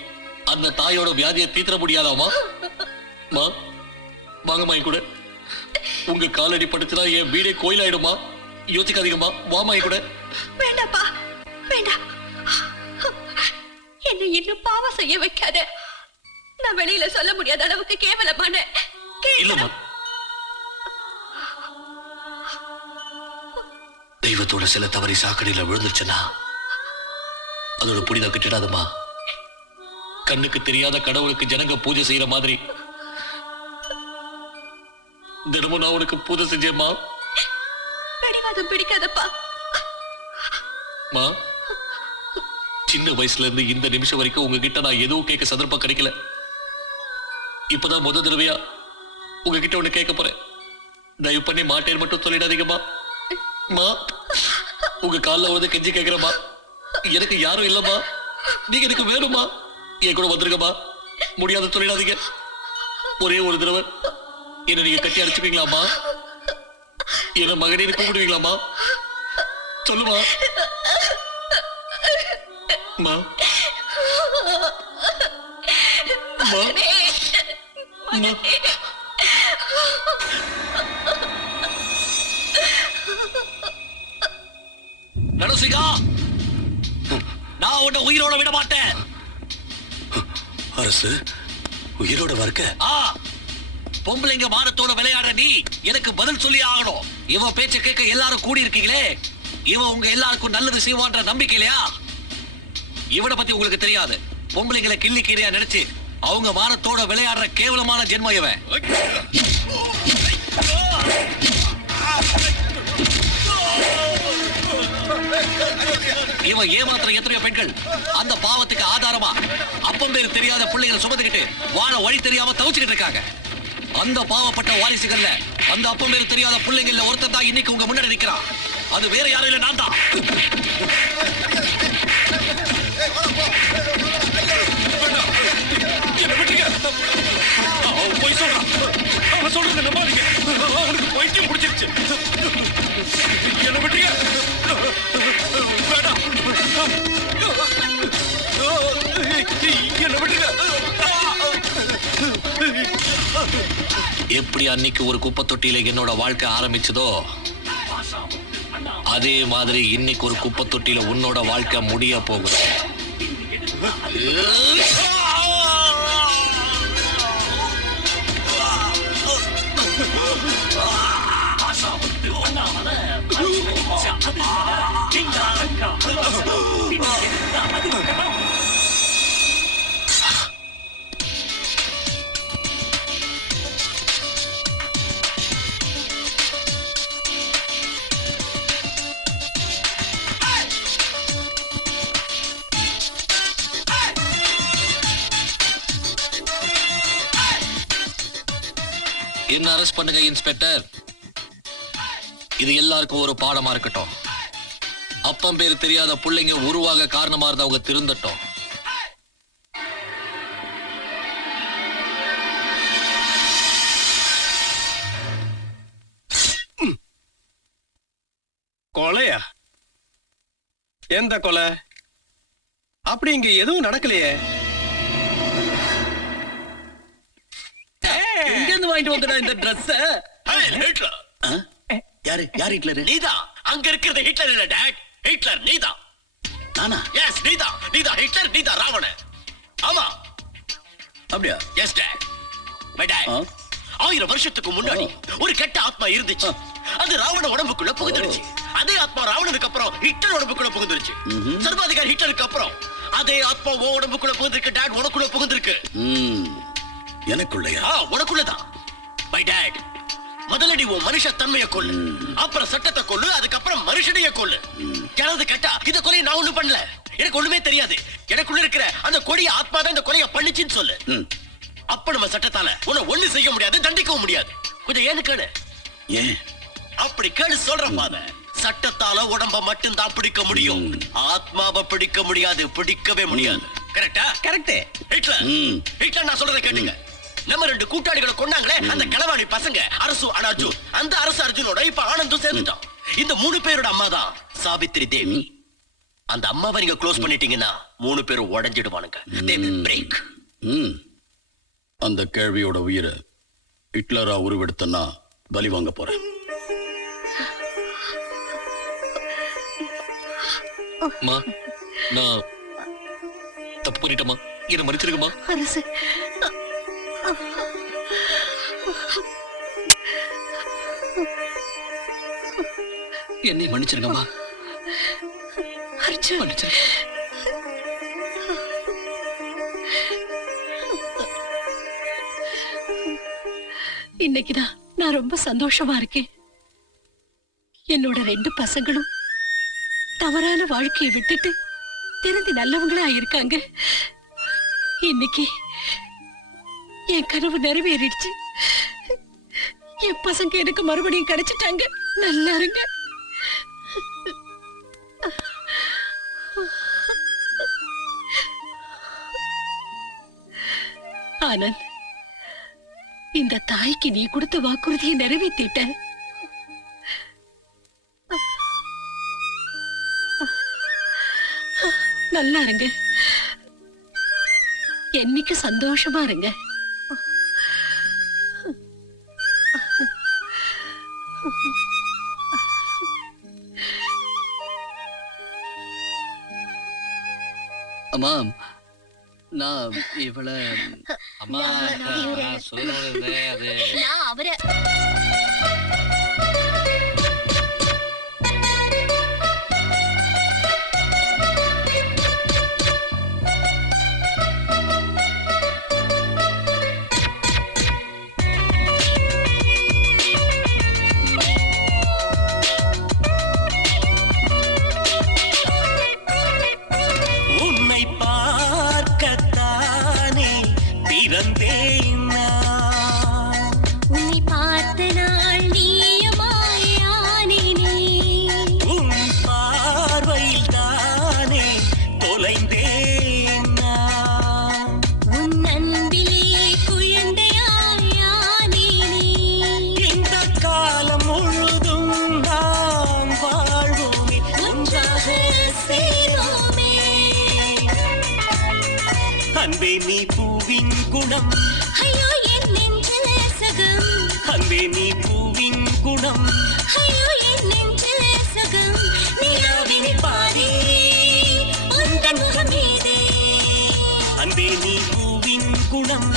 அந்த தாயோட வியாதியை தீர்த்த முடியாதாமா? மா வாங்கம்மா கூட. உங்க காலடி படுத்துனா என் வீடே கோயிலாயிடுமா? யோசிக்காதீங்கம்மா, வாமா கூட. வேண்டாப்பா, வேண்டாம். என்னை இன்னும் பாவம் செய்ய வைக்காத. நான் வெளியில சொல்ல முடியாத அளவுக்கு கேவலமான. இல்லம்மா, தெய்வத்தோட சில தவறி சாக்கடையில விழுந்துருச்சுன்னா அதோட புனிதம் கிட்டிடாதம்மா. கண்ணுக்கு தெரியாத கடவுளுக்கு ஜனங்க பூஜை செய்யற மாதிரி தினமும் நான் உனக்கு பூஜை செஞ்சேம்மா. பிடிவாதம் பிடிக்காதப்பா. மா, சின்ன வயசுல இருந்து இந்த நிமிஷம் வரைக்கும் உங்ககிட்ட நான் எதுவும் கேட்க சந்தர்ப்பம் கிடைக்கல. இப்பதான் முத தடவையா உங்ககிட்ட ஒண்ணு கேட்க போறேன். தயவு பண்ணி மாட்டேன் மட்டும் சொல்லிடாதீங்கம்மா. மா, உங்க காலில் வந்து கெஞ்சி கேட்கிறேம்மா. எனக்கு யாரும் இல்லம்மா, நீங்க எனக்கு வேணுமா? என் கூட வந்துருங்கம்மா. முடியாத சொல்லிடாதீங்க. ஒரே ஒரு தடவை என்ன நீங்க கட்டி அடிச்சுப்பீங்களாமா? என்ன மகனே கூப்பிடுவீங்களாமா? சொல்லுமா. மா மா மா. நரசிங்கா, நான் உன்னை உயிரோட விட மாட்டேன். அரசு உயிரோட வரக்க? பொம்பளைங்க மானத்தோட விளையாட நீ எனக்கு பதில் சொல்லி ஆகணும். இவன் பேச்ச கேட்க எல்லாரும் கூடி இருக்கீங்களே, இவன் உங்க எல்லாருக்கும் நல்லது செய்வான்ற நம்பிக்கை இல்லையா? இவனை பத்தி உங்களுக்கு தெரியாது. பொம்பளைங்களை கிள்ளி கீரையா நினைச்சு அவங்க மானத்தோட விளையாடுற கேவலமான ஜென்மம் இவன். இவன் ஏமாத்துற எத்தனையோ பெண்கள் அந்த பாவத்துக்கு ஆதாரமா அப்பம் பேர் தெரியாத பிள்ளைகளை சுமந்துக்கிட்டு வாழ வழி தெரியாம தவிச்சுக்கிட்டு இருக்காங்க. அந்த பாவப்பட்ட வாரிசுகள்ல அந்த அப்பம் பேர் தெரியாத பிள்ளைங்கள்ல ஒருத்தர் தான் இன்னைக்கு உங்க முன்னாடி நிக்கிறான். அது வேற யாரும் இல்ல, நான் தான். போய் சொல்றான். அவன் சொல்றத நம்பாதீங்க. அவனுக்கு பைத்தியம் பிடிச்சிருச்சு. என்ன விட்டுங்க. வேண்டாம். என்ன விட்டுங்க. எப்படி அன்னைக்கு ஒரு குப்பை தொட்டியில என்னோட வாழ்க்கை ஆரம்பிச்சதோ அதே மாதிரி இன்னைக்கு ஒரு குப்பை தொட்டியில உன்னோட வாழ்க்கை முடிய போகுது. என்ன அரெஸ்ட் பண்ணுங்க இன்ஸ்பெக்டர். இது எல்லாருக்கும் ஒரு பாடமா இருக்கட்டும். அப்பம் பேர் தெரியாத பிள்ளைங்க உருவாக காரணமா இருந்தவங்க திருந்தட்டும். கொலையா? எந்த கொலை? அப்படி இங்க எதுவும் நடக்கலையே. எங்க இருந்து வாங்கிட்டு வந்தடா இந்த Dress? யாரு யார் ஹிட்லர்? நீதான். அங்க இருக்கிறது ஹிட்லர் இல்ல டாட், ஹிட்லர் நீதான். நானா? எஸ் நீதான் ஹிட்லர், நீதான் ராவணன். ஆமா. அப்படியா? Yes dad. My dad. ஆ? 1000 வருஷத்துக்கு முன்னாடி ஒரு கெட்ட ஆத்மா இருந்துச்சு. அது ராவண உடம்புக்குள்ள புகுந்துருச்சு. அதே ஆத்மா ராவணனுக்கு அப்புறம் ஹிட்லர் உடம்புக்குள்ள புகுந்துருச்சு. சர்வாதிகாரி ஹிட்லருக்கு அப்புறம் அதே ஆத்மா உடம்புக்குள்ள புகுந்திருக்கு. டாட், உனக்குள்ள புகுந்திருக்கு. எனக்குள்ளயா? உனக்குள்ளதான். மை டாட், முதல்ல நீ உன் மனுஷ தன்மையை கொள்ளு, அப்புறம் சட்டத்தை கொள்ளு, அதுக்கப்புறம் மனுஷனைய கொள்ளு. யாராவது கேட்டா இந்த கொலையை நான் ஒண்ணும் பண்ணல, எனக்கு ஒண்ணுமே தெரியாது, எனக்குள்ள இருக்கிற அந்த கொடிய ஆத்மா தான் இந்த கொலையை பண்ணிச்சுன்னு சொல்லு. அப்ப நம்ம சட்டத்தால உன்னை ஒண்ணு செய்ய முடியாது, தண்டிக்கவும் முடியாது. கொஞ்சம் ஏன்னு கேளு. ஏன் அப்படி கேளு சொல்றேன் ஃபாதர். சட்டத்தால உடம்ப மட்டும்தான் பிடிக்க முடியும், ஆத்மாவை பிடிக்க முடியாது, பிடிக்கவே முடியாது. கரெக்டா? கரெக்ட். ஹிட்லர் நான் சொல்றதை கேட்டுங்க. நம்ம 2 கூட்டாளிகளை கொண்டாங்களே அந்த களவாணி பசங்க, அரசு அர்ஜுன். அந்த அரசு அர்ஜுனோட இப்ப ஆனந்தும் சேர்ந்துட்டான். இந்த 3 பேரோட அம்மா தான் சாவித்திரி தேவி. அந்த அம்மாவை நீங்க க்ளோஸ் பண்ணிட்டீங்கன்னா 3 பேரும் உடைஞ்சிடுவானுங்க. They will break. அந்த கேள்வியோட உயிரை ஹிட்லரா உருவெடுத்தனா பலி வாங்க போறேன். அம்மா, நான் தப்பு பண்ணிட்டேம்மா, என்ன மன்னிச்சிருக்கமா. அரசு, என்னை மன்னிச்சிருங்கம்மா. அர்ஜுன், மன்னிச்சிருங்க. இன்னைக்குதான் நான் ரொம்ப சந்தோஷமா இருக்கேன். என்னோட 2 பசங்களும் தவறான வாழ்க்கையை விட்டுட்டு திருந்தி நல்லவங்களா இருக்காங்க. இன்னைக்கு என் கனவு நிறைவேறிடுச்சு. என் பசங்க எனக்கு மறுபடியும் கிடைச்சிட்டாங்க. நல்லா இருங்க. ஆனந்த், இந்த தாய்க்கு நீ கொடுத்த வாக்குறுதியை நிறைவேற்றிட்ட. நல்லா இருங்க. என்னைக்கு சந்தோஷமா இருங்க. அம்மா, நான் இவள அம்மா, நான் சொல்லுறது அது நான் அவரை உன்னை பார்த்த நாள் நீயமாயானேனே. உன் பார்வையில் தானே தொலைந்தேன் நான். உன் அன்பிலே குழந்தையாயானேனே. இந்த காலம் முழுதும் நாம் வாழ்வோமே, ஒன்றாக சேரோமே. அன்பே நீ பூவின் குணம், ஐயோ என் நெஞ்சில் சகம். அன்பே நீ பூவின் குணம், ஐயோ என் நெஞ்சில் சகம். நிலாவினி பாதி உந்தன் முகமீதே. அன்பே நீ பூவின் குணம்,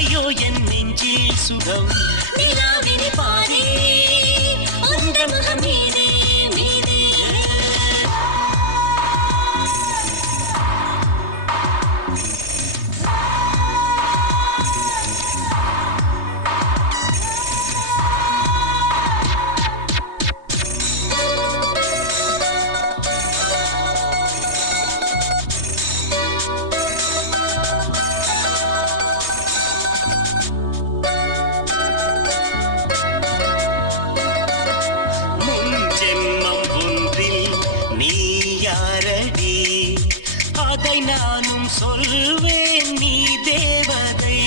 ஐயோ என் நெஞ்சில் சுகம். நிலாவினி பாதி உந்தன் முகமீதே மீதே. முன் ஜென்மம் ஒன்றில் நீ யாரடி, அதை நானும் சொல்வேன், நீ தேவதை.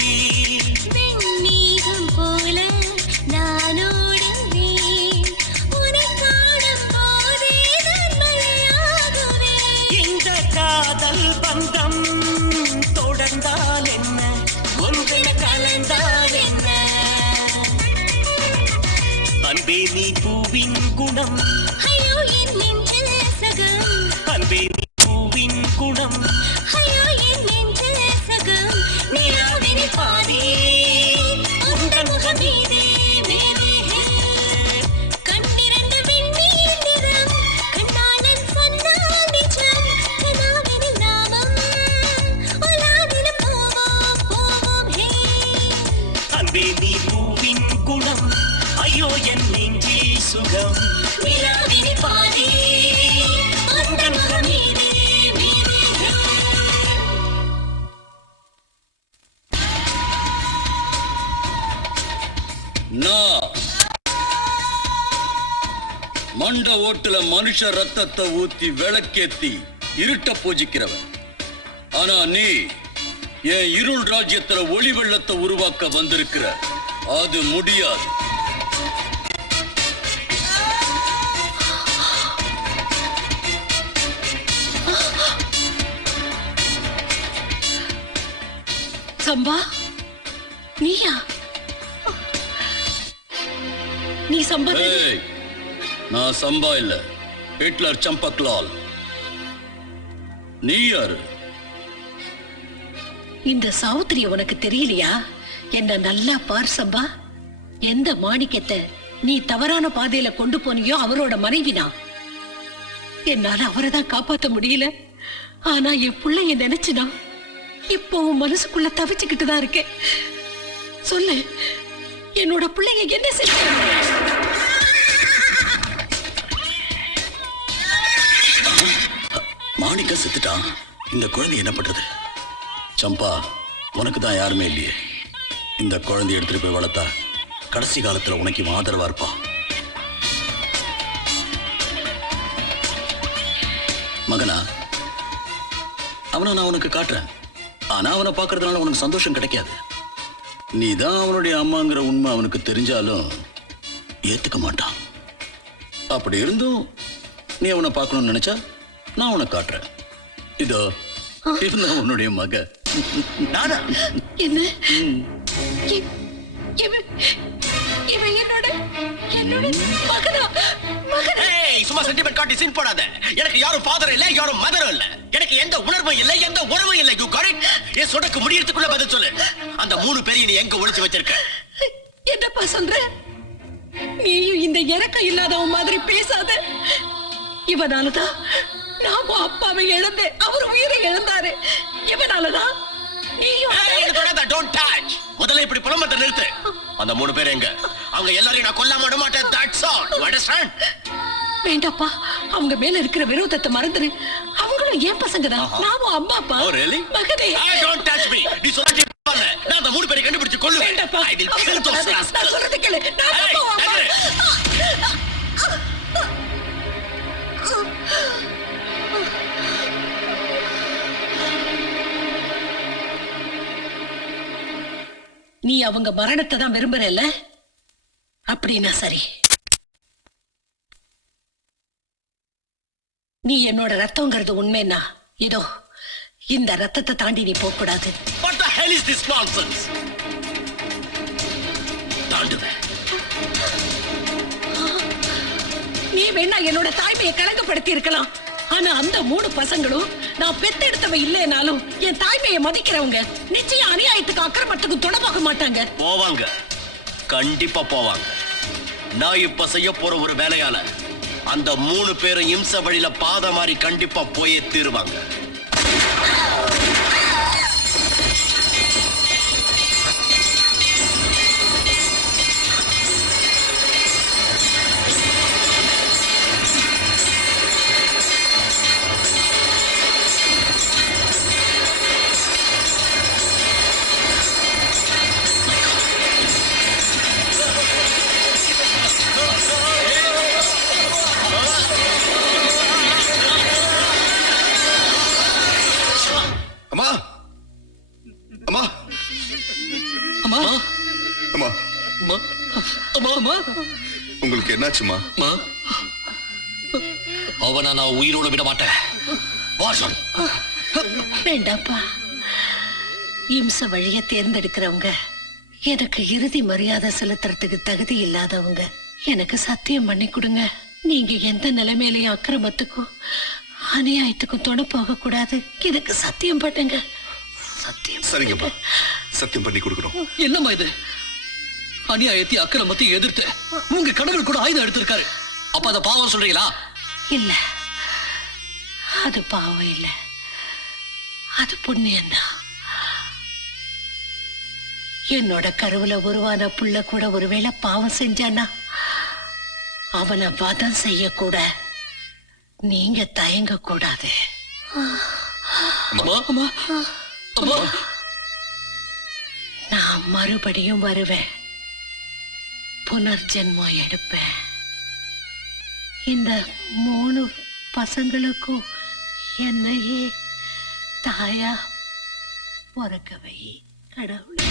வெண்மேகம் போல நான் ஓடுவேன், உன்னை காணும் போதே நான் மழையாகுவேன். இந்த காதல் பந்தம் தொடர்ந்தால் என்ன, ஒன்றென கலந்தால் என்ன. அன்பே நீ பூவின் குணம், ஐயோ என் நெஞ்சில் சகம். அன்பே நீ பூவின் குணம் ஐயோ என் நெஞ்சில் சகம் நிலாவினி பாதி உந்தன் முகம் மீதே மேலே கண்டிரண்ட விண்மீன் நிறம் கண்ணாளன் சொன்னால் நிஜம் கனாவினில் நாமம் உலாவில போவோம் போவோம் ஹே அன்பே நீ பூவின் குணம் ஐயோ என் நெஞ்சில் சுகம் நிலாவினி பாதி உந்தன் முகம் மீதே மேலே நான் மண்ட ஓட்டுல மனுஷ ரத்தத்தை ஊத்தி விளக்கேத்தி இருட்ட பூஜிக்கிறவன். ஆனா நீ என் இருள் ராஜ்யத்துல ஒளி வெள்ளத்தை உருவாக்க வந்திருக்கிற. அது முடியாது. சம்பா, நீயா? நீ சம்பா? ஏய், நான் சம்பா இல்ல, ஹிட்லர் சம்பக்லால். நீ யாரு? இந்த சௌத்ரிய உனக்கு தெரியலையா? என்ன நல்லா பார் சம்பா. எந்த மாணிக்கத்தை நீ தவறான பாதையில கொண்டு போனியோ அவரோட மனைவினா. என்னால அவரை தான் காப்பாத்த முடியல. ஆனா என் பிள்ளைய நினைச்சுனா இப்போ உன் மனசுக்குள்ள தவிச்சுக்கிட்டு தான் இருக்கேன். சொல்லு, என்னோட பிள்ளைங்க என்ன செஞ்சாங்க? மாணிக்க செத்துட்டான். இந்த குழந்தை என்ன பண்றது? சம்பா, உனக்கு தான் யாருமே இல்லையே. இந்த குழந்தை எடுத்துட்டு போய் வளர்த்தா கடைசி காலத்துல உனக்கு இவன் ஆதரவா இருப்பான். மகனா, அவனை நான் உனக்கு காட்டுறேன். ஆனா அவனை பார்க்கறதுனால உனக்கு சந்தோஷம் கிடைக்காது. நீ தான் அவனுடைய அம்மாங்கிற உண்மை அவனுக்கு தெரிஞ்சாலும் ஏத்துக்க மாட்டான். அப்படி இருந்தும் நீ அவனை பார்க்கணும்னு நினைச்சா நான் உனக்கு காட்டுறேன். இதோ இவன் உன்னுடைய மக. நானா? என்ன? இவன் என்னோட மகனா? ஏய், சும்மா சென்டிமெண்ட் காட்டி சீன் போடாத. எனக்கு யாரும் ஃபாதர் இல்ல, யாரும் மதரும் இல்ல. எனக்கு எந்த உணர்வும் இல்ல, எந்த உறவும் இல்ல. You got it? என் சொடக்கு முடியறதுக்குள்ள பதில் சொல்லு. அந்த 3 பேரையும் நீ எங்க ஒளிச்சு வச்சிருக்க? என்னப்பா சொல்ற? நீயும் இந்த இறக்கம் இல்லாதவன் மாதிரி பேசாத. இவனாலதான் நாமும் அப்பாவை இழந்தேன், அவர் உயிரை இழந்தாரு. இவனாலதான் நீயும். Don't touch. முதல்ல இப்படி புலம்பத்தை நிறுத்து. அந்த 3 பேர் எங்க? அவங்க எல்லாரையும் நான் கொல்லாம விட மாட்டேன். That's all. You understand? வேண்டாப்பா, அவங்க மேல இருக்கிற விரோதத்தை மறந்துரு. அவங்களும் ஏன் பசங்க தான், நாமும் அம்மா அப்பா. Oh really? மகனே, Don't touch me. நீ சொல்லாதே பண்ண. நான் அந்த 3 பேரை கண்டுபிடிச்சு கொல்லுவேன். வேண்டாப்பா. I will kill those rascals. நான் சொல்றது கேளு. நான் அம்மா. நீ அவங்க மரணத்தை தான் விரும்புறல்ல? அப்படின்னா சரி. நீ என்னோட ரத்தம்ங்கிறது உண்மைன்னா இதோ இந்த ரத்தத்தை தாண்டி நீ போக கூடாது. What the hell is this nonsense? தாண்டுவேன். நீ வேணா என்னோட தாய்மையை கலங்கப்படுத்தி இருக்கலாம். ஆனா அந்த 3 பசங்களும் நான் பெத்தெடுத்தவ இல்லைனாலும் என் தாய்மையை மதிக்கிறவங்க. நிச்சயம் அநியாயத்துக்கு அக்கிரமத்துக்கு தொடர்பாக மாட்டாங்க. போவாங்க, கண்டிப்பா போவாங்க. நான் இப்ப செய்ய போற ஒரு வேலையால அந்த 3 பேரும் இம்ச வழியில பாத மாதிரி கண்டிப்பா போயே தீருவாங்க. அம்மா, அம்மா, அம்மா, அம்மா, அம்மா, அம்மா, அம்மா. உங்களுக்கு என்னாச்சுமா? அவனை நான் உயிரோட விட மாட்டேன். வாசம். வேண்டாப்பா, இம்ச வழிய தேர்ந்தெடுக்கிறவங்க எனக்கு இறுதி மரியாதை செலுத்துறதுக்கு தகுதி இல்லாதவங்க. எனக்கு சத்தியம் பண்ணி கொடுங்க, நீங்க எந்த நிலைமையிலையும் அக்கிரமத்துக்கும் அநியாயத்துக்கும் துணை போக கூடாது. எனக்கு சத்தியம் பண்ணுங்க. சத்தியம். சரிங்கம்மா, சத்தியம் பண்ணி கொடுக்குறோம். என்னம்மா இது? அநியாயத்தை அக்கிரமத்தை எதிர்த்து உங்க கடவுள் கூட ஆயுதம் எடுத்திருக்காரு. அப்ப அத பாவம் சொல்றீங்களா? இல்ல, அது பாவம் இல்ல, அது புண்ணியம்தான். என்னோட கருவுல உருவான புள்ள கூட ஒருவேளை பாவம் செஞ்சானா அவனை வதம் செய்ய கூட நீங்க தயங்க கூடாது. நான் மறுபடியும் வருவேன், புனர்ஜென்மம் எடுப்பேன். இந்த 3 பசங்களுக்கும் என்னையே தாயா பிறக்கவை கடவுளே.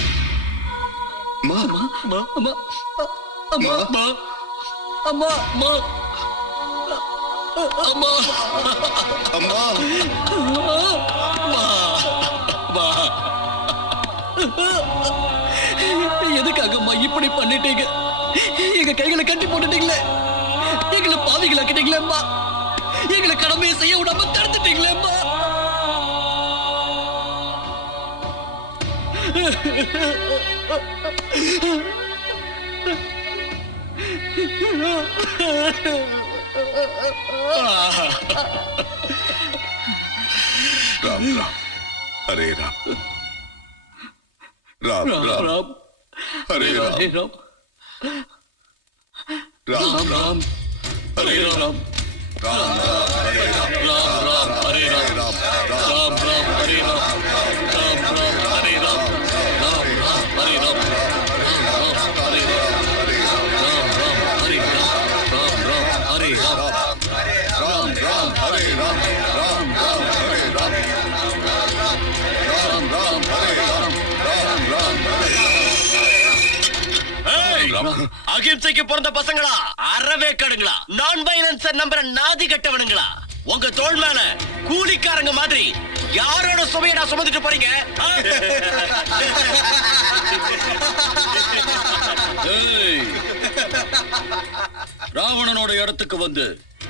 அம்மா அம்மா அம்மா அம்மா அம்மா அம்மா அம்மா அம்மா, எதுக்காக அம்மா இப்படி பண்ணிட்டீங்க? எங்க கைகளை கட்டி போட்டுட்டீங்களே, எங்களை பாவிகளாக்கிட்டீங்களே அம்மா, எங்களை கடமையை செய்ய விடாம தடுத்துட்டீங்களே அம்மா. ராம் ராம் ஹரே ராம், ராம் ராம் ராம் ஹரே ராம், ராம் ராம் ராம் ஹரே ராம், ராம் ராம் ஹரே ராம், ராம் ராம் ஹரே ராம், ராம் ராம் ராம் ஹரே ராம், ராம் ராம் ஹரே ராம், ராம் ராம் ஹரே ராம், ராம் ராம் ஹரே ராம், ராம் ராம் ஹரே ராம், ராம் ராம் ஹரே ராம். ராம் ராம் ஹரே ராம், ராம் ராம் ஹரே ராம், ராம் ராம் ஹரே ராம், ராம் ராம் ஹரே ராம். அகிம்சைக்கு பிறந்த பசங்களா, அறவே கடுங்களா, நான் பைலன்ஸ் நம்புற நாதி கட்டவனுங்களா, உங்க தோள் மேல கூலிக்காரங்க மாதிரி யாரோட சுமையை நான் சுமந்துட்டு போறீங்க? ஏய், ராவணனோட இடத்துக்கு வந்து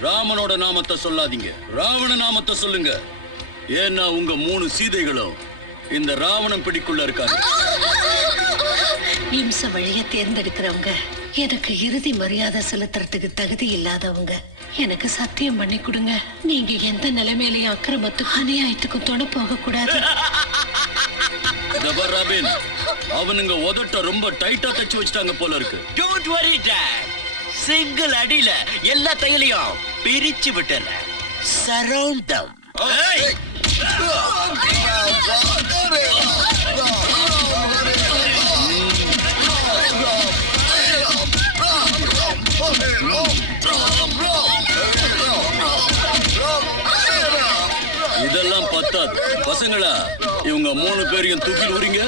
ராமனோட நாமத்தை சொல்லாதீங்க, ராவண நாமத்தை சொல்லுங்க. ஏன்னா உங்க 3 சீதைகளும் இந்த ராவணன் பிடிக்குள்ள இருக்காங்க. இம்ச வழிய தேர்ந்தெடுக்கிறவங்க எனக்கு இறுதி மரியாதை செலுத்துறதுக்கு தகுதி இல்லாதவங்க. எனக்கு சத்தியம் பண்ணி கொடுங்க, நீங்க எந்த நிலைமையிலையும் அக்கிரமத்துக்கும் அநியாயத்துக்கும் துணை போக கூடாது. ராபின், அவனுங்க உதட்ட ரொம்ப டைட்டா தச்சு வச்சுட்டாங்க போல இருக்கு. டோன்ட் வரி டாட், சிங்கிள் அடியில எல்லா தையலையும் பிரிச்சு விட்டுறேன். சரவுண்ட் தம். இதெல்லாம் பத்தாது பசங்களா, இவங்க 3 பேரையும் தூக்கி விடுறீங்க.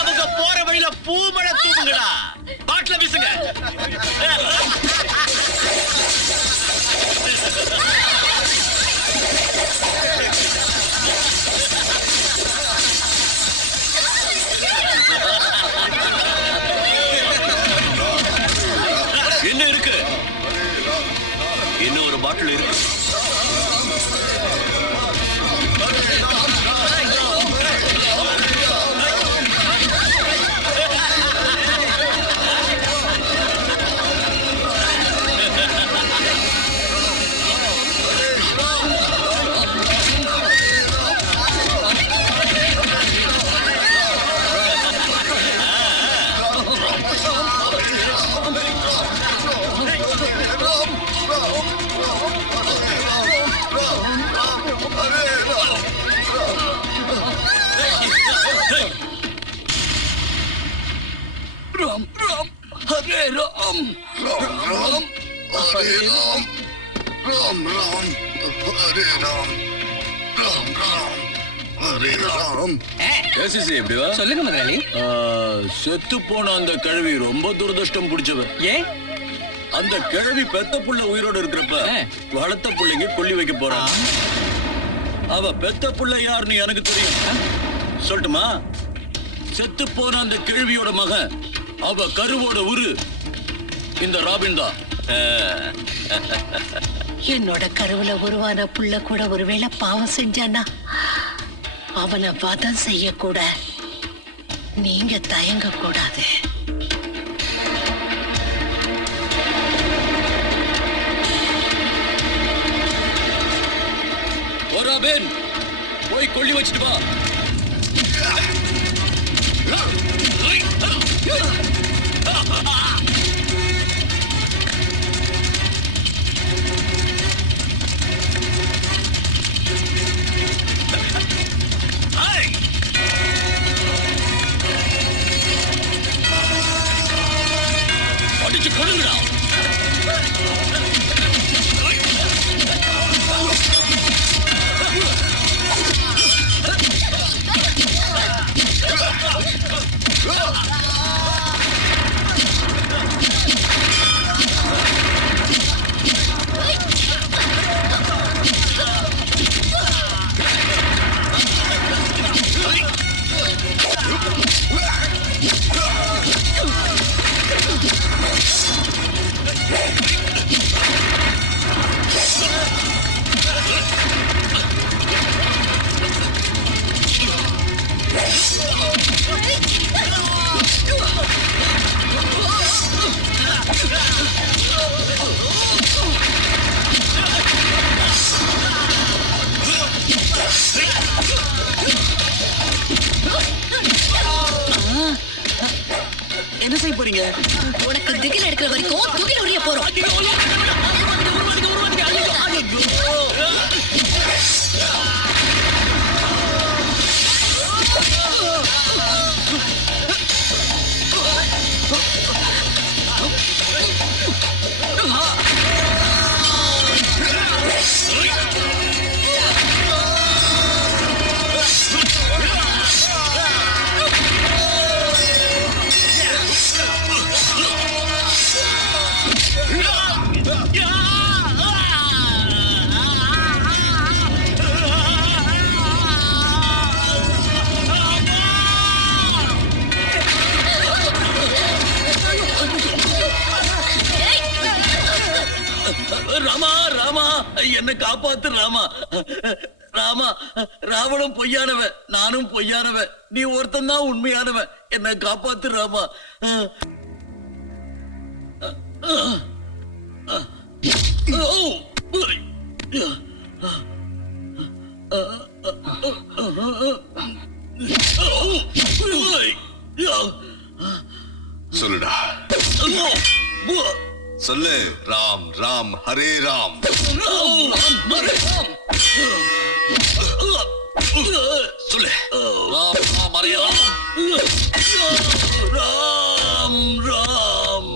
அவங்க போற வழியில பூமழை தூங்குங்களா, பாட்டில வீசுங்க. என்ன இருக்கு? இன்னும் ஒரு பாட்டில் இருக்கு. ராம் ராம் ஹரே ராம், ராம் ராம் ஹரே ராம், ராம் ராம் ஹரே ராம், ராம் ராம் ஹரே ராம். ஏசிசி எப்படி வா? சொல்லுங்க முதலாளி. செத்து போன அந்த கிழவி ரொம்ப துரதிருஷ்டம் பிடிச்சவ. ஏன்? அந்த கிழவி பெத்த புள்ள உயிரோட இருக்கிறப்ப வளர்த்த புள்ளைங்க கொல்லி வைக்க போறான். அவ பெத்த புள்ள யாருன்னு எனக்கு தெரியும். சொல்லட்டுமா? செத்து போன அந்த கேள்வியோட மகன், அவ கருவோட உரு இந்த ராபின் தான். என்னோட கருவுல உருவான புள்ள கூட ஒருவேளை பாவம் செஞ்சானா அவனை வதம் செய்யக்கூட நீங்க தயங்க கூடாது. ஒரு ராபின், போய் கொள்ளி வச்சுட்டு வா. அடிச்சு கொள்ளுங்கடா. என்ன செய்ய போறீங்க? உனக்கு திகில் எடுக்கிற வரைக்கும் துகில் உரிய போறோம். ராமா, ராமா, என்ன காப்பாத்து ராமா. ராமா, ராவணன் பொய்யானவன், நானும் பொய்யானவன், நீ ஒருத்தன் தான் உண்மையானவன். என்ன காப்பாத்து ராமா. சொல்லுடா, சொல்லு. ராம் ராம் ஹரே ராம். சொல்லு. ராம் ராம் ஹரே ராம். ராம் ராம்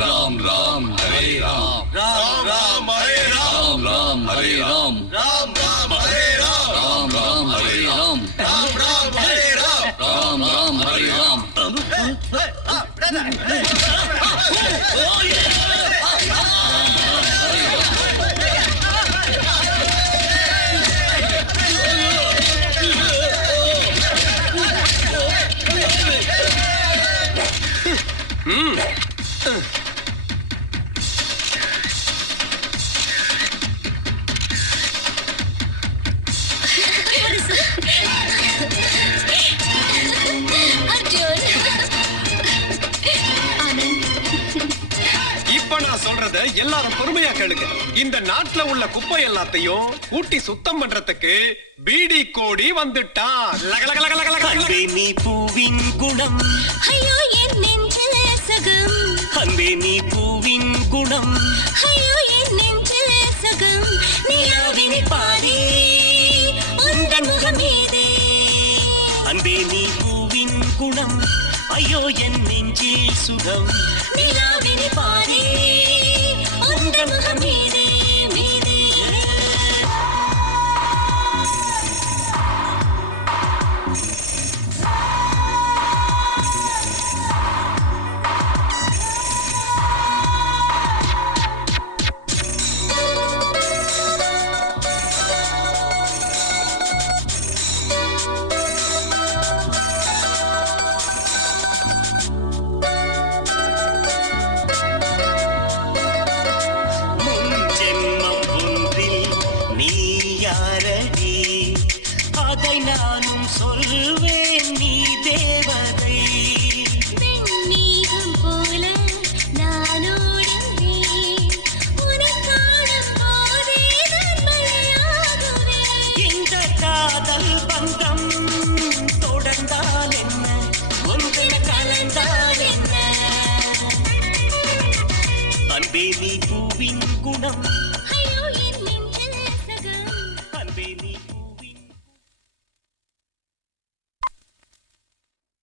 ராம் ராம் ஹரே ராம். ராம் ராம் ஹரே ராம். ராம் ஹரே ராம். ராம் ராம் ஹரே ராம். ராம் ராம் ஹரே ராம். ராம் ராம் ஹரே ராம். ராம் ராம் ஹரே ராம். இப்ப நான் சொல்றத எல்லாரும் பொறுமையா கேளுங்க. இந்த நாட்டுல உள்ள குப்பை எல்லாத்தையும் கூட்டி சுத்தம் பண்றதுக்கு பீடி கோடி வந்துட்டான். அன்பே நீ பூவின் குணம், ஐயோ என் நெஞ்சில் சகம். அன்பே நீ பூவின் குணம், ஐயோ என் நெஞ்சில் சகம். நிலாவினை பாடி உந்தன் முகம் மீதே. அன்பே நீ பூவின் குணம், ஐயோ என் நெஞ்சில் சுகம். நிலாவினை பாடி உந்தன் முகம் மீதே மீதே. பாரடி அதை நானும் சொல்வேன் நீ தேவதை வெண்ணீகம் போல நானோடுவே உனக்காடும் போதே நான் மழையாகுவேன் இந்த காதல் பந்தம் தொடர்ந்தால் என்ன ஒன்றில் கலந்தால் என்ன அன்பே நீ பூவின் குணம்